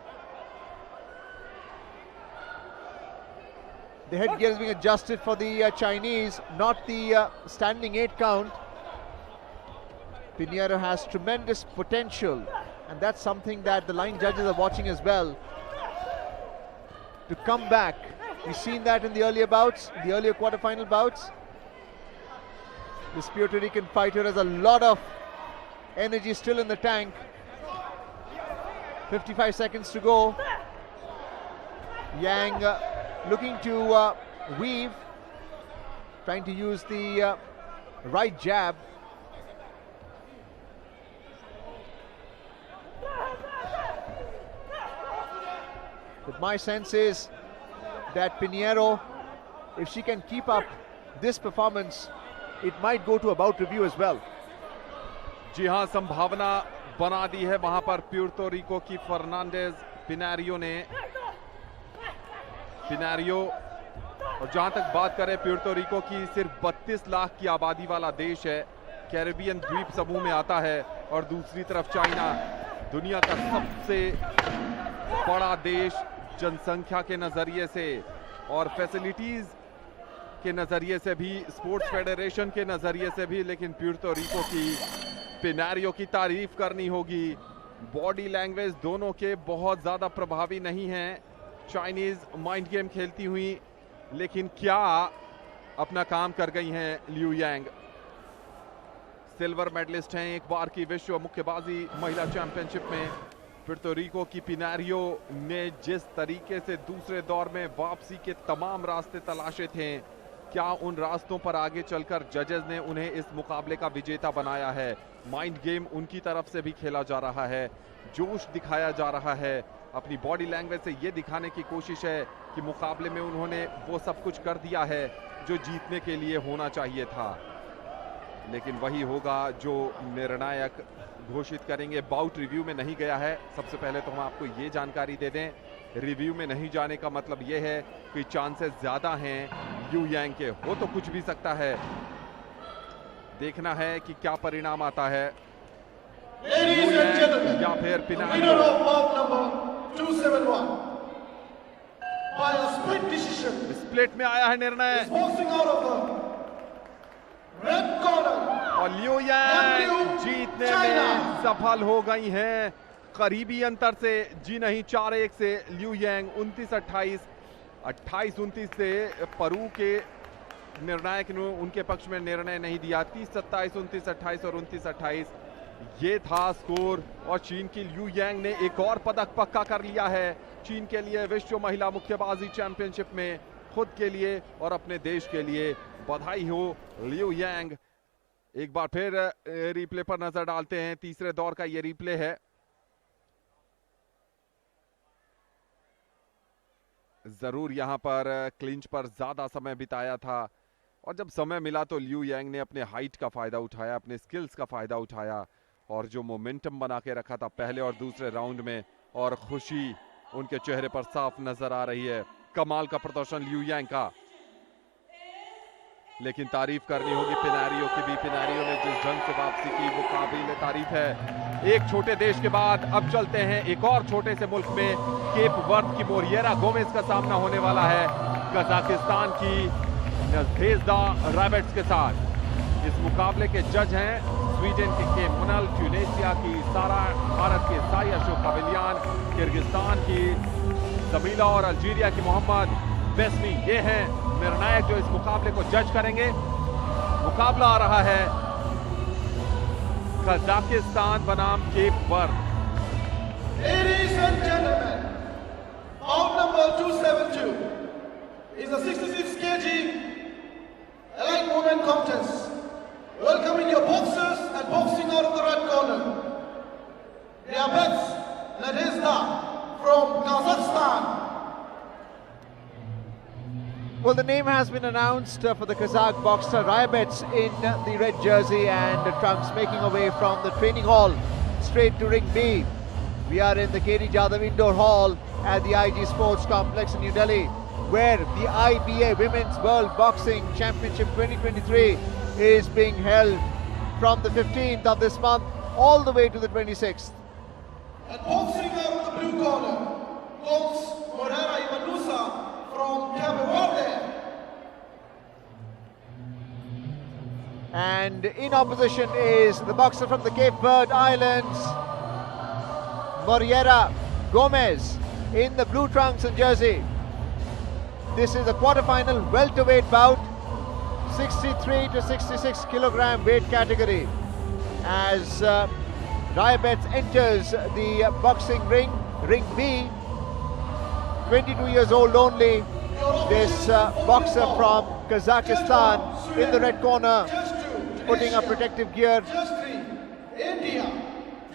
The headgear is being adjusted for the Chinese, not the standing 8 count. Pinheiro has tremendous potential, and that's something that the line judges are watching as well. To come back. We've seen that in the earlier bouts, the earlier quarterfinal bouts. This Puerto Rican fighter has a lot of energy still in the tank. 55 seconds to go. Yang looking to weave, trying to use the right jab. But my sense is that Pinheiro, if she can keep up this performance, it might go to a bout review as well. जी हाँ, संभावना बना दी है वहां पर पुर्तो रिको की Fernandez पिनारियो ने। पिनारियो, और जहां तक बात करें पुर्तो रिको की, सिर्फ 32 लाख की आबादी वाला देश है, कैरिबियन द्वीप समूह में आता है, और दूसरी तरफ चाइना, दुनिया का सबसे बड़ा देश जनसंख्या के नजरिए से और फैसिलिटीज के नजरिए से भी, स्पोर्ट्स फेडरेशन के नजरिए से भी। लेकिन पुर्तो रिको की पिनारियो की तारीफ करनी होगी। बॉडी लैंग्वेज दोनों के बहुत ज्यादा प्रभावी नहीं हैं। चाइनीज माइंड गेम खेलती हुई, लेकिन क्या अपना काम कर गई हैं लियू यांग। सिल्वर मेडलिस्ट हैं एक बार की विश्व मुक्केबाजी महिला चैंपियनशिप में। पुर्तो रिको की पिनारियो ने जिस तरीके से दूसरे दौर में वापसी के तमाम रास्ते तलाशे थे, क्या उन रास्तों पर आगे चलकर जजेस ने उन्हें इस मुकाबले का विजेता बनाया है। माइंड गेम उनकी तरफ से भी खेला जा रहा है, जोश दिखाया जा रहा है, अपनी बॉडी लैंग्वेज से ये दिखाने की कोशिश है कि मुकाबले में उन्होंने वो सब कुछ कर दिया है जो जीतने के लिए होना चाहिए था। लेकिन वही होगा जो निर्णायक घोषित करेंगे। बाउट रिव्यू में नहीं गया है। सबसे पहले तो हम आपको ये जानकारी दे दें, रिव्यू में नहीं जाने का मतलब ये है कि चांसेस ज्यादा हैं लियू यांग के, हो तो कुछ भी सकता है। देखना है कि क्या परिणाम आता है, लियू यांग या फिर पिनारियो। स्प्लिट में आया है निर्णय और लियू यांग जीतने में सफल हो गई हैं करीबी अंतर से। जी नहीं, 4-1 से लियू यांग 29-28, 28-29 से परू के निर्णायक ने उनके पक्ष में निर्णय नहीं दिया। 30-27, 29-28 और 29-28 ये था स्कोर। और चीन की लियू यांग ने एक और पदक पक्का कर लिया है। चीन के लिए विश्व महिला मुक्केबाजी चैंपियनशिप में खुद के लिए और अपने देश के लिए बधाई हो लियू यांग। एक बार फिर रिप्ले पर नजर डालते हैं। तीसरे दौर का ये रिप्ले है। जरूर यहां पर क्लिंच पर ज्यादा समय बिताया था और जब समय मिला तो लियू यांग ने अपने हाइट का फायदा उठाया, अपने स्किल्स का फायदा उठाया और जो मोमेंटम बना के रखा था पहले और दूसरे राउंड में, और खुशी उनके चेहरे पर साफ नजर आ रही है। कमाल का प्रदर्शन लियू यांग का। लेकिन तारीफ करनी होगी पिनारियो की भी। पिनारियो ने जिस ढंग से वापसी की वो काबिल तारीफ है। एक छोटे देश के बाद अब चलते हैं एक और छोटे से मुल्क में। केप वर्द की मोरिएरा गोमेज का सामना होने वाला है कजाकिस्तान की नज़ेज़दा रैबिट्स के साथ। इस मुकाबले के जज हैं स्वीडन के के मुनल, ट्यूनेशिया की सारा, भारत के साई अशोक कबिलियान, किर्गिस्तान की जमीला और अल्जीरिया की मोहम्मद बेस्मी। ये हैं निर्णायक जो इस मुकाबले को जज करेंगे। मुकाबला आ रहा है कजाकिस्तान बनाम Cape Verde. Ladies and gentlemen, bout number 272 is a 66 kg elite women contest. Welcoming your boxers and boxing out of the red corner, Riabets Nadezhda from Kazakhstan. Well, the name has been announced for the Kazakh boxer Riabets in the red jersey and trunks, making her way from the training hall straight to ring B. We are in the KD Jadhav Indoor Hall at the IG Sports Complex in New Delhi, where the IBA Women's World Boxing Championship 2023 is being held from the 15th of this month all the way to the 26th. And boxing out of the blue corner, Cox Morera Ivanusa from Verde. And in opposition is the boxer from the Cape Verde Islands, Morera Gomez, in the blue trunks and jersey. This is a quarterfinal welterweight bout, 63 to 66 kilogram weight category, as Riabets enters the boxing ring, ring B. 22 years old only, this boxer from Kazakhstan in the red corner, putting a protective gear. India,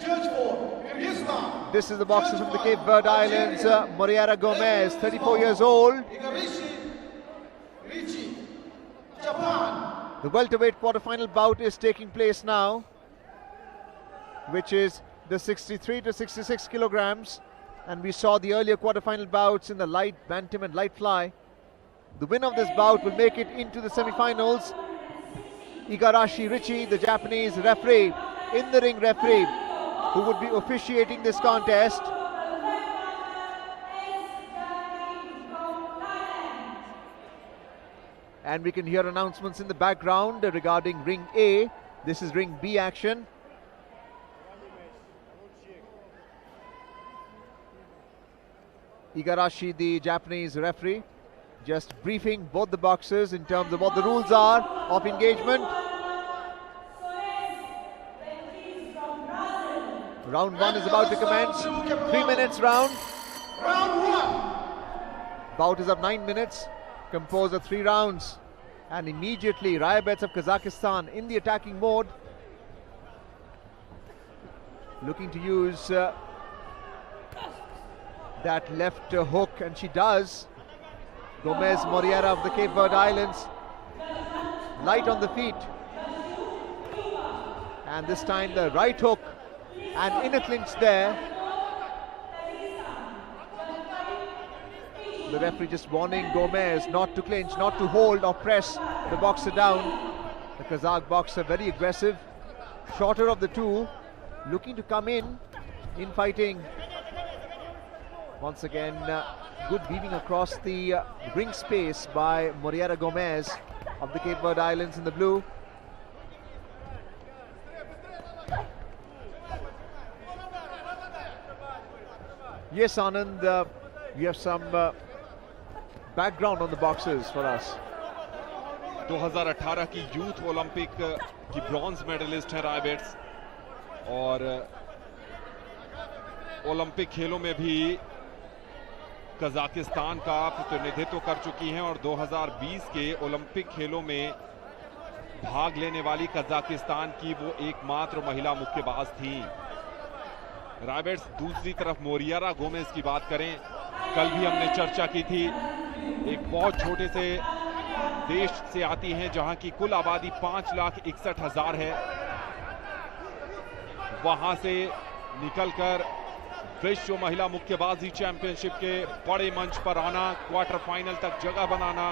Judge 4, Kyrgyzstan. This is the boxer from the Cape Verde Islands, Morera Gomez, 34 years old. Ricci, Japan. The welterweight quarterfinal bout is taking place now, which is the 63 to 66 kilograms. And we saw the earlier quarterfinal bouts in the light bantam and light fly. The winner of this bout will make it into the semi-finals. Igarashi Ricci, the Japanese referee, in the ring referee, who would be officiating this contest. And we can hear announcements in the background regarding ring A. This is ring B action. Igarashi, the Japanese referee, just briefing both the boxers in terms of what the rules are of engagement. Round one is about to commence. 3 minutes round. Round one. Bout is of 9 minutes, composed of 3 rounds. And immediately Ryabets of Kazakhstan in the attacking mode, looking to use that left hook, and she does. Gomez Moriera of the Cape Verde Islands, light on the feet, and this time the right hook, and in a clinch there. The referee just warning Gomez not to clinch, not to hold or press the boxer down. The Kazakh boxer very aggressive, shorter of the two, looking to come in fighting. Once again, good weaving across the ring space by Moriera Gomez of the Cape Verde Islands in the blue. Yes, Anand, you have some background on the boxers for us. 2018 की youth Olympic की bronze medallist हैं रायबेट्स, और Olympic खेलों में भी Kazakhstan का प्रतिनिधित्व कर चुकी हैं, और 2020 के ओलंपिक खेलों में भाग लेने वाली कजाकिस्तान की वो एकमात्र महिला मुक्केबाज थी। रायबेट्स दूसरी तरफ मोरियारा गोमेज की बात करें, कल भी हमने चर्चा की थी, एक बहुत छोटे से देश से आती हैं जहां की कुल आबादी 5,61,000 है। वहां से निकलकर विश्व महिला मुक्केबाजी चैंपियनशिप के बड़े मंच पर आना, क्वार्टर फाइनल तक जगह बनाना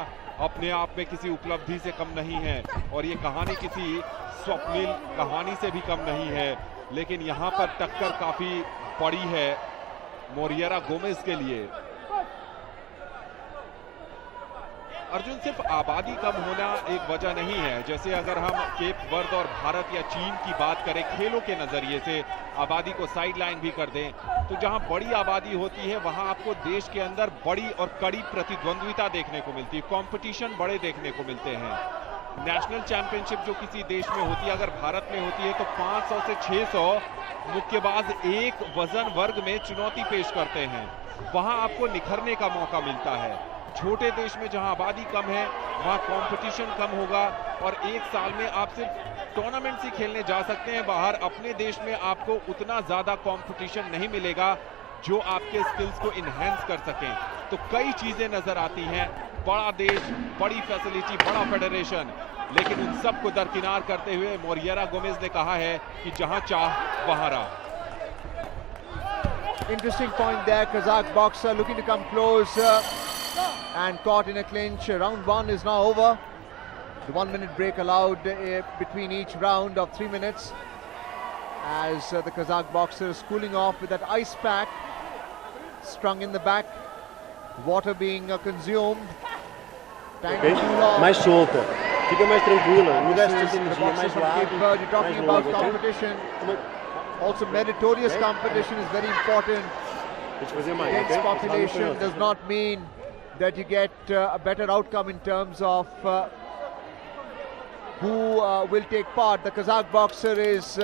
अपने आप में किसी उपलब्धि से कम नहीं है, और ये कहानी किसी स्वप्निल कहानी से भी कम नहीं है। लेकिन यहां पर टक्कर काफी बड़ी है मोरियारा गोमेज के लिए। अर्जुन, सिर्फ आबादी कम होना एक वजह नहीं है। जैसे अगर हम केप वर्द और भारत या चीन की बात करें खेलों के नजरिए से, आबादी को साइड लाइन भी कर दें, तो जहां बड़ी आबादी होती है वहां आपको देश के अंदर बड़ी और कड़ी प्रतिद्वंद्विता देखने को मिलती है, कंपटीशन बड़े देखने को मिलते हैं। नेशनल चैंपियनशिप जो किसी देश में होती है, अगर भारत में होती है तो 500 से 600 मुक्केबाज एक वजन वर्ग में चुनौती पेश करते हैं, वहां आपको निखरने का मौका मिलता है। छोटे देश में जहां आबादी कम है वहां कंपटीशन कम होगा, और एक साल में आप सिर्फ टूर्नामेंट ही खेलने जा सकते हैं बाहर। अपने देश में आपको उतना ज्यादा कंपटीशन नहीं मिलेगा जो आपके स्किल्स को इनहेंस कर सकें। तो कई चीजें नजर आती हैं, बड़ा देश, बड़ी फैसिलिटी, बड़ा फेडरेशन, लेकिन उन सबको दरकिनार करते हुए मोरियारा गोमेज ने कहा है कि जहां चाह वहां राह। Interesting point there. Kazakh boxer looking to come close and caught in a clinch. Round one is now over. The 1 minute break allowed between each round of 3 minutes, as the Kazakh boxer is cooling off with that ice pack strung in the back. Water being consumed. Time to cool off. Mais solta. Fica mais tranquila. Não This gasta is the energia, boxer mais from Cape lado. Verde. You're talking mais about longo, ok? competition. Also meritorious competition is very important. Deixa eu fazer mais, Dense ok? population does not mean that you get a better outcome in terms of who will take part. The Kazakh boxer is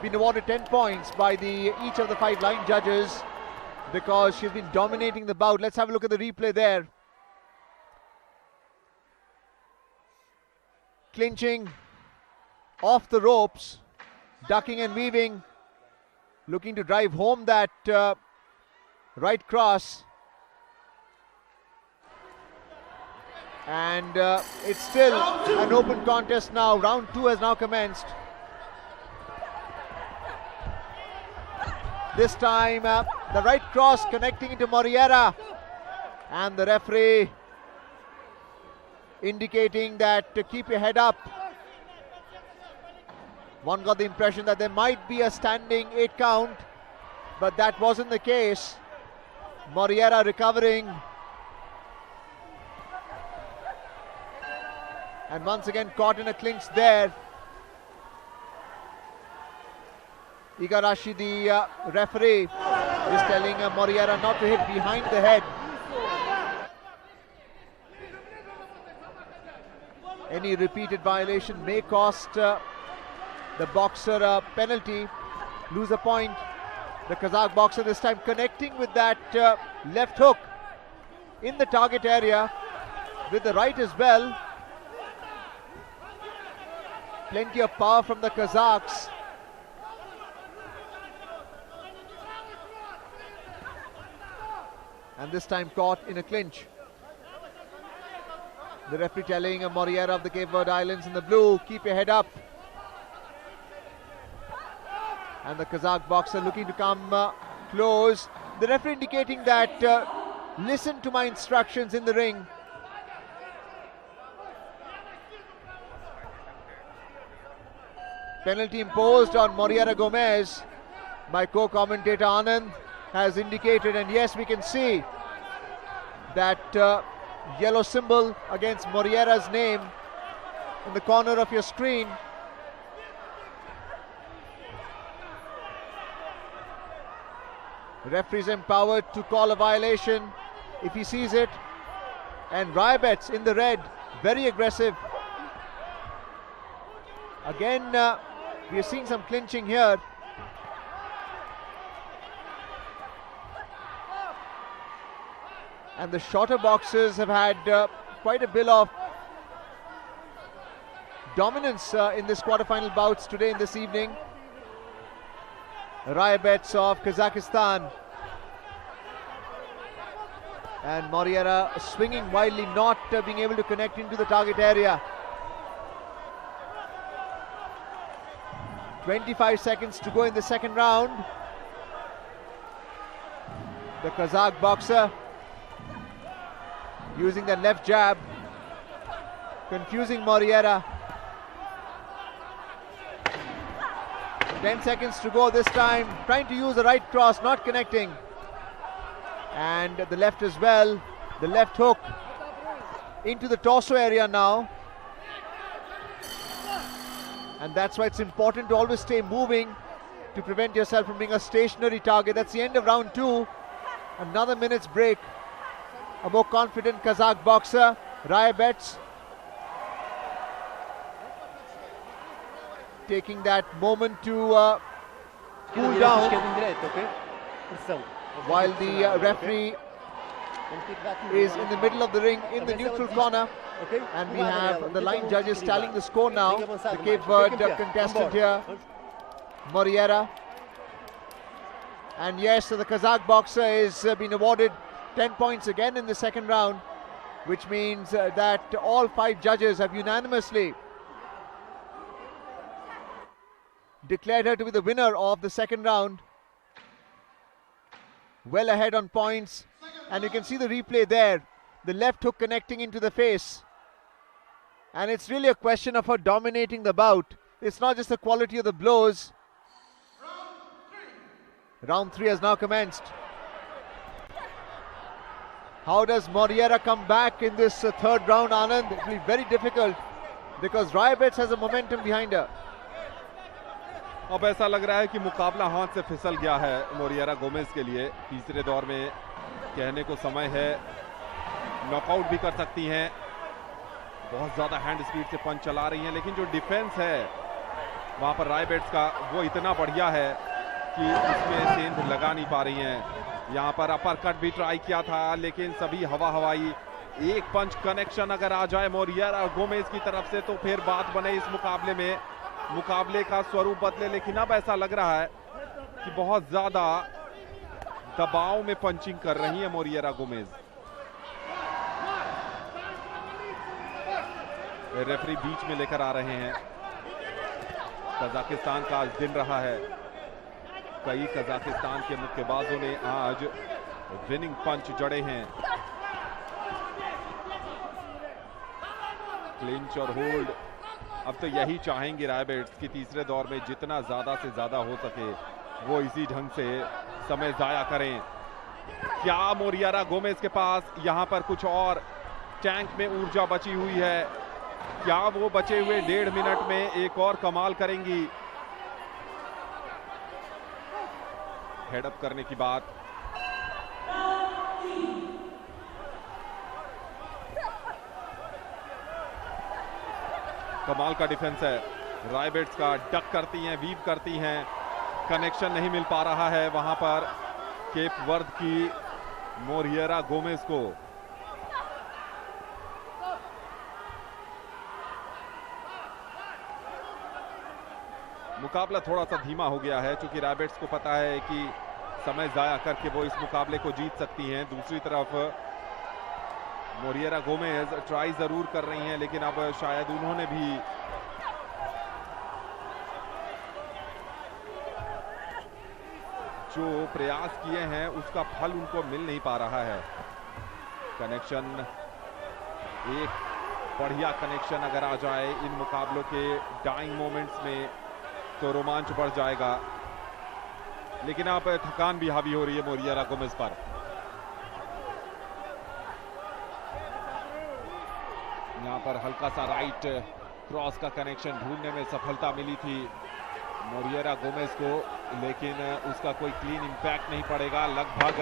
been awarded 10 points by each of the 5 line judges because she's been dominating the bout. Let's have a look at the replay there. Clinching off the ropes, ducking and weaving, looking to drive home that right cross. And it's still an open contest now. Round 2 has now commenced. This time the right cross connecting into Moriera, and the referee indicating that to keep your head up. One got the impression that there might be a standing 8 count, but that wasn't the case. Moriera recovering. And once again caught in a clinch there. Igarashi, the referee, is telling Moriera not to hit behind the head. Any repeated violation may cost the boxer a penalty, lose a point. The Kazakh boxer this time connecting with that left hook in the target area with the right as well. Plenty of power from the Kazakhs. And this time caught in a clinch. The referee telling Moriera of the Cape Verde Islands in the blue, keep your head up. And the Kazakh boxer looking to come close. The referee indicating that listen to my instructions in the ring. Penalty imposed on Moriera Gomez. My co-commentator Anand has indicated, and yes, we can see that yellow symbol against Moriera's name in the corner of your screen. The referee is empowered to call a violation if he sees it. And Raibets in the red, very aggressive. Again, we are seeing some clinching here. And the shorter boxers have had quite a bit of dominance in this quarterfinal bouts today and this evening. Raibets of Kazakhstan. And Moriera swinging wildly, not being able to connect into the target area. 25 seconds to go in the second round. The Kazakh boxer using the left jab, confusing Moriera. 10 seconds to go this time, trying to use the right cross, not connecting. And the left as well, the left hook into the torso area now. And that's why it's important to always stay moving to prevent yourself from being a stationary target. That's the end of round 2. Another minute's break. A more confident Kazakh boxer, Raibets, taking that moment to cool down, while the referee is in the middle of the ring in the neutral corner. And we have the line judges tallying the score now. The Cape Verde contestant here, Moriera. And yes, so the Kazakh boxer is been awarded 10 points again in the second round, which means that all 5 judges have unanimously declared her to be the winner of the second round. Well ahead on points, and you can see the replay there, the left hook connecting into the face. And it's really a question of her dominating the bout. It's not just the quality of the blows. Round 3 has now commenced. How does Moriera come back in this third round, Anand? It will be very difficult because Raibets has a momentum behind her. अब ऐसा लग रहा है कि मुकाबला हाथ से फिसल गया है मोरिएरा गोमेज के लिए। तीसरे दौर में कहने को समय है, नॉकआउट भी कर सकती हैं। बहुत ज़्यादा हैंड स्पीड से पंच चला रही हैं, लेकिन जो डिफेंस है वहाँ पर रायबेट्स का वो इतना बढ़िया है कि इसमें सेंध लगा नहीं पा रही हैं। यहाँ पर अपर कट भी ट्राई किया था, लेकिन सभी हवाई। एक पंच कनेक्शन अगर आ जाए मोरिएरा गोमेज की तरफ से तो फिर बात बने इस मुकाबले में, मुकाबले का स्वरूप बदले। लेकिन अब ऐसा लग रहा है कि बहुत ज्यादा दबाव में पंचिंग कर रही है मोरिएरा गोमेज। रेफरी बीच में लेकर आ रहे हैं। कजाकिस्तान का आज दिन रहा है। कई कजाकिस्तान के मुक्केबाजों ने आज विनिंग पंच जड़े हैं। क्लिंच और होल्ड अब तो यही चाहेंगे रायबेट्स कि तीसरे दौर में जितना ज्यादा से ज्यादा हो सके वो इसी ढंग से समय जाया करें। क्या मोरिएरा गोमेज के पास यहां पर कुछ और टैंक में ऊर्जा बची हुई है? क्या वो बचे हुए 1.5 मिनट में एक और कमाल करेंगी? हेडअप करने की बात। कमाल का डिफेंस है रायबेट्स का, डक करती हैं, वीव करती हैं, कनेक्शन नहीं मिल पा रहा है वहां पर केप वर्द की मोरिएरा गोमेज को। मुकाबला थोड़ा सा धीमा हो गया है क्योंकि रैबिट्स को पता है कि समय जाया करके वो इस मुकाबले को जीत सकती हैं। दूसरी तरफ मोरिएरा गोमेज ट्राई जरूर कर रही हैं, लेकिन अब शायद उन्होंने भी जो प्रयास किए हैं उसका फल उनको मिल नहीं पा रहा है। कनेक्शन, एक बढ़िया कनेक्शन अगर आ जाए इन मुकाबलों के डाइंग मोमेंट्स में तो रोमांच बढ़ जाएगा, लेकिन अब थकान भी हावी हो रही है मोरिएरा गोमेज पर। यहां पर हल्का सा राइट क्रॉस का कनेक्शन ढूंढने में सफलता मिली थी मोरिएरा गोमेज को, लेकिन उसका कोई क्लीन इंपैक्ट नहीं पड़ेगा। लगभग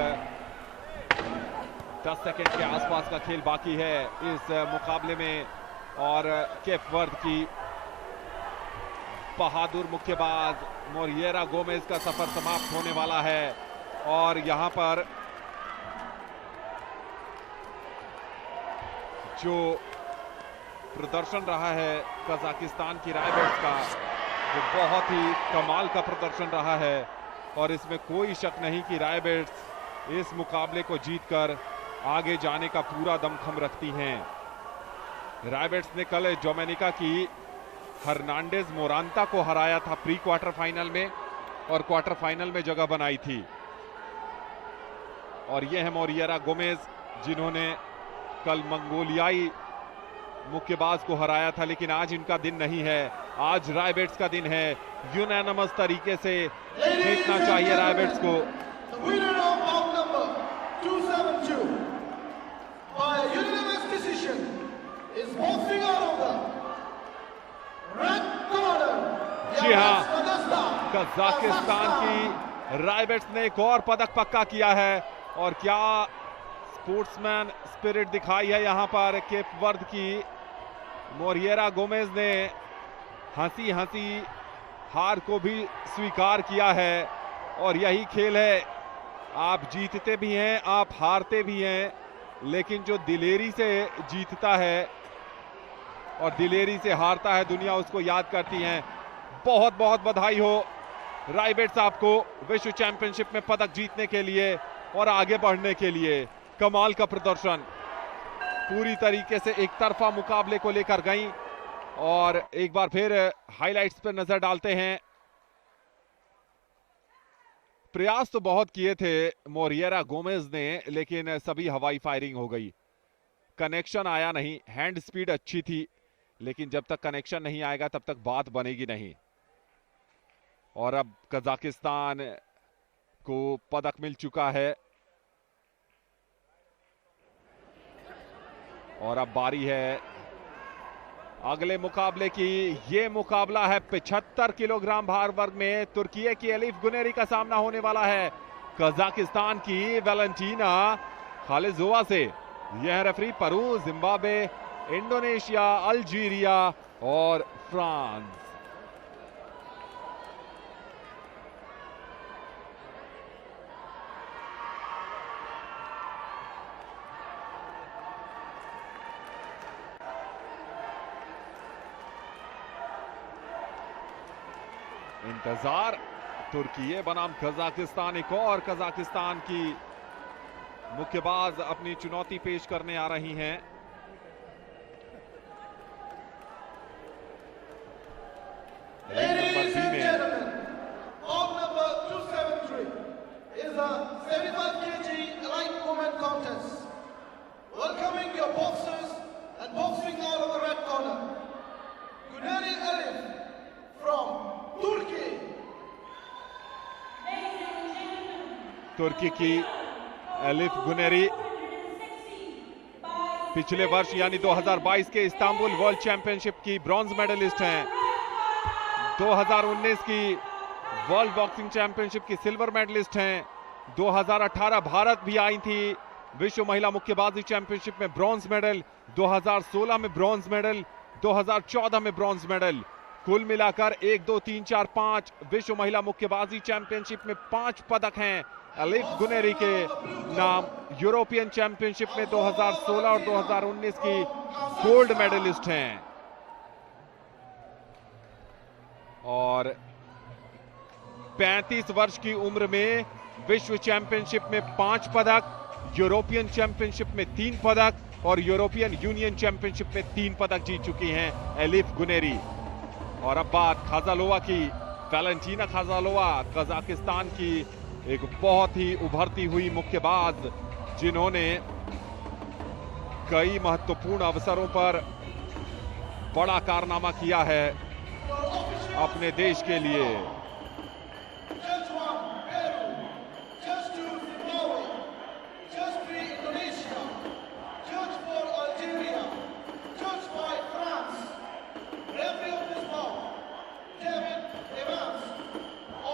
10 सेकंड के आसपास का खेल बाकी है इस मुकाबले में और केप वर्द की बहादुर मुक्केबाज मोरिएरा गोमेज का सफर समाप्त होने वाला है। और यहां पर जो प्रदर्शन रहा है कजाकिस्तान की रैबिट्स का, वो बहुत ही कमाल का प्रदर्शन रहा है और इसमें कोई शक नहीं कि रैबिट्स इस मुकाबले को जीतकर आगे जाने का पूरा दमखम रखती हैं। रैबिट्स ने कल डोमिनिका की हर्नांडेज मोरांता को हराया था प्री क्वार्टर फाइनल में और क्वार्टर फाइनल में जगह बनाई थी। और ये है मोरिएरा गोमेज जिन्होंने कल मंगोलियाई मुक्केबाज को हराया था, लेकिन आज इनका दिन नहीं है, आज रैबिट्स का दिन है। यूनानिमस तरीके से जीतना चाहिए रैबिट्स को। जी हाँ, कजाकिस्तान की रैबिट्स ने एक और पदक पक्का किया है और क्या स्पोर्ट्समैन स्पिरिट दिखाई है यहां पर केप वर्द की। मोरिएरा गोमेज ने हंसी हंसी हार को भी स्वीकार किया है और यही खेल है, आप जीतते भी हैं आप हारते भी हैं, लेकिन जो दिलेरी से जीतता है और दिलेरी से हारता है दुनिया उसको याद करती है। बहुत बहुत बधाई हो रैबिट्स आपको विश्व चैंपियनशिप में पदक जीतने के लिए और आगे बढ़ने के लिए। कमाल का प्रदर्शन, पूरी तरीके से एक तरफा मुकाबले को लेकर गई। और एक बार फिर हाइलाइट्स पर नजर डालते हैं। प्रयास तो बहुत किए थे मोरिएरा गोमेज ने, लेकिन सभी हवाई फायरिंग हो गई, कनेक्शन आया नहीं। हैंड स्पीड अच्छी थी, लेकिन जब तक कनेक्शन नहीं आएगा तब तक बात बनेगी नहीं। और अब कजाकिस्तान को पदक मिल चुका है और अब बारी है अगले मुकाबले की। ये मुकाबला है 75 किलोग्राम भार वर्ग में। तुर्की की एलिफ गुनेरी का सामना होने वाला है कजाकिस्तान की वैलेंटीना खालिजोवा से। यह है referee Peru, Zimbabwe, Indonesia, Algeria और फ्रांस। इंतजार तुर्की बनाम कजाकिस्तान, एक और कजाकिस्तान की मुक्केबाज अपनी चुनौती पेश करने आ रही हैं। Ladies and gentlemen, bout number 273 is a 75 kg light women contest. Welcoming your boxers and boxing out of the red corner, Guneri Elif from Turkey. तुर्की की एलिफ गुनेरी पिछले वर्ष यानी 2022 के इस्तांबुल वर्ल्ड चैंपियनशिप की ब्रॉन्ज मेडलिस्ट हैं। 2019 की world boxing championship की silver medallist हैं। 2018 भारत भी आई थी विश्व महिला मुक्केबाजी चैंपियनशिप में ब्रॉन्ज मेडल, 2016 में ब्रॉन्ज मेडल, 2014 में ब्रॉन्ज मेडल। कुल मिलाकर 1 2 3 4 5 विश्व महिला मुक्केबाजी चैंपियनशिप में 5 पदक हैं एलिफ गुनेरी के नाम। यूरोपियन चैंपियनशिप में 2016 और 2019 की गोल्ड मेडलिस्ट हैं। और 35 वर्ष की उम्र में विश्व चैंपियनशिप में 5 पदक, यूरोपियन चैंपियनशिप में 3 पदक और यूरोपियन यूनियन चैंपियनशिप में 3 पदक जीत चुकी हैं एलिफ गुनेरी। और अब बात खाजालोवा की। वैलेंटीना खाजालोवा कजाकिस्तान की एक बहुत ही उभरती हुई मुक्केबाज, जिन्होंने कई महत्वपूर्ण अवसरों पर बड़ा कारनामा किया है अपने देश के लिए। Judge 1, Peru. Judge 2, Zimbabwe. Judge 3, Indonesia. Judge 4, Algeria. Judge 5, France. Referee of this bout, David Evans,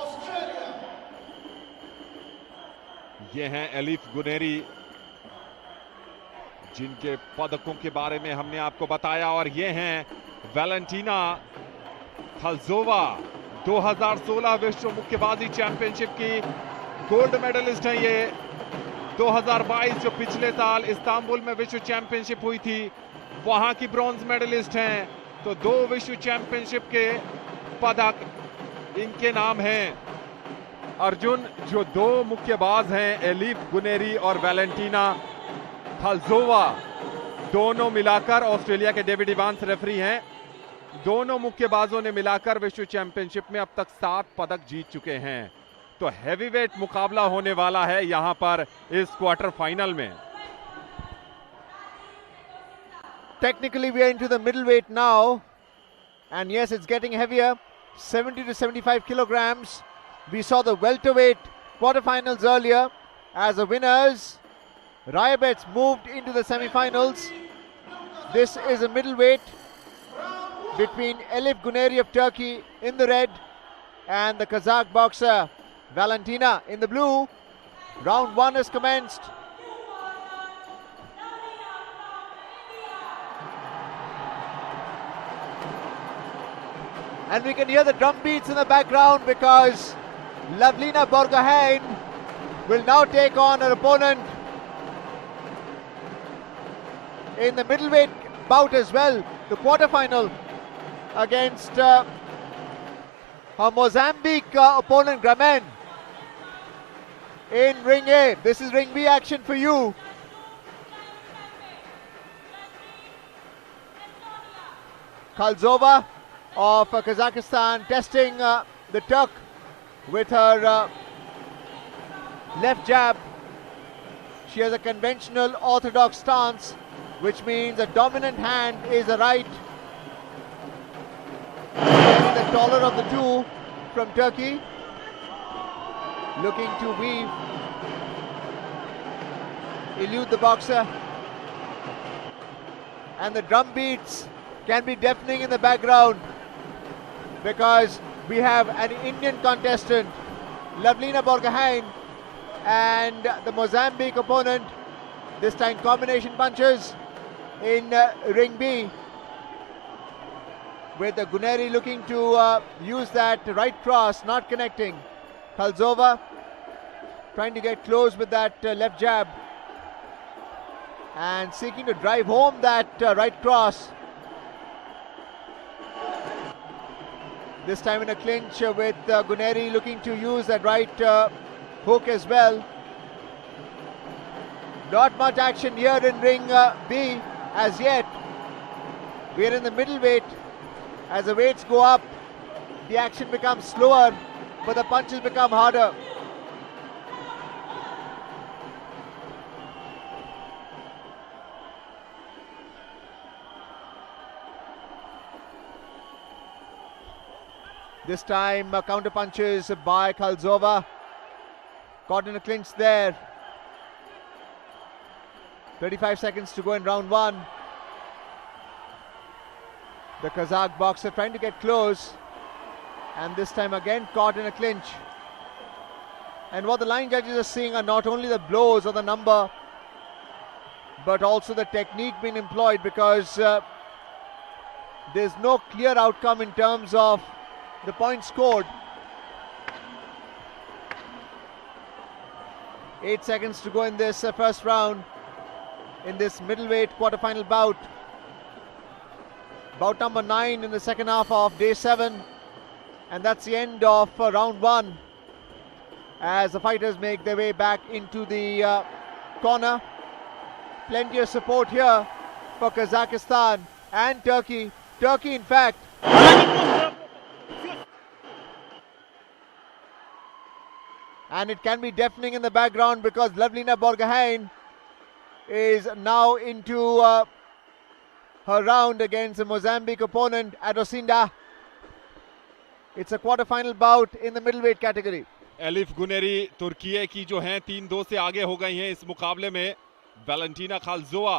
Australia. ये हैं एलिफ गुनेरी, जिनके पदकों के बारे में हमने आपको बताया। और ये हैं वैलेंटीना खाजालोवा, 2016 विश्व मुक्केबाजी चैंपियनशिप की गोल्ड मेडलिस्ट हैं ये। 2022 जो पिछले साल इस्तांबुल में विश्व चैंपियनशिप हुई थी, वहां की ब्रॉन्ज मेडलिस्ट हैं। तो 2 विश्व चैंपियनशिप के पदक इनके नाम हैं। अर्जुन, जो 2 मुक्केबाज हैं एलिफ गुनेरी और वैलेंटीना खाजालोवा, दोनों मिलाकर ऑस्ट्रेलिया के डेविड इवांस रेफरी हैं। दोनों मुक्केबाजों ने मिलाकर विश्व चैंपियनशिप में अब तक 7 पदक जीत चुके हैं। तो हैवीवेट मुकाबला होने वाला है यहां पर इस क्वार्टर फाइनल में। Technically we are into the middleweight now, and yes, it's getting heavier, 70 to 75 kilograms. We saw the welterweight quarterfinals earlier. As the winners, Raibets moved into the semi-finals. This is a middleweight between Elif Guneri of Turkey in the red and the Kazakh boxer Valentina in the blue. Round 1 has commenced. And we can hear the drum beats in the background because Lavlina Borgohain will now take on her opponent in the middleweight bout as well, the quarterfinal against her Mozambique opponent Gramen in ring A. This is ring B action for you. Kalzova of Kazakhstan testing the Turk with her left jab. She has a conventional orthodox stance, which means a dominant hand is a right. The taller of the two from Turkey, looking to weave, elude the boxer. And the drum beats can be deafening in the background because we have an Indian contestant, Lavlina Borgohain, and the Mozambique opponent, this time combination punches in ring B, with the Guneri looking to use that right cross, not connecting. Kalzova trying to get close with that left jab and seeking to drive home that right cross. This time in a clinch with Guneri looking to use that right hook as well. Not much action here in ring B as yet. We are in the middleweight. As the weights go up, the action becomes slower, but the punches become harder. This time counter punches by Kalzova. Caught in a clinch there. 35 seconds to go in round 1. The Kazakh boxer trying to get close, and this time again caught in a clinch. And what the line judges are seeing are not only the blows or the number, but also the technique being employed, because there's no clear outcome in terms of the points scored. 8 seconds to go in this first round in this middleweight quarterfinal bout. Bout number 9 in the second half of day 7, and that's the end of round 1. as the fighters make their way back into the corner. Plenty of support here for Kazakhstan and Turkey. Turkey, in fact, and it can be deafening in the background because Lavlina Borgohain is now into her round against the Mozambique opponent Adosinda. It's a quarter-final bout in the middleweight category. Elif Guneri तुर्की की जो हैं 3-2 से आगे हो गई हैं इस मुकाबले में। वैलेंटीना खालजोवा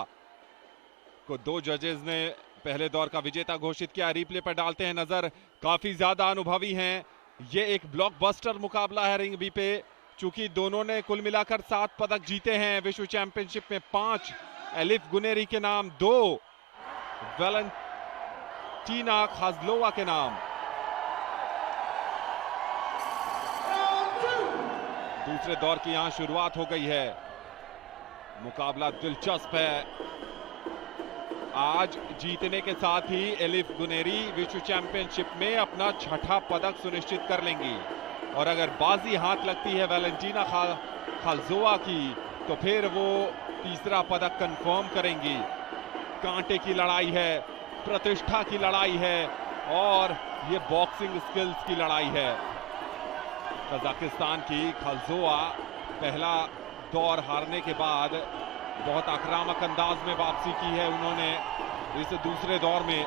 को 2 जजेस ने पहले दौर का विजेता घोषित किया। रिप्ले पर डालते हैं नजर, काफी ज्यादा अनुभवी हैं। ये एक ब्लॉकबस्टर मुकाबला है रिंग बी पे, चूंकि दोनों ने कुल मिलाकर 7 पदक जीते हैं विश्व चैंपियनशिप में 5 एलिफ गुनेरी के नाम, 2 वैलेंटीना खाजलोवा के नाम। दूसरे दौर की यहां शुरुआत हो गई है। मुकाबला दिलचस्प है। आज जीतने के साथ ही एलिफ गुनेरी विश्व चैंपियनशिप में अपना 6ठा पदक सुनिश्चित कर लेंगी, और अगर बाजी हाथ लगती है वैलेंटीना खालजोवा की तो फिर वो तीसरा पदक कंफर्म करेंगी। कांटे की लड़ाई है, प्रतिष्ठा की लड़ाई है, और ये बॉक्सिंग स्किल्स की लड़ाई है। कजाकिस्तान की खालजोवा पहला दौर हारने के बाद बहुत आक्रामक अंदाज में वापसी की है उन्होंने इस दूसरे दौर में।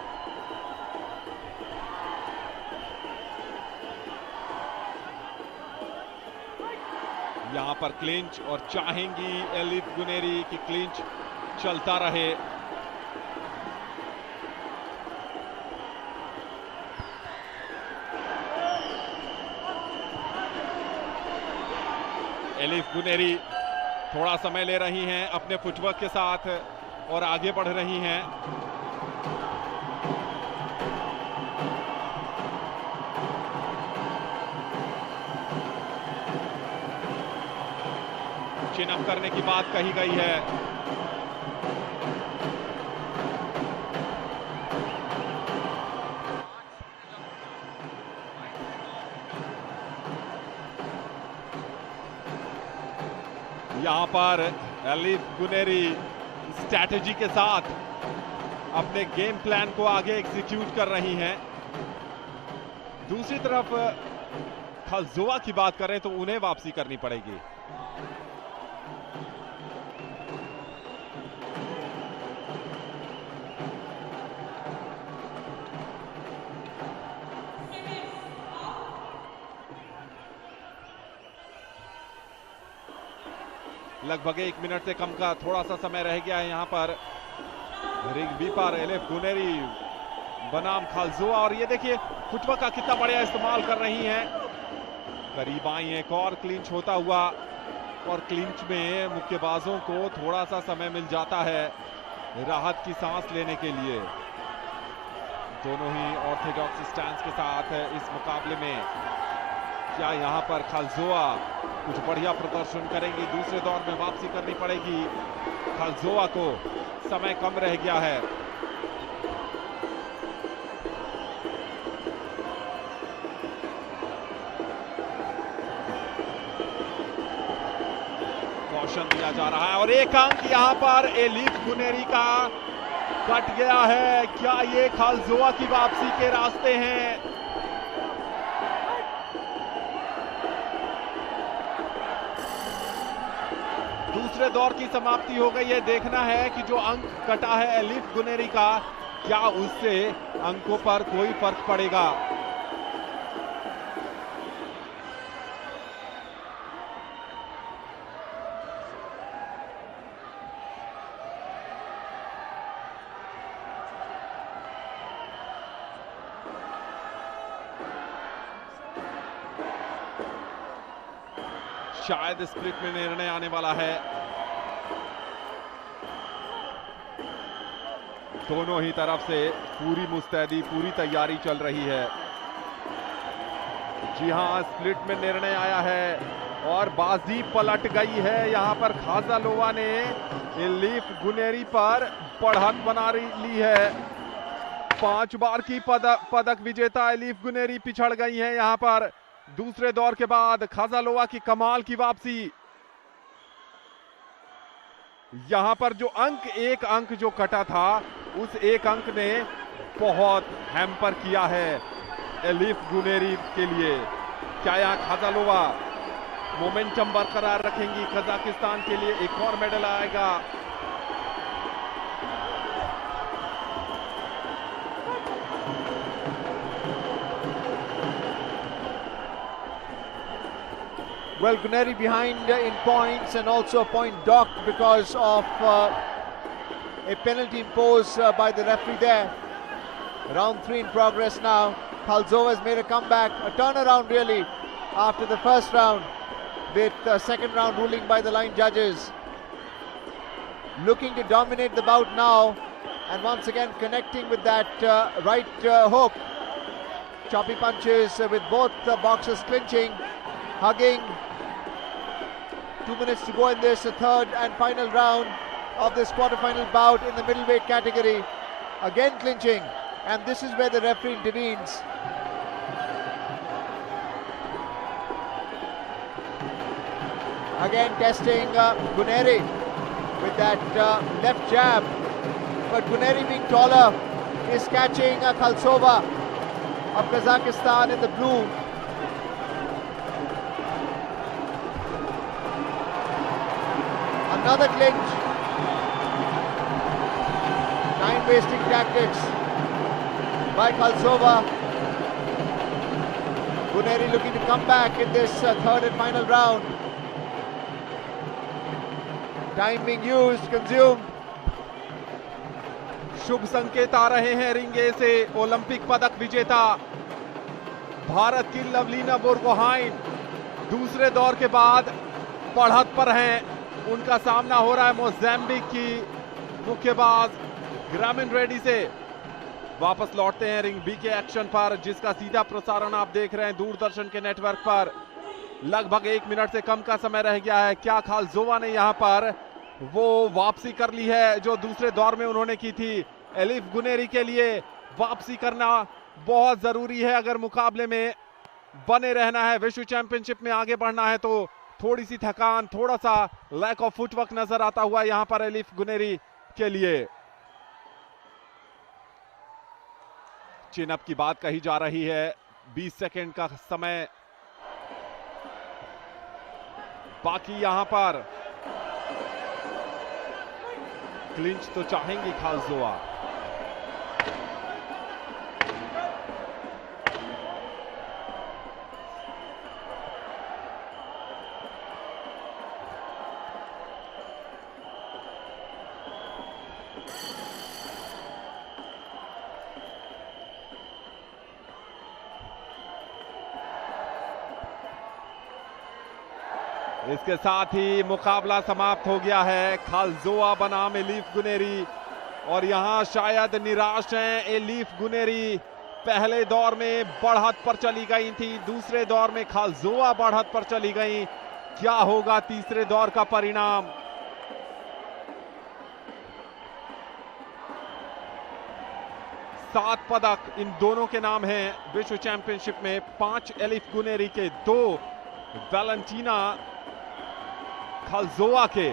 यहां पर क्लिंच, और चाहेंगी एलिफ गुनेरी की क्लिंच चलता रहे। एलिफ गुनेरी थोड़ा समय ले रही हैं अपने फुटवर्क के साथ और आगे बढ़ रही हैं। चिन अप करने की बात कही गई है। यहां पर एलिफ गुनेरी स्ट्रैटेजी के साथ अपने गेम प्लान को आगे एग्जीक्यूट कर रही हैं। दूसरी तरफ खालजोवा की बात करें तो उन्हें वापसी करनी पड़ेगी। लगभग 1 मिनट से कम का थोड़ा सा समय रह गया है यहाँ पर रिंग बी पर एलिफ गुनेरी बनाम खालजोवा, और ये देखिए फुटवर्क का कितना बढ़िया इस्तेमाल कर रही हैं। करीब आई एक और क्लिंच होता हुआ, और क्लिंच में मुक्केबाजों को थोड़ा सा समय मिल जाता है राहत की सांस लेने के लिए। दोनों ही ऑर्थोडॉक्स स्टैंस के साथ इस मुकाबले में क्या यहां पर खालजोवा कुछ बढ़िया प्रदर्शन करेंगी? दूसरे दौर में वापसी करनी पड़ेगी खालजोवा को, समय कम रह गया है। कौशन दिया जा रहा है, और एक अंक यहां पर एलिफ गुनेरी का कट गया है। क्या ये खालजोवा की वापसी के रास्ते हैं? दूसरे दौर की समाप्ति हो गई है। देखना है कि जो अंक कटा है एलिफ गुनेरी का, क्या उससे अंकों पर कोई फर्क पड़ेगा। शायद स्प्लिट में निर्णय आने वाला है। दोनों ही तरफ से पूरी मुस्तैदी, पूरी तैयारी चल रही है। जी हां, स्प्लिट में निर्णय आया है और बाजी पलट गई है। यहां पर खाजालोवा ने एलिफ गुनेरी पर बढ़त बना ली है। 5 बार की पदक विजेता एलिफ गुनेरी पिछड़ गई है यहां पर दूसरे दौर के बाद खाजालोवा की कमाल की वापसी। यहां पर जो एक अंक जो कटा था, उस एक अंक ने बहुत हैम्पर किया है एलिफ गुनेरी के लिए। क्या यहाँ खाजालोवा मोमेंटम बरकरार रखेंगी? कजाकिस्तान के लिए एक और मेडल आएगा। Well, Guneri behind in points and also a point docked because of a penalty imposed by the referee there. Round 3 in progress now. Khalzova has made a comeback, a turnaround really after the first round, with the second round ruling by the line judges. Looking to dominate the bout now, and once again connecting with that right hook. Choppy punches with both boxers clinching, hugging. 2 minutes to go in this third and final round of this quarterfinal bout in the middleweight category. Again clinching, and this is where the referee intervenes. Again testing Guneri with that left jab, but Guneri, being taller, is catching Khalzova of Kazakhstan in the blue. Another clinch. Time wasting tactics by Khalzova. Guneri looking to come back in this third and final round. Time being used, consumed. शुभ संकेत आ रहे हैं रिंगे से। Olympic पदक विजेता भारत की लवलीना बोरगोहाइन दूसरे दौर के बाद बढ़त पर हैं। उनका सामना हो रहा है मोजाम्बिक की मुक्केबाज ग्रामीण रेड्डी से। वापस लौटते हैं रिंग बी के एक्शन पर, जिसका सीधा प्रसारण आप देख रहे हैं दूरदर्शन के नेटवर्क पर। लगभग 1 मिनट से कम का समय रह गया है। क्या खालजोवा ने यहां पर वो वापसी कर ली है जो दूसरे दौर में उन्होंने की थी? एलिफ गुनेरी के लिए वापसी करना बहुत जरूरी है अगर मुकाबले में बने रहना है, विश्व चैंपियनशिप में आगे बढ़ना है। तो थोड़ी सी थकान, थोड़ा सा लैक ऑफ फुटवर्क नजर आता हुआ यहां पर एलिफ गुनेरी के लिए। चिन अप की बात कही जा रही है। 20 सेकंड का समय बाकी। यहां पर क्लिंच तो चाहेंगी खालजोवा। इसके साथ ही मुकाबला समाप्त हो गया है। खालजोवा बनाम एलिफ गुनेरी, और यहां शायद निराश हैं एलिफ गुनेरी। पहले दौर में बढ़त पर चली गई थी, दूसरे दौर में खालजोवा बढ़त पर चली गई। क्या होगा तीसरे दौर का परिणाम? सात पदक इन दोनों के नाम हैं विश्व चैंपियनशिप में। 5 एलिफ गुनेरी के, 2 वैलेंटीना खालजोवा के।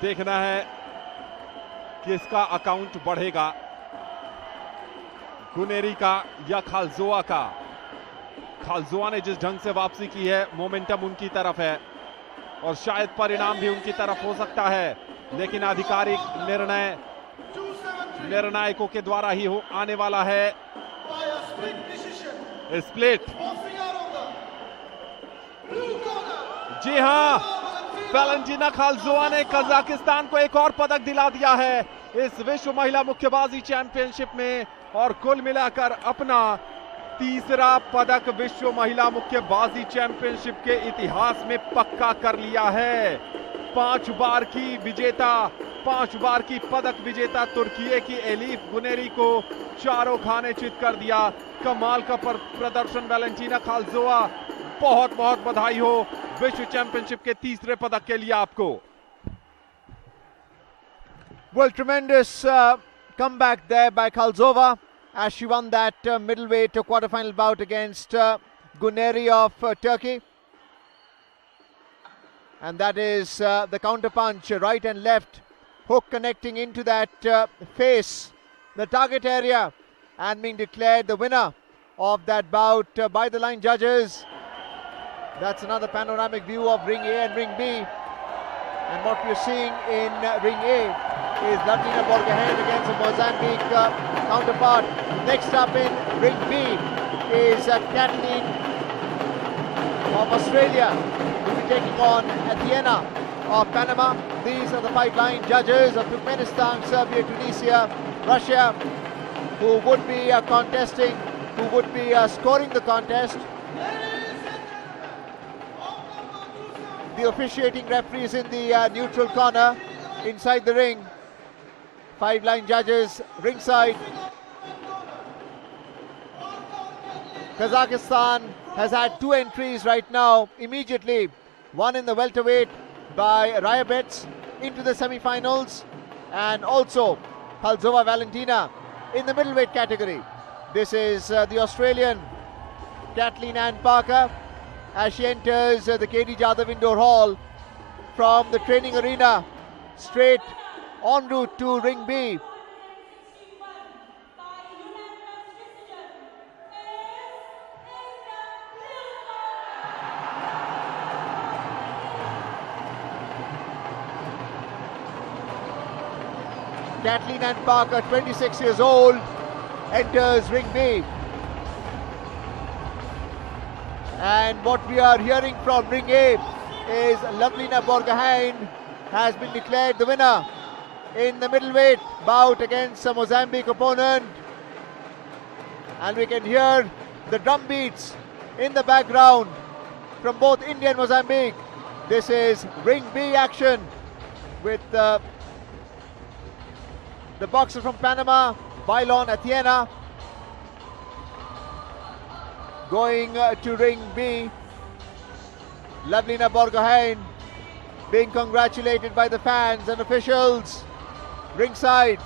देखना है किसका अकाउंट बढ़ेगा, गुनेरी का या खालजोवा का। खालजोवा ने जिस ढंग से वापसी की है, मोमेंटम उनकी तरफ है और शायद परिणाम भी उनकी तरफ हो सकता है, लेकिन आधिकारिक निर्णय निर्णायकों के द्वारा ही आने वाला है। स्प्लिट, जी हां, वैलेंटीना खालजोवा ने कजाकिस्तान को एक और पदक दिला दिया है इस विश्व महिला मुक्केबाजी चैंपियनशिप में, और कुल मिलाकर अपना तीसरा पदक विश्व महिला मुक्केबाजी चैंपियनशिप के इतिहास में पक्का कर लिया है। 5 बार की विजेता, 5 बार की पदक विजेता तुर्की की एलिफ गुनेरी को चारों खाने चित कर दिया। कमाल का प्रदर्शन वैलेंटीना खालजोवा, बहुत बहुत बधाई हो विश्व चैंपियनशिप के तीसरे पदक के लिए आपको। Well, tremendous comeback there by Khalzova. as she won that middleweight quarterfinal bout against Guneri of Turkey. And that is the counter punch, right and left, hook connecting into that face, the target area, and being declared the winner of that bout by the line judges. That's another panoramic view of Ring A and Ring B. And what we're seeing in Ring A is Latina Borgehead against a Mozambique counterpart. Next up in Ring B is Kathleen of Australia, who will be taking on Athena of Panama. These are the 5 line judges of Turkmenistan, Serbia, Tunisia, Russia, who would be contesting, who would be scoring the contest. The officiating referee is in the neutral corner inside the ring. 5 line judges ringside. Kazakhstan has had 2 entries right now immediately. One in the welterweight by Ryabets into the semi-finals, and also Halzova Valentina in the middleweight category. This is the Australian Kathleen Ann Parker as she enters the KD Jadhav Indoor Hall from the training arena straight en route to Ring B. Kathleen Ann Parker, 26 years old, enters Ring B. And what we are hearing from Ring A is Lovelina Borgeheim has been declared the winner in the middleweight bout against a Mozambique opponent. And we can hear the drum beats in the background from both India and Mozambique. This is Ring B action with the boxer from Panama, Bailon Athena, going to Ring B. Lovelina Borgeheim being congratulated by the fans and officials ringside.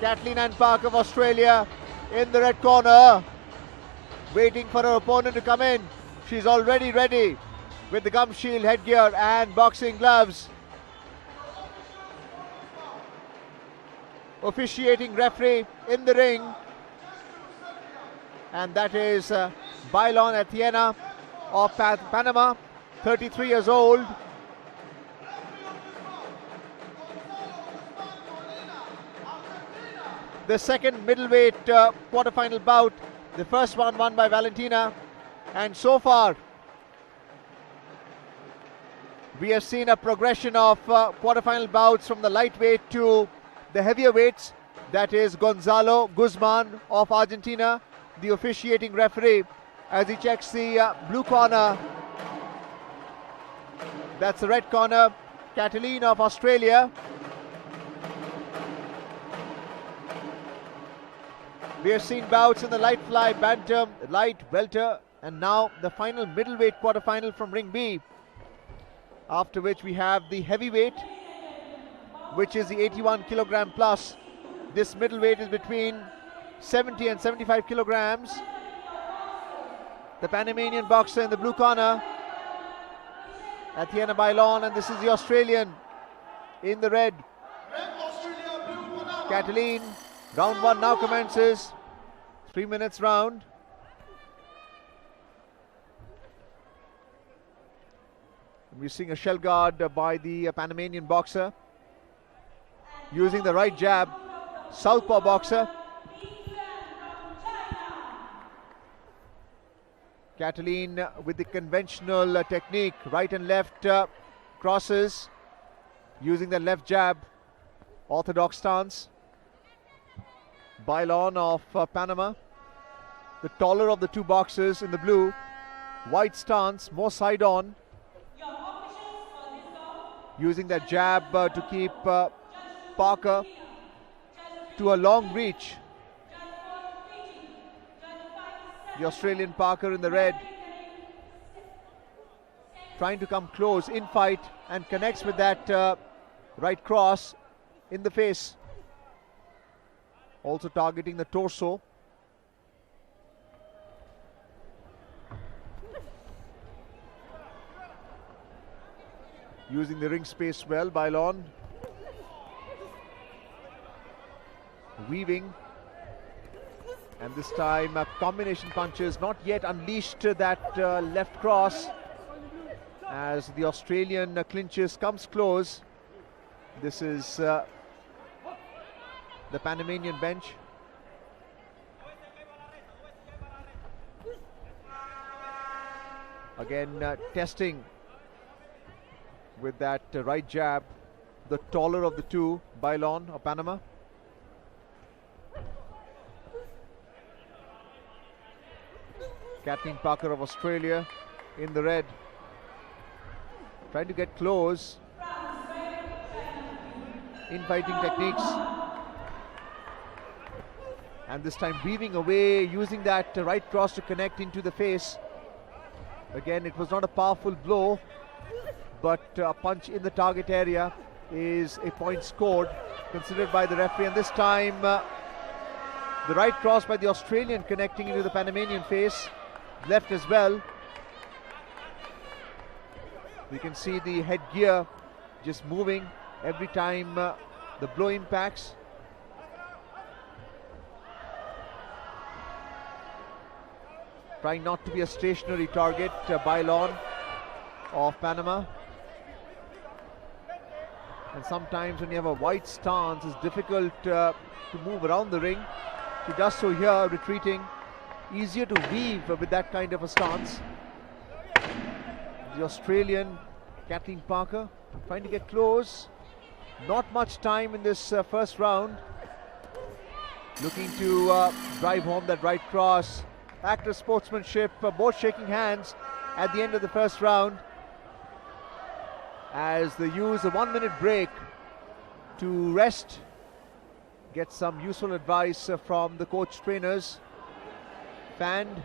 Kathleen Ann Parker of Australia in the red corner, waiting for her opponent to come in. She's already ready with the gum shield headgear and boxing gloves. Officiating referee in the ring, and that is Bailon Athena of Panama, 33 years old. The second middleweight quarterfinal bout, the first one won by Valentina, and so far we have seen a progression of quarterfinal bouts from the lightweight to the heavier weights. That is Gonzalo Guzman of Argentina, the officiating referee, as he checks the blue corner. That's the red corner, Kathleen of Australia. We have seen bouts in the light fly, bantam, light, welter, and now the final middleweight quarterfinal from Ring B. After which we have the heavyweight, which is the 81 kilogram plus. This middleweight is between 70 and 75 kilograms. The Panamanian boxer in the blue corner, Athena Bailon, and this is the Australian in the red, Kathleen. Round 1 now commences. 3 minutes round. We're seeing a shell guard by the Panamanian boxer, using the right jab, southpaw boxer. Kathleen with the conventional technique, right and left crosses, using the left jab, orthodox stance. Bailon of Panama, the taller of the two boxers in the blue, white stance, more side on, using that jab to keep Parker to a long reach. The Australian Parker in the red, trying to come close in fight, and connects with that right cross in the face. also targeting the torso. Using the ring space well, Bailon. Weaving. And this time combination punches, not yet unleashed that left cross. As the Australian clinches, comes close. This is the Panamanian bench. Again testing with that right jab, the taller of the two, Bailon of Panama. Kathleen Parker of Australia in the red, trying to get close. Infighting techniques. And this time weaving away, using that right cross to connect into the face. Again, it was not a powerful blow, but a punch in the target area is a point scored, considered by the referee. And this time, the right cross by the Australian connecting into the Panamanian face, left as well. You can see the headgear just moving every time the blow impacts. Trying not to be a stationary target, Bailon of Panama. And sometimes when you have a wide stance, it's difficult to move around the ring. He does so here, retreating. Easier to weave with that kind of a stance. The Australian, Kathleen Parker, trying to get close. Not much time in this first round. Looking to drive home that right cross. Act of sportsmanship, both shaking hands at the end of the first round, as they use a 1 minute break to rest, get some useful advice from the coach trainers. Fanned.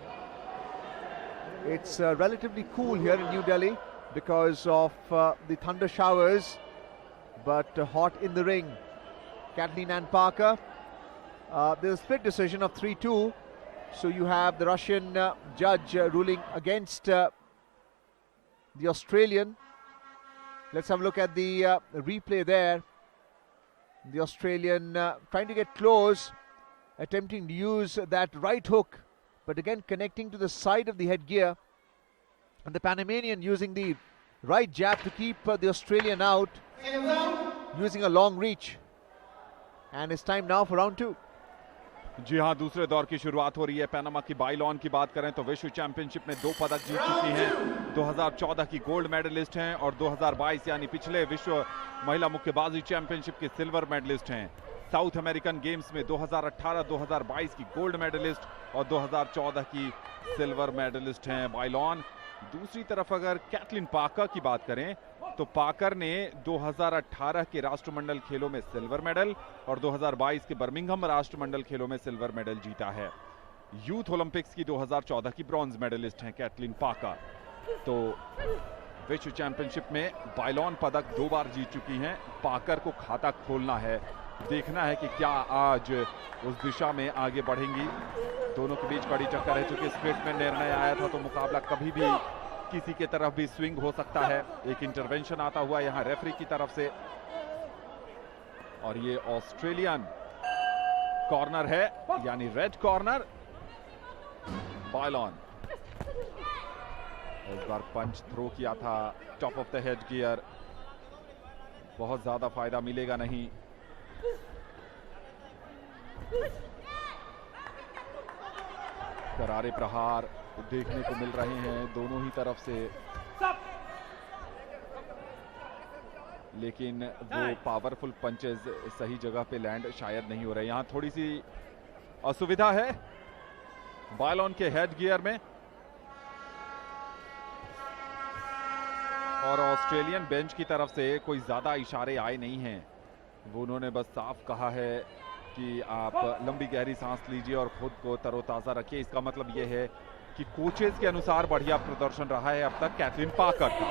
It's relatively cool here in New Delhi because of the thunder showers, but hot in the ring. Kathleen Ann Parker. There's a split decision of 3-2. So you have the Russian judge ruling against the Australian. Let's have a look at the replay there. The Australian trying to get close, attempting to use that right hook, but again connecting to the side of the headgear. And the Panamanian using the right jab to keep the Australian out, using a long reach. And it's time now for round 2. जी हां, दूसरे दौर की शुरुआत हो रही है। Panama की बाइलॉन की बात करें तो विश्व चैंपियनशिप में 2 पदक जीत चुकी हैं। 2014 की गोल्ड मेडलिस्ट हैं और 2022 यानी पिछले विश्व महिला मुक्केबाजी चैंपियनशिप की सिल्वर मेडलिस्ट हैं। साउथ अमेरिकन गेम्स में 2018-2022 की गोल्ड मेडलिस्ट और 2014 की सिल्वर मेडलिस्ट हैं बाइलॉन। दूसरी तरफ अगर कैथलीन पाकर की बात करें तो पाकर ने 2018 के राष्ट्रमंडल खेलों में सिल्वर मेडल और 2022 के बर्मिंघम राष्ट्रमंडल खेलों में सिल्वर मेडल जीता है। यूथ ओलंपिक्स की 2014 की ब्रॉन्ज मेडलिस्ट हैं कैथलीन पाकर। तो विश्व चैंपियनशिप में बाइलॉन पदक 2 बार जीत चुकी हैं। पाकर को खाता खोलना है, देखना है कि क्या आज उस दिशा में आगे बढ़ेंगी। दोनों के बीच बड़ी टक्कर है, चूंकि स्प्लिट में निर्णय आया था तो मुकाबला कभी भी किसी के तरफ भी स्विंग हो सकता है। एक इंटरवेंशन आता हुआ यहां रेफरी की तरफ से, और ये ऑस्ट्रेलियन कॉर्नर है, यानी रेड कॉर्नर। बाइलॉन इस बार पंच थ्रो किया था top of the head gear, बहुत ज्यादा फायदा मिलेगा नहीं। करारे प्रहार देखने को मिल रहे हैं दोनों ही तरफ से, लेकिन वो पावरफुल पंचेस सही जगह पे लैंड शायद नहीं हो रहे। यहां थोड़ी सी असुविधा है बाइलॉन के हेड गियर में, और ऑस्ट्रेलियन बेंच की तरफ से कोई ज्यादा इशारे आए नहीं हैं। वो उन्होंने बस साफ कहा है कि आप लंबी गहरी सांस लीजिए और खुद को तरोताजा रखिए। इसका मतलब ये है कि कोचेस के अनुसार बढ़िया प्रदर्शन रहा है अब तक कैथलीन पाकर का।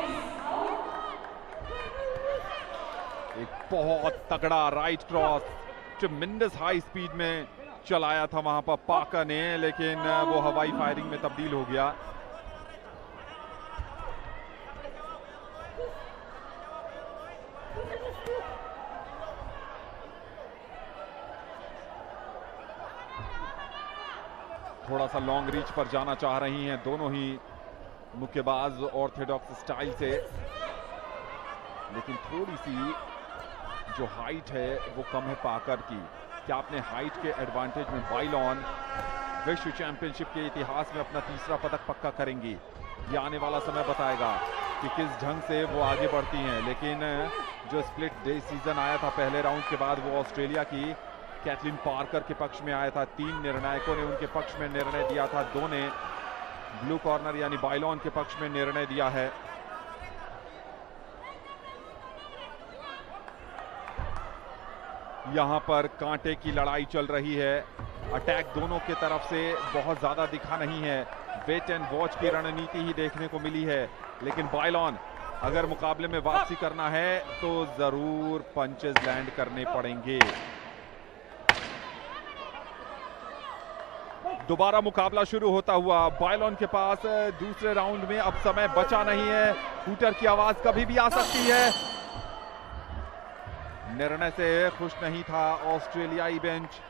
एक बहुत तगड़ा राइट क्रॉस ट्रेमेंडस हाई स्पीड में चलाया था वहां पर पाका ने, लेकिन वो हवाई फायरिंग में तब्दील हो गया। थोड़ा सा लॉन्ग रीच पर जाना चाह रही हैं दोनों ही मुक्केबाज ऑर्थोडॉक्स स्टाइल से, लेकिन थोड़ी सी जो हाइट है वो कम है पाकर की। क्या अपने हाइट के एडवांटेज में बाइलॉन विश्व चैंपियनशिप के इतिहास में अपना तीसरा पदक पक्का करेंगी? ये आने वाला समय बताएगा कि किस ढंग से वो आगे बढ़ती हैं। लेकिन जो स्प्लिट डिसीजन आया था पहले राउंड के बाद, वो ऑस्ट्रेलिया की कैथलीन पार्कर के पक्ष में आया था। 3 निर्णायकों ने उनके पक्ष में निर्णय दिया था, 2 ने ब्लू कॉर्नर यानी बाइलॉन के पक्ष में निर्णय दिया है। यहां पर कांटे की लड़ाई चल रही है। अटैक दोनों के तरफ से बहुत ज्यादा दिखा नहीं है, वेट एंड वॉच की रणनीति ही देखने को मिली है। लेकिन बाइलॉन अगर मुकाबले में वापसी करना है तो जरूर पंचेस लैंड करने पड़ेंगे। दोबारा मुकाबला शुरू होता हुआ, बाइलॉन के पास दूसरे राउंड में अब समय बचा नहीं है। हूटर की आवाज कभी भी आ सकती है। निर्णय से खुश नहीं था ऑस्ट्रेलियाई बेंच।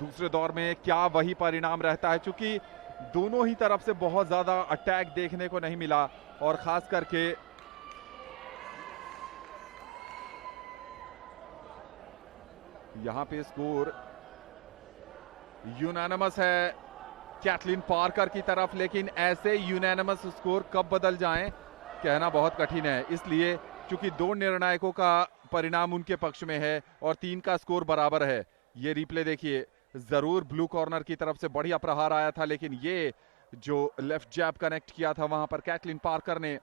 दूसरे दौर में क्या वही परिणाम रहता है, क्योंकि दोनों ही तरफ से बहुत ज्यादा अटैक देखने को नहीं मिला, और खास करके यहां पे स्कोर यूनानिमस है कैथलीन पार्कर की तरफ, लेकिन ऐसे यूनानिमस स्कोर कब बदल जाएं कहना बहुत कठिन है। इसलिए क्योंकि 2 निर्णायकों का परिणाम उनके पक्ष में है और 3 का स्कोर बराबर है। ये रिप्ले देखिए, जरूर ब्लू कॉर्नर की तरफ से बढ़िया प्रहार आया था, लेकिन ये जो लेफ्ट जैब कनेक्ट किया था वहां पर कैथलीन पार्कर ने,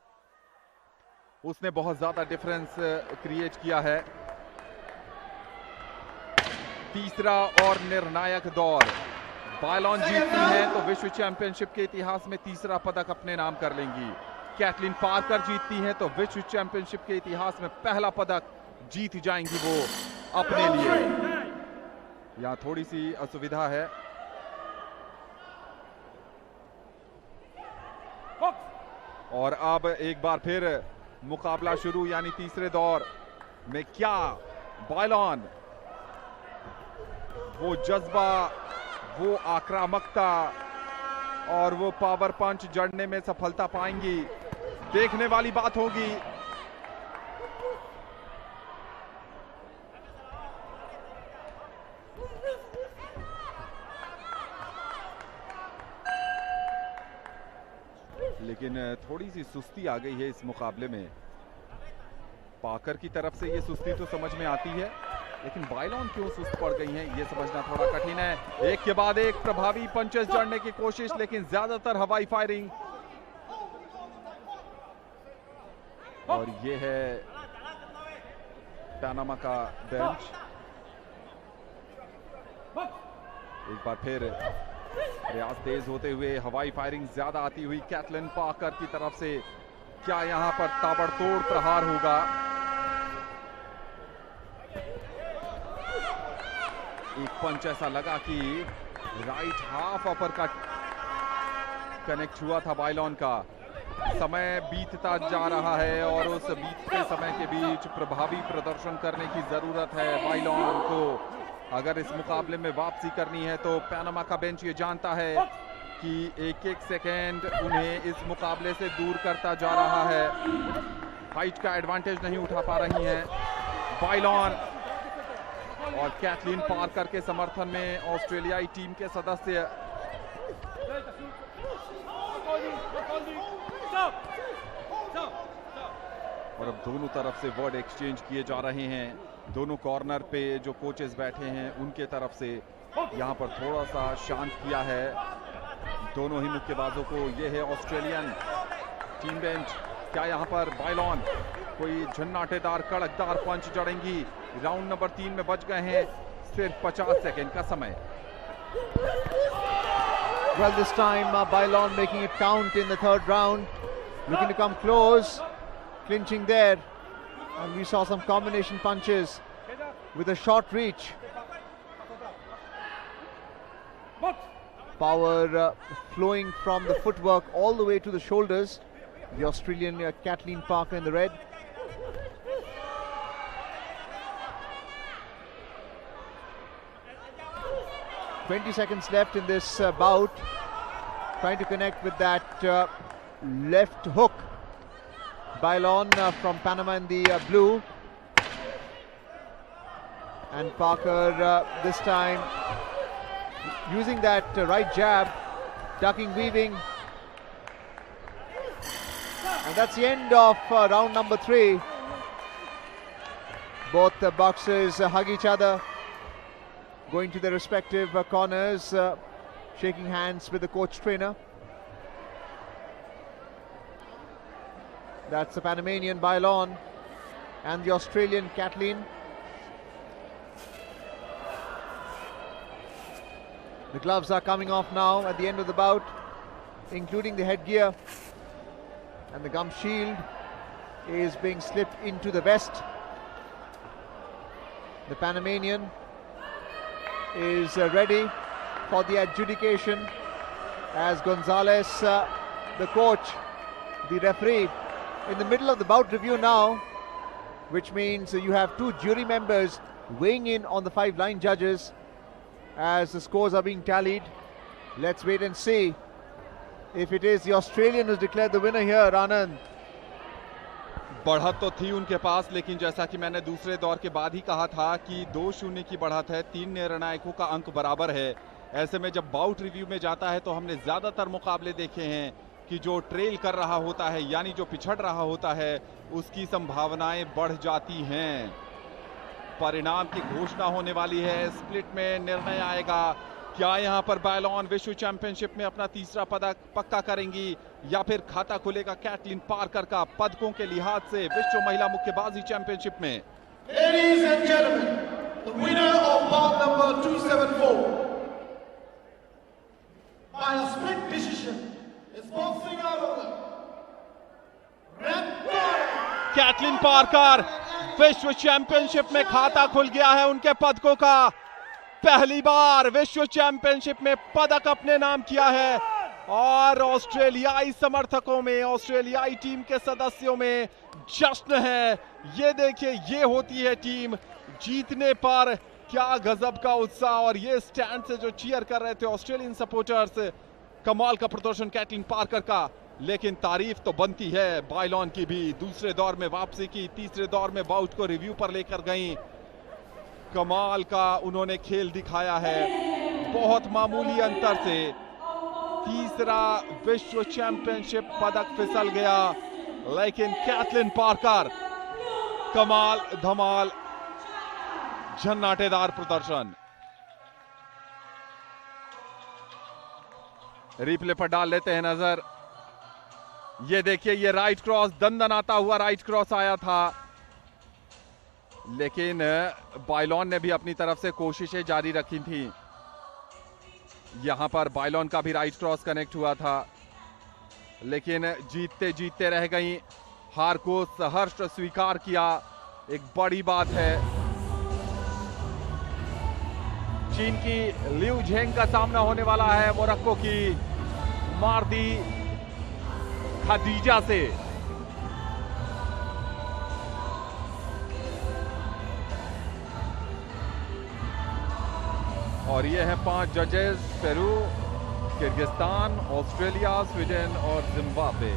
उसने बहुत ज्यादा डिफरेंस क्रिएट किया है। तीसरा और निर्णायक दौर, बाइलॉन जीतती है तो विश्व चैंपियनशिप के इतिहास में तीसरा पदक अपने नाम कर लेंगी। कैथलीन पार्कर जीतती हैं तो विश्व चैंपियनशिप के इतिहास में पहला पदक जीत जाएंगी वो अपने लिए। यहां थोड़ी सी असुविधा है। और अब एक बार फिर मुकाबला शुरू, यानी तीसरे दौर में क्या बाइलॉन वो जज्बा, वो आक्रामकता और वो पावर पंच जड़ने में सफलता पाएंगी? देखने वाली बात होगी। लेकिन थोड़ी सी सुस्ती आ गई है इस मुकाबले में। पाकर की तरफ से ये सुस्ती तो समझ में आती है, लेकिन बाइलॉन क्यों सुस्त पड़ गई हैं ये समझना थोड़ा कठिन है। एक के बाद एक प्रभावी पंचेस जड़ने की कोशिश, लेकिन ज्यादातर हवाई फायरिंग। और ये है पनामा का बेंच। एक बार फिर प्रयास तेज होते हुए, हवाई फायरिंग ज्यादा आती हुई कैथलीन पार्कर की तरफ से। क्या यहां पर ताबड़तोड़ प्रहार होगा? एक पंच ऐसा लगा कि राइट हाफ अपर का कनेक्ट हुआ था बाइलॉन का। समय बीतता जा रहा है और उस बीतते समय के बीच प्रभावी प्रदर्शन करने की जरूरत है बाइलॉन को। अगर इस मुकाबले में वापसी करनी है तो पनामा का बेंच ये जानता है कि एक एक सेकेंड उन्हें इस मुकाबले से दूर करता जा रहा है। हाइट का एडवांटेज नहीं उठा पा रही हैं बाइलॉन। और कैथलीन पार्कर के समर्थन में ऑस्ट्रेलियाई टीम के सदस्य और अब दोनों तरफ से वर्ड एक्सचेंज किए जा रहे हैं। दोनों कॉर्नर पे जो कोचेस बैठे हैं उनके तरफ से यहां पर थोड़ा सा शांत किया है दोनों ही मुक्केबाजों को। ये है ऑस्ट्रेलियन टीम बेंच। क्या यहां पर बाइलॉन कोई झन्नाटेदार कड़कदार पंच जड़ेंगी? राउंड नंबर 3 में बच गए हैं सिर्फ 50 सेकेंड का समय। Well, this time Bailon making it count in the 3rd round, looking to come close, clinching there, and we saw some combination punches with a short reach. Power flowing from the footwork all the way to the shoulders. The Australian Kathleen Parker in the red. "20 seconds left in this bout. Trying to connect with that left hook. Bailon from Panama in the blue. And Parker this time using that right jab, ducking, weaving. And that's the end of round number 3. Both the boxers hug each other, going to their respective corners, shaking hands with the coach trainer. That's the Panamanian Bailon and the Australian Kathleen. The gloves are coming off now at the end of the bout, including the headgear, and the gum shield is being slipped into the vest. The Panamanian is ready for the adjudication as Gonzalez, the coach, the referee, in the middle of the bout review now, which means you have 2 jury members weighing in on the 5 line judges as the scores are being tallied. Let's wait and see if it is the Australian who's declared the winner here, Anand. बढ़त तो थी उनके पास, लेकिन जैसा कि मैंने दूसरे दौर के बाद ही कहा था कि 2-0 की बढ़त है, 3 निर्णायकों का अंक बराबर है। ऐसे में जब बाउट रिव्यू में जाता है तो हमने ज्यादातर मुकाबले देखे हैं कि जो ट्रेल कर रहा होता है, यानी जो पिछड़ रहा होता है, उसकी संभावनाएं बढ़ जाती हैं। परिणाम की घोषणा होने वाली है, स्प्लिट में निर्णय आएगा। क्या यहां पर बायलॉन विश्व चैंपियनशिप में अपना तीसरा पदक पक्का करेंगी या फिर खाता खुलेगा कैटलिन पार्कर का पदकों के लिहाज से विश्व महिला मुक्केबाजी चैंपियनशिप में? Ladies and gentlemen, the winner of bout number 274 by a split decision is boxing out of the red corner. Caitlin Parker, विश्व चैंपियनशिप में खाता खुल गया है उनके पदकों का। पहली बार विश्व चैंपियनशिप में पदक अपने नाम किया है और ऑस्ट्रेलियाई समर्थकों में, ऑस्ट्रेलियाई टीम के सदस्यों में जश्न है। ये देखिए, ये होती है टीम जीतने पर। क्या गजब का उत्साह, और ये स्टैंड से जो चीयर कर रहे थे ऑस्ट्रेलियन सपोर्टर्स। कमाल का प्रदर्शन कैटलिन पार्कर का, लेकिन तारीफ तो बनती है बायलॉन की भी। दूसरे दौर में वापसी की, तीसरे दौर में बाउट को रिव्यू पर लेकर गई। कमाल का उन्होंने खेल दिखाया है, बहुत मामूली अंतर से तीसरा विश्व चैंपियनशिप पदक फिसल गया, लेकिन कैटलिन पार्कर कमाल धमाल झन्नाटेदार प्रदर्शन। रिप्ले पर डाल लेते हैं नजर। ये देखिए, ये राइट क्रॉस, दंदनाता हुआ राइट क्रॉस आया था, लेकिन बायलॉन ने भी अपनी तरफ से कोशिशें जारी रखी थी। यहां पर बायलॉन का भी राइट क्रॉस कनेक्ट हुआ था, लेकिन जीतते जीतते रह गई। हार को सहर्ष स्वीकार किया, एक बड़ी बात है। चीन की लिu झेंग का सामना होने वाला है मोरक्को की मार्दी खदीजा से। और ये हैं 5 जजेस, पेरू, किर्गिस्तान, ऑस्ट्रेलिया, स्वीडन और Zimbabwe.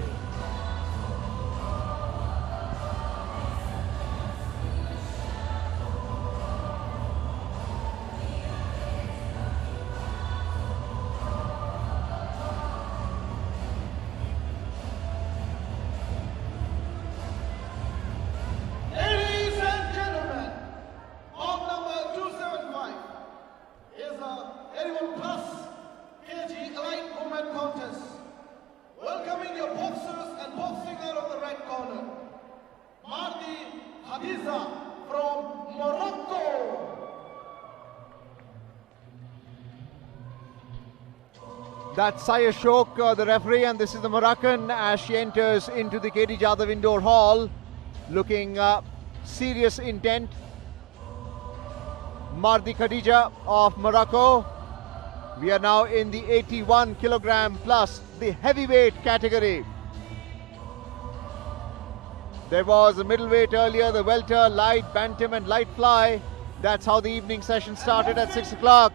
From Morocco. That's Saya Shok, the referee, and this is the Moroccan as she enters into the KD Jadhav Indoor Hall, looking serious intent. Mardi Khadija of Morocco. We are now in the 81 kilogram plus, the heavyweight category. There was a middleweight earlier, the welter, light, bantam and light fly. That's how the evening session started at 6 o'clock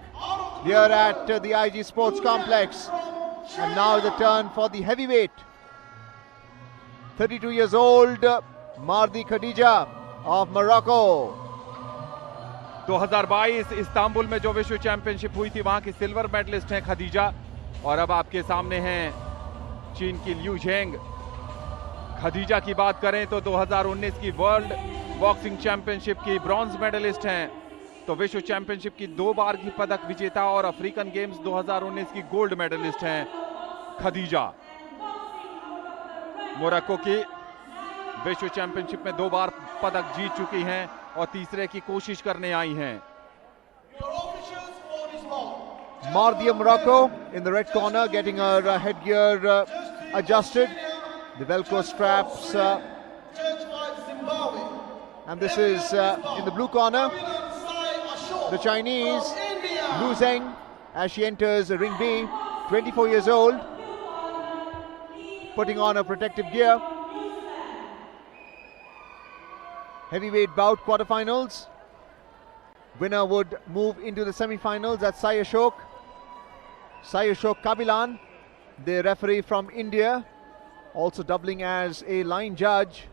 here at the IG Sports Complex. And now the turn for the heavyweight. 32 years old, Mardi Khadija of Morocco. 2022 Istanbul में जो विश्व championship हुई थी वहां की silver medallist हैं खदीजा, और अब आपके सामने हैं चीन की लियू झेंग। खदीजा की बात करें तो 2019 की वर्ल्ड बॉक्सिंग चैंपियनशिप की ब्रॉन्ज मेडलिस्ट हैं, तो विश्व चैंपियनशिप की 2 बार की पदक विजेता और अफ्रीकन गेम्स 2019 की गोल्ड मेडलिस्ट हैं खदीजा। मोरक्को की विश्व चैंपियनशिप में 2 बार पदक जीत चुकी हैं और तीसरे की कोशिश करने आई हैं। Mardi of Morocco in the red corner, getting her headgear adjusted. The Velcro straps. And this is in the blue corner. The Chinese, Lu Zheng, as she enters ring B, 24 years old, putting on a protective gear. Heavyweight bout quarterfinals. Winner would move into the semi-finals. That's Sai Ashok Kabilan, the referee from India, also doubling as a line judge.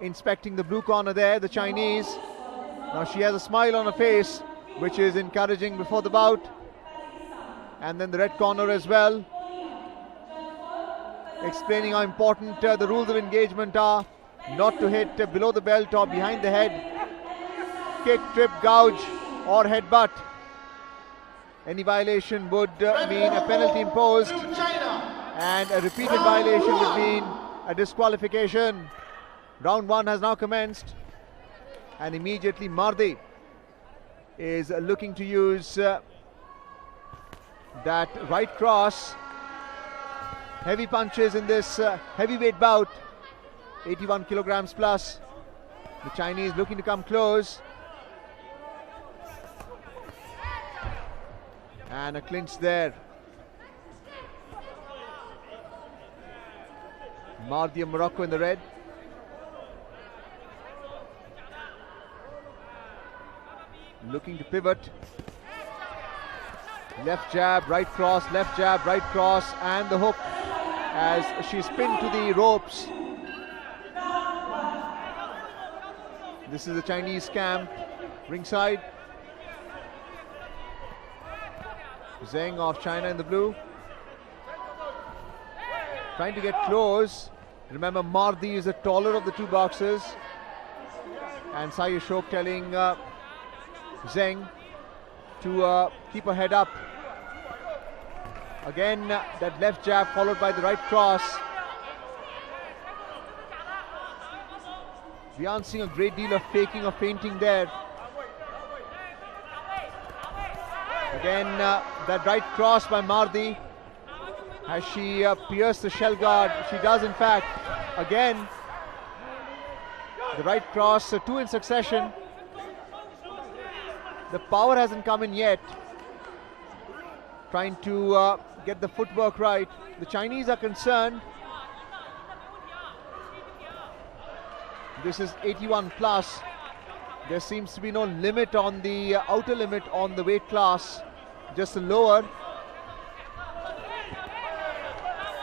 Inspecting the blue corner there, the Chinese. Now she has a smile on her face, which is encouraging before the bout. And then the red corner as well, explaining how important the rules of engagement are. Not to hit below the belt or behind the head. Kick, trip, gouge or headbutt. Any violation would mean a penalty imposed, and a repeated violation would mean a disqualification. Round 1 has now commenced, and immediately Mardi is looking to use that right cross. Heavy punches in this heavyweight bout, 81 kilograms plus. The Chinese looking to come close. And a clinch there. Mardi of Morocco in the red. Looking to pivot. Left jab, right cross, left jab, right cross, and the hook as she's pinned to the ropes. This is the Chinese camp ringside. Zheng of China in the blue, trying to get close. Remember, Mardi is the taller of the two boxers, and Sai Ashok telling Zheng to keep her head up. Again, that left jab followed by the right cross. We aren't seeing a great deal of faking or feinting there. Again, that right cross by Mardi. Has she pierced the shell guard? She does, in fact. Again, the right cross, 2 in succession. The power hasn't come in yet. Trying to get the footwork right. The Chinese are concerned. This is 81 plus. There seems to be no limit on the outer limit on the weight class, just a lower.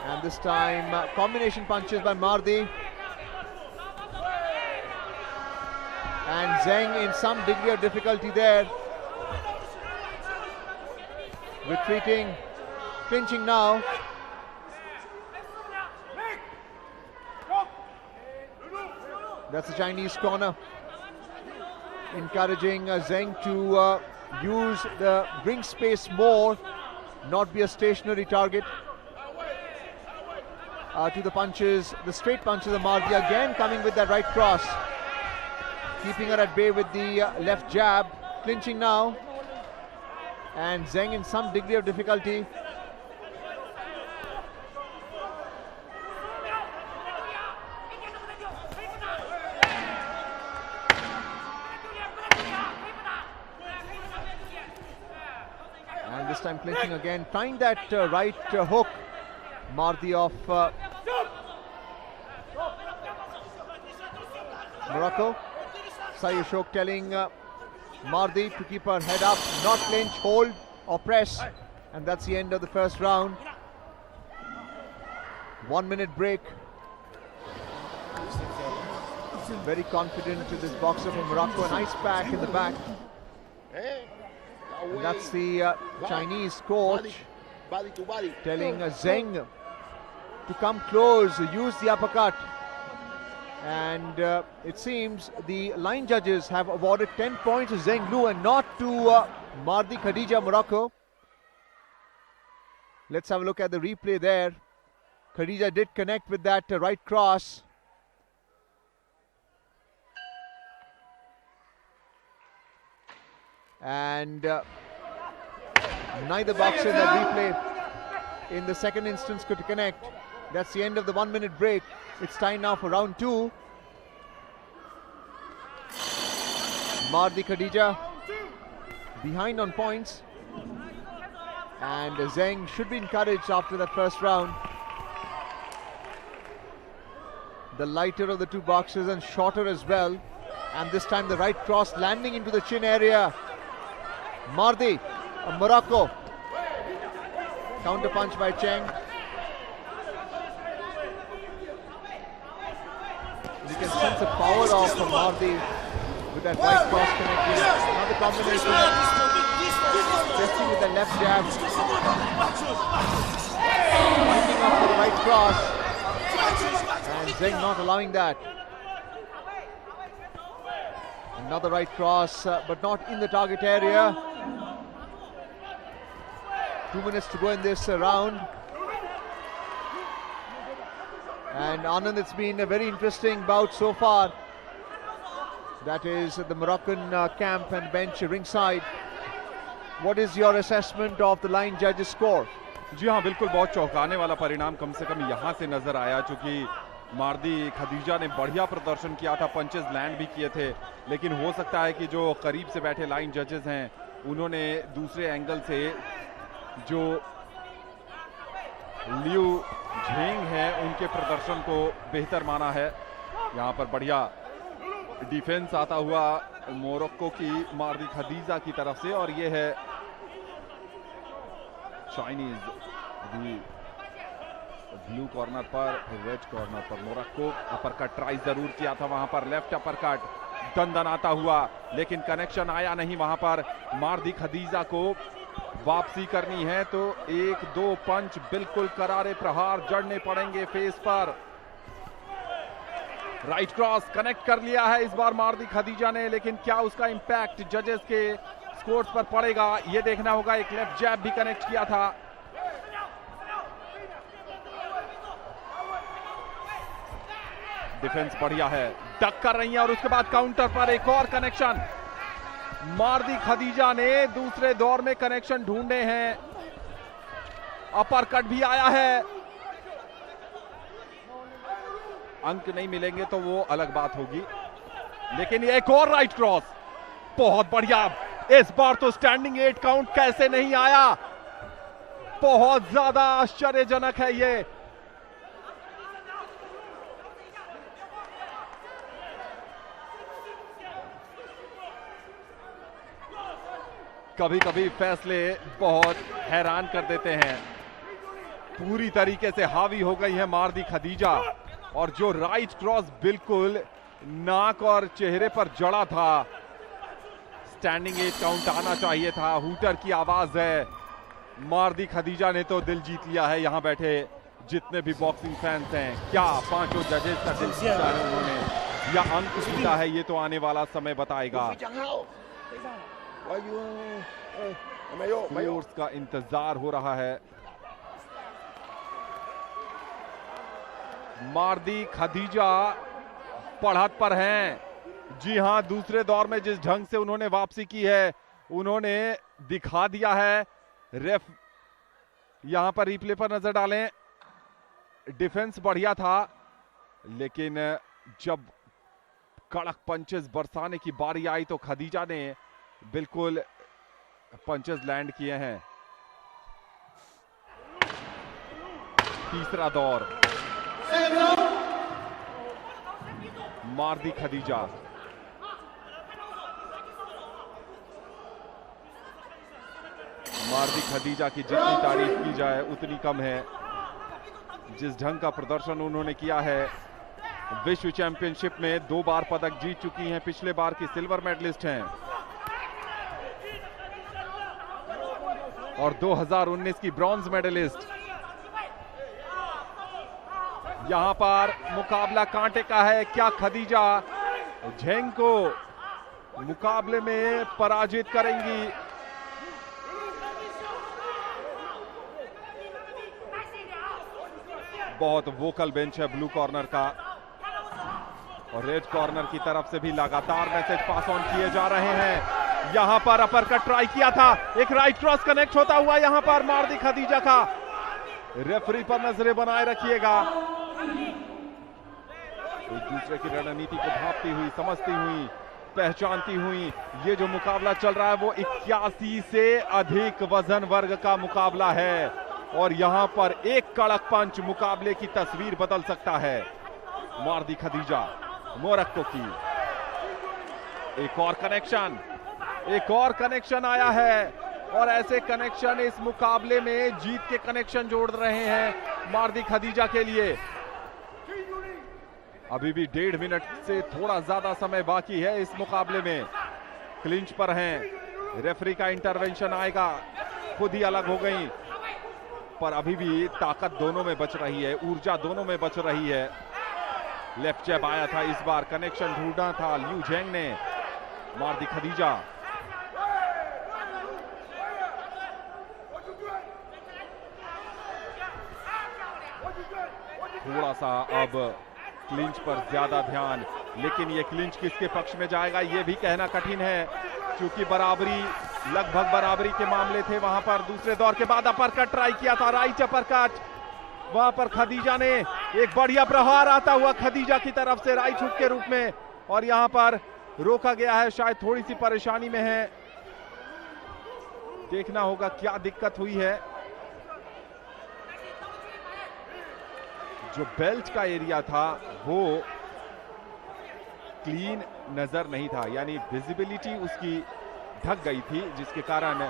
And this time combination punches by Mardi. And Zheng in some degree of difficulty there. Retreating, clinching now. That's the Chinese corner, encouraging Zheng to use the ring space more, not be a stationary target to the punches, the straight punches of Mardi. Again coming with that right cross, keeping her at bay with the left jab, clinching now, and Zheng in some degree of difficulty. time clinching again. Find that right hook. Mardi of Morocco. Sayushok telling Mardi to keep her head up, not clinch, hold or press. And that's the end of the first round. 1 minute break. Very confident to this boxer from Morocco. An ice pack in the back. And that's the Chinese coach telling Zheng to come close, use the uppercut. And it seems the line judges have awarded 10 points to Zheng Lu and not to Mardi Khadija, Morocco. Let's have a look at the replay there. Khadija did connect with that right cross. And neither boxer in that replay in the second instance could connect. That's the end of the 1 minute break. It's time now for round 2. Mardi Khadija behind on points. And Zheng should be encouraged after that first round. The lighter of the two boxers and shorter as well. And this time the right cross landing into the chin area. Mardi of Morocco. Counter punch by Cheng. You can sense the power of Mardi with that right cross connecting. Another combination. Testing with the left jab. Winding up for the right cross. And Zheng not allowing that. Another right cross, but not in the target area. 2 minutes to go in this round. And Anand, it's been a very interesting bout so far. That is the Moroccan camp and bench ringside. What is your assessment of the line judges score? जी हाँ, बिल्कुल बहुत चौंकाने वाला परिणाम कम से कम यहाँ से नजर आया, चूंकि मार्दी खदीजा ने बढ़िया प्रदर्शन किया था, पंचेस लैंड भी किए थे, लेकिन हो सकता है कि जो करीब से बैठे लाइन जजेस हैं उन्होंने दूसरे एंगल से जो लियू झेंग है उनके प्रदर्शन को बेहतर माना है। यहाँ पर बढ़िया डिफेंस आता हुआ मोरक्को की मार्दी खदीजा की तरफ से, और ये है चाइनीज ब्लू कॉर्नर पर, रेड कॉर्नर पर मोरक्को। अपरकट ट्राई जरूर किया था वहां पर, लेफ्ट अपरकट दंदनाता हुआ, लेकिन कनेक्शन आया नहीं वहां पर। मार्दी खदीजा को वापसी करनी है तो 1-2 पंच बिल्कुल करारे प्रहार जड़ने पड़ेंगे फेस पर। राइट क्रॉस कनेक्ट कर लिया है इस बार मार्दी खदीजा ने, लेकिन क्या उसका इंपैक्ट जजेस के स्कोर्स पर पड़ेगा ये देखना होगा। एक लेफ्ट जैब भी कनेक्ट किया था। डिफेंस बढ़िया है, डक कर रही है, और उसके बाद काउंटर पर एक और कनेक्शन। मार्दी खदीजा ने दूसरे दौर में कनेक्शन ढूंढे हैं। अपर कट भी आया है, अंक नहीं मिलेंगे तो वो अलग बात होगी, लेकिन एक और राइट क्रॉस बहुत बढ़िया। इस बार तो स्टैंडिंग 8 काउंट कैसे नहीं आया, बहुत ज्यादा आश्चर्यजनक है ये। कभी कभी फैसले बहुत हैरान कर देते हैं। पूरी तरीके से हावी हो गई है मार्दी खदीजा, और जो राइट क्रॉस बिल्कुल नाक और चेहरे पर जड़ा था, स्टैंडिंग 8 काउंट आना चाहिए था। हूटर की आवाज है। मार्दी खदीजा ने तो दिल जीत लिया है यहाँ बैठे जितने भी बॉक्सिंग फैंस हैं। क्या पांचों जजेस का दिल जीता है उन्होंने, या अंक जीता है, ये तो आने वाला समय बताएगा। फोर्स का इंतजार हो रहा है। मार्दी खदीजा बढ़त पर हैं। जी हां, दूसरे दौर में जिस ढंग से उन्होंने वापसी की है उन्होंने दिखा दिया है। रेफ यहां पर रिप्ले पर नजर डालें, डिफेंस बढ़िया था, लेकिन जब कड़क पंचेस बरसाने की बारी आई तो खदीजा ने बिल्कुल पंचेस लैंड किए हैं। तीसरा दौर, मार दी खदीजा। मार दी खदीजा की जितनी तारीफ की जाए उतनी कम है। जिस ढंग का प्रदर्शन उन्होंने किया है, विश्व चैंपियनशिप में 2 बार पदक जीत चुकी हैं, पिछले बार की सिल्वर मेडलिस्ट हैं और 2019 की ब्रॉन्ज मेडलिस्ट। यहां पर मुकाबला कांटे का है। क्या खदीजा झेंग को मुकाबले में पराजित करेंगी? बहुत वोकल बेंच है ब्लू कॉर्नर का और रेड कॉर्नर की तरफ से भी लगातार मैसेज पास ऑन किए जा रहे हैं। यहां पर अपर कट ट्राई किया था, एक राइट क्रॉस कनेक्ट होता हुआ यहां पर मार दी खदीजा का। रेफरी पर नजरें बनाए रखिएगा। एक दूसरे की रणनीति को भापती हुई, समझती हुई, पहचानती हुई ये जो मुकाबला चल रहा है वो 81 से अधिक वजन वर्ग का मुकाबला है और यहां पर एक कड़क पंच मुकाबले की तस्वीर बदल सकता है। मार दी खदीजा मोरक्को की। एक और कनेक्शन आया है और ऐसे कनेक्शन इस मुकाबले में जीत के कनेक्शन जोड़ रहे हैं मार दी खदीजा के लिए। अभी भी 1.5 मिनट से थोड़ा ज्यादा समय बाकी है इस मुकाबले में। क्लिंच पर हैं, रेफरी का इंटरवेंशन आएगा, खुद ही अलग हो गई पर अभी भी ताकत दोनों में बच रही है, ऊर्जा दोनों में बच रही है। लेफ्ट जैब आया था, इस बार कनेक्शन ढूंढना था लियू झेंग ने। मार दी खदीजा। थोड़ा सा अब क्लिंच पर ज्यादा ध्यान, लेकिन ये क्लिंच किसके पक्ष में जाएगा ये भी कहना कठिन है क्योंकि बराबरी, लगभग बराबरी के मामले थे वहां पर। दूसरे दौर के बाद अपरकट ट्राई किया था, राइट अपरकट, वहां पर खदीजा ने एक बढ़िया प्रहार आता हुआ खदीजा की तरफ से राइट हुक के रूप में और यहां पर रोका गया है। शायद थोड़ी सी परेशानी में है, देखना होगा क्या दिक्कत हुई है। जो बेल्ट का एरिया था वो क्लीन नजर नहीं था, यानी विजिबिलिटी उसकी ढक गई थी, जिसके कारण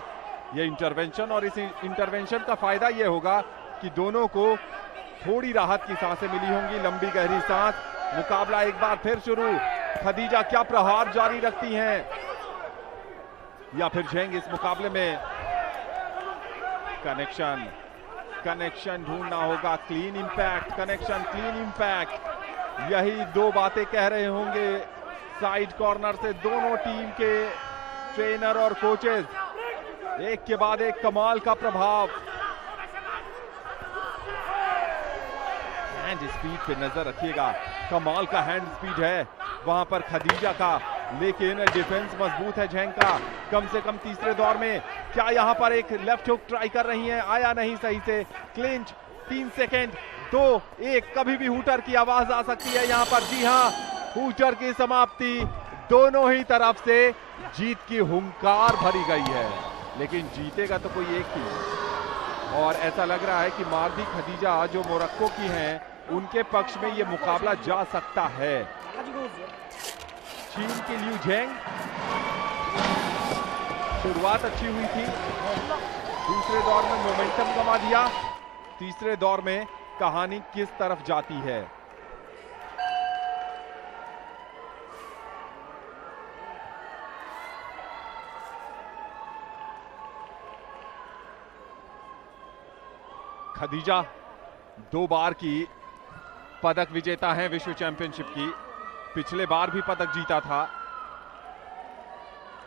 ये इंटरवेंशन, और इस इंटरवेंशन का फायदा ये होगा कि दोनों को थोड़ी राहत की सांसें मिली होंगी, लंबी गहरी सांस। मुकाबला एक बार फिर शुरू। खदीजा क्या प्रहार जारी रखती हैं या फिर झेंग इस मुकाबले में? कनेक्शन ढूंढना होगा, clean impact, connection, clean impact, यही 2 बातें कह रहे होंगे साइड कॉर्नर से दोनों टीम के ट्रेनर और कोचेस। एक के बाद एक कमाल का प्रभाव। हैंड स्पीड पे नजर रखिएगा, कमाल का हैंड स्पीड है वहां पर खदीजा का, लेकिन डिफेंस मजबूत है झेंग का। कम से कम तीसरे दौर में क्या यहां पर एक लेफ्ट हुक ट्राई कर रही हैं, आया नहीं सही से। क्लिंच, 3 सेकेंड, 2, 1, कभी भी हूटर की आवाज आ सकती है यहां पर। जी हां, हूटर की समाप्ति। दोनों ही तरफ से जीत की हुंकार भरी गई है, लेकिन जीतेगा तो कोई एक ही। और ऐसा लग रहा है कि मार दी खदीजा जो मोरक्को की हैं, उनके पक्ष में ये मुकाबला जा सकता है। चीन की लियू झेंग, शुरुआत अच्छी हुई थी, दूसरे दौर में मोमेंटम गंवा दिया। तीसरे दौर में कहानी किस तरफ जाती है? खदीजा 2 बार की पदक विजेता हैं विश्व चैंपियनशिप की, पिछले बार भी पदक जीता था,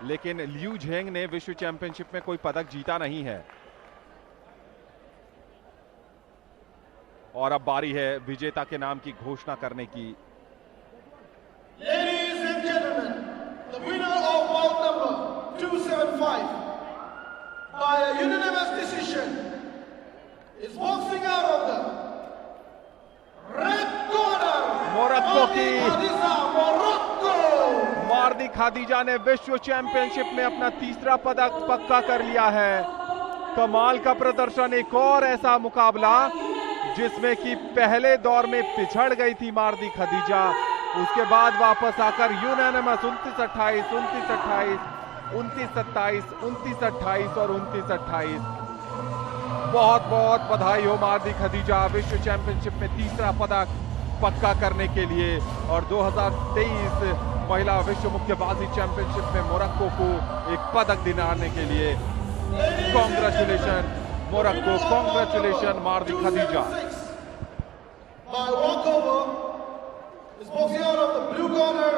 लेकिन लियू झेंग ने विश्व चैंपियनशिप में कोई पदक जीता नहीं है। और अब बारी है विजेता के नाम की घोषणा करने की। Ladies and gentlemen, the winner of bout number 275 by a unanimous decision is boxing out of the red corner, Morocco की मोरक्को। मार दी खदीजा ने विश्व चैंपियनशिप में अपना तीसरा पदक पक्का कर लिया है। कमाल का प्रदर्शन, एक और ऐसा मुकाबला जिसमें कि पहले दौर में पिछड़ गई थी मार्दी खदीजा, उसके बाद वापस आकर यूनानिमस 29-28, 29-28, 29-27, 29-28 और 29-28। बहुत बहुत बधाई हो मार्दी खदीजा, विश्व चैंपियनशिप में तीसरा पदक पक्का करने के लिए और 2023 महिला विश्व मुक्केबाजी चैंपियनशिप में मोरक्को को एक पदक दिलाने के लिए congratulation Morocco, congratulation Mardi Khadija. By walkover is boxing out of the blue corner.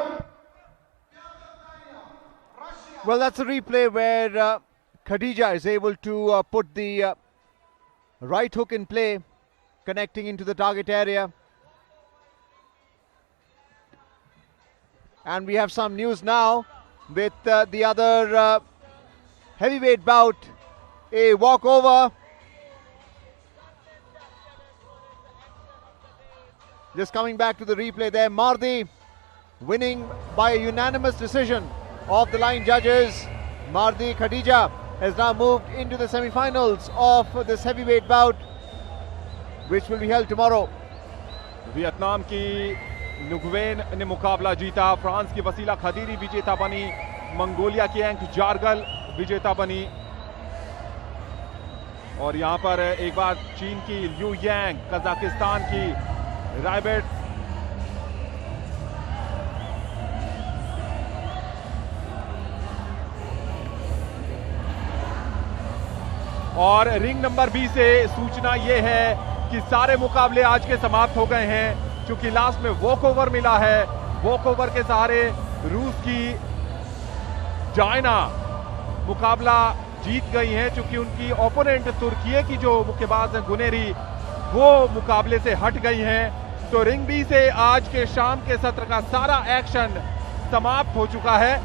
Well, that's a replay where Khadija is able to put the right hook in play, connecting into the target area. And we have some news now with the other heavyweight bout, a walkover. Just coming back to the replay there, Mardi winning by a unanimous decision of the line judges. Mardi Khadija has now moved into the semi-finals of this heavyweight bout, which will be held tomorrow. Vietnam की नुगवेन ने मुकाबला जीता, France की वसीला खदीरी विजेता बनी, Mongolia की एंक जारगल विजेता बनी और यहां पर एक बार चीन की ल्यू यांग, कजाकिस्तान की रायबेट और रिंग नंबर 20 से सूचना यह है कि सारे मुकाबले आज के समाप्त हो गए हैं, क्योंकि लास्ट में वॉकओवर मिला है। वॉकओवर के सहारे रूस की जायना मुकाबला जीत गई हैं, क्योंकि उनकी ओपोनेंट तुर्की की जो मुक्केबाज हैं गुनेरी, वो मुकाबले से हट गई हैं। तो रिंग बी से आज के शाम के सत्र का सारा एक्शन समाप्त हो चुका है।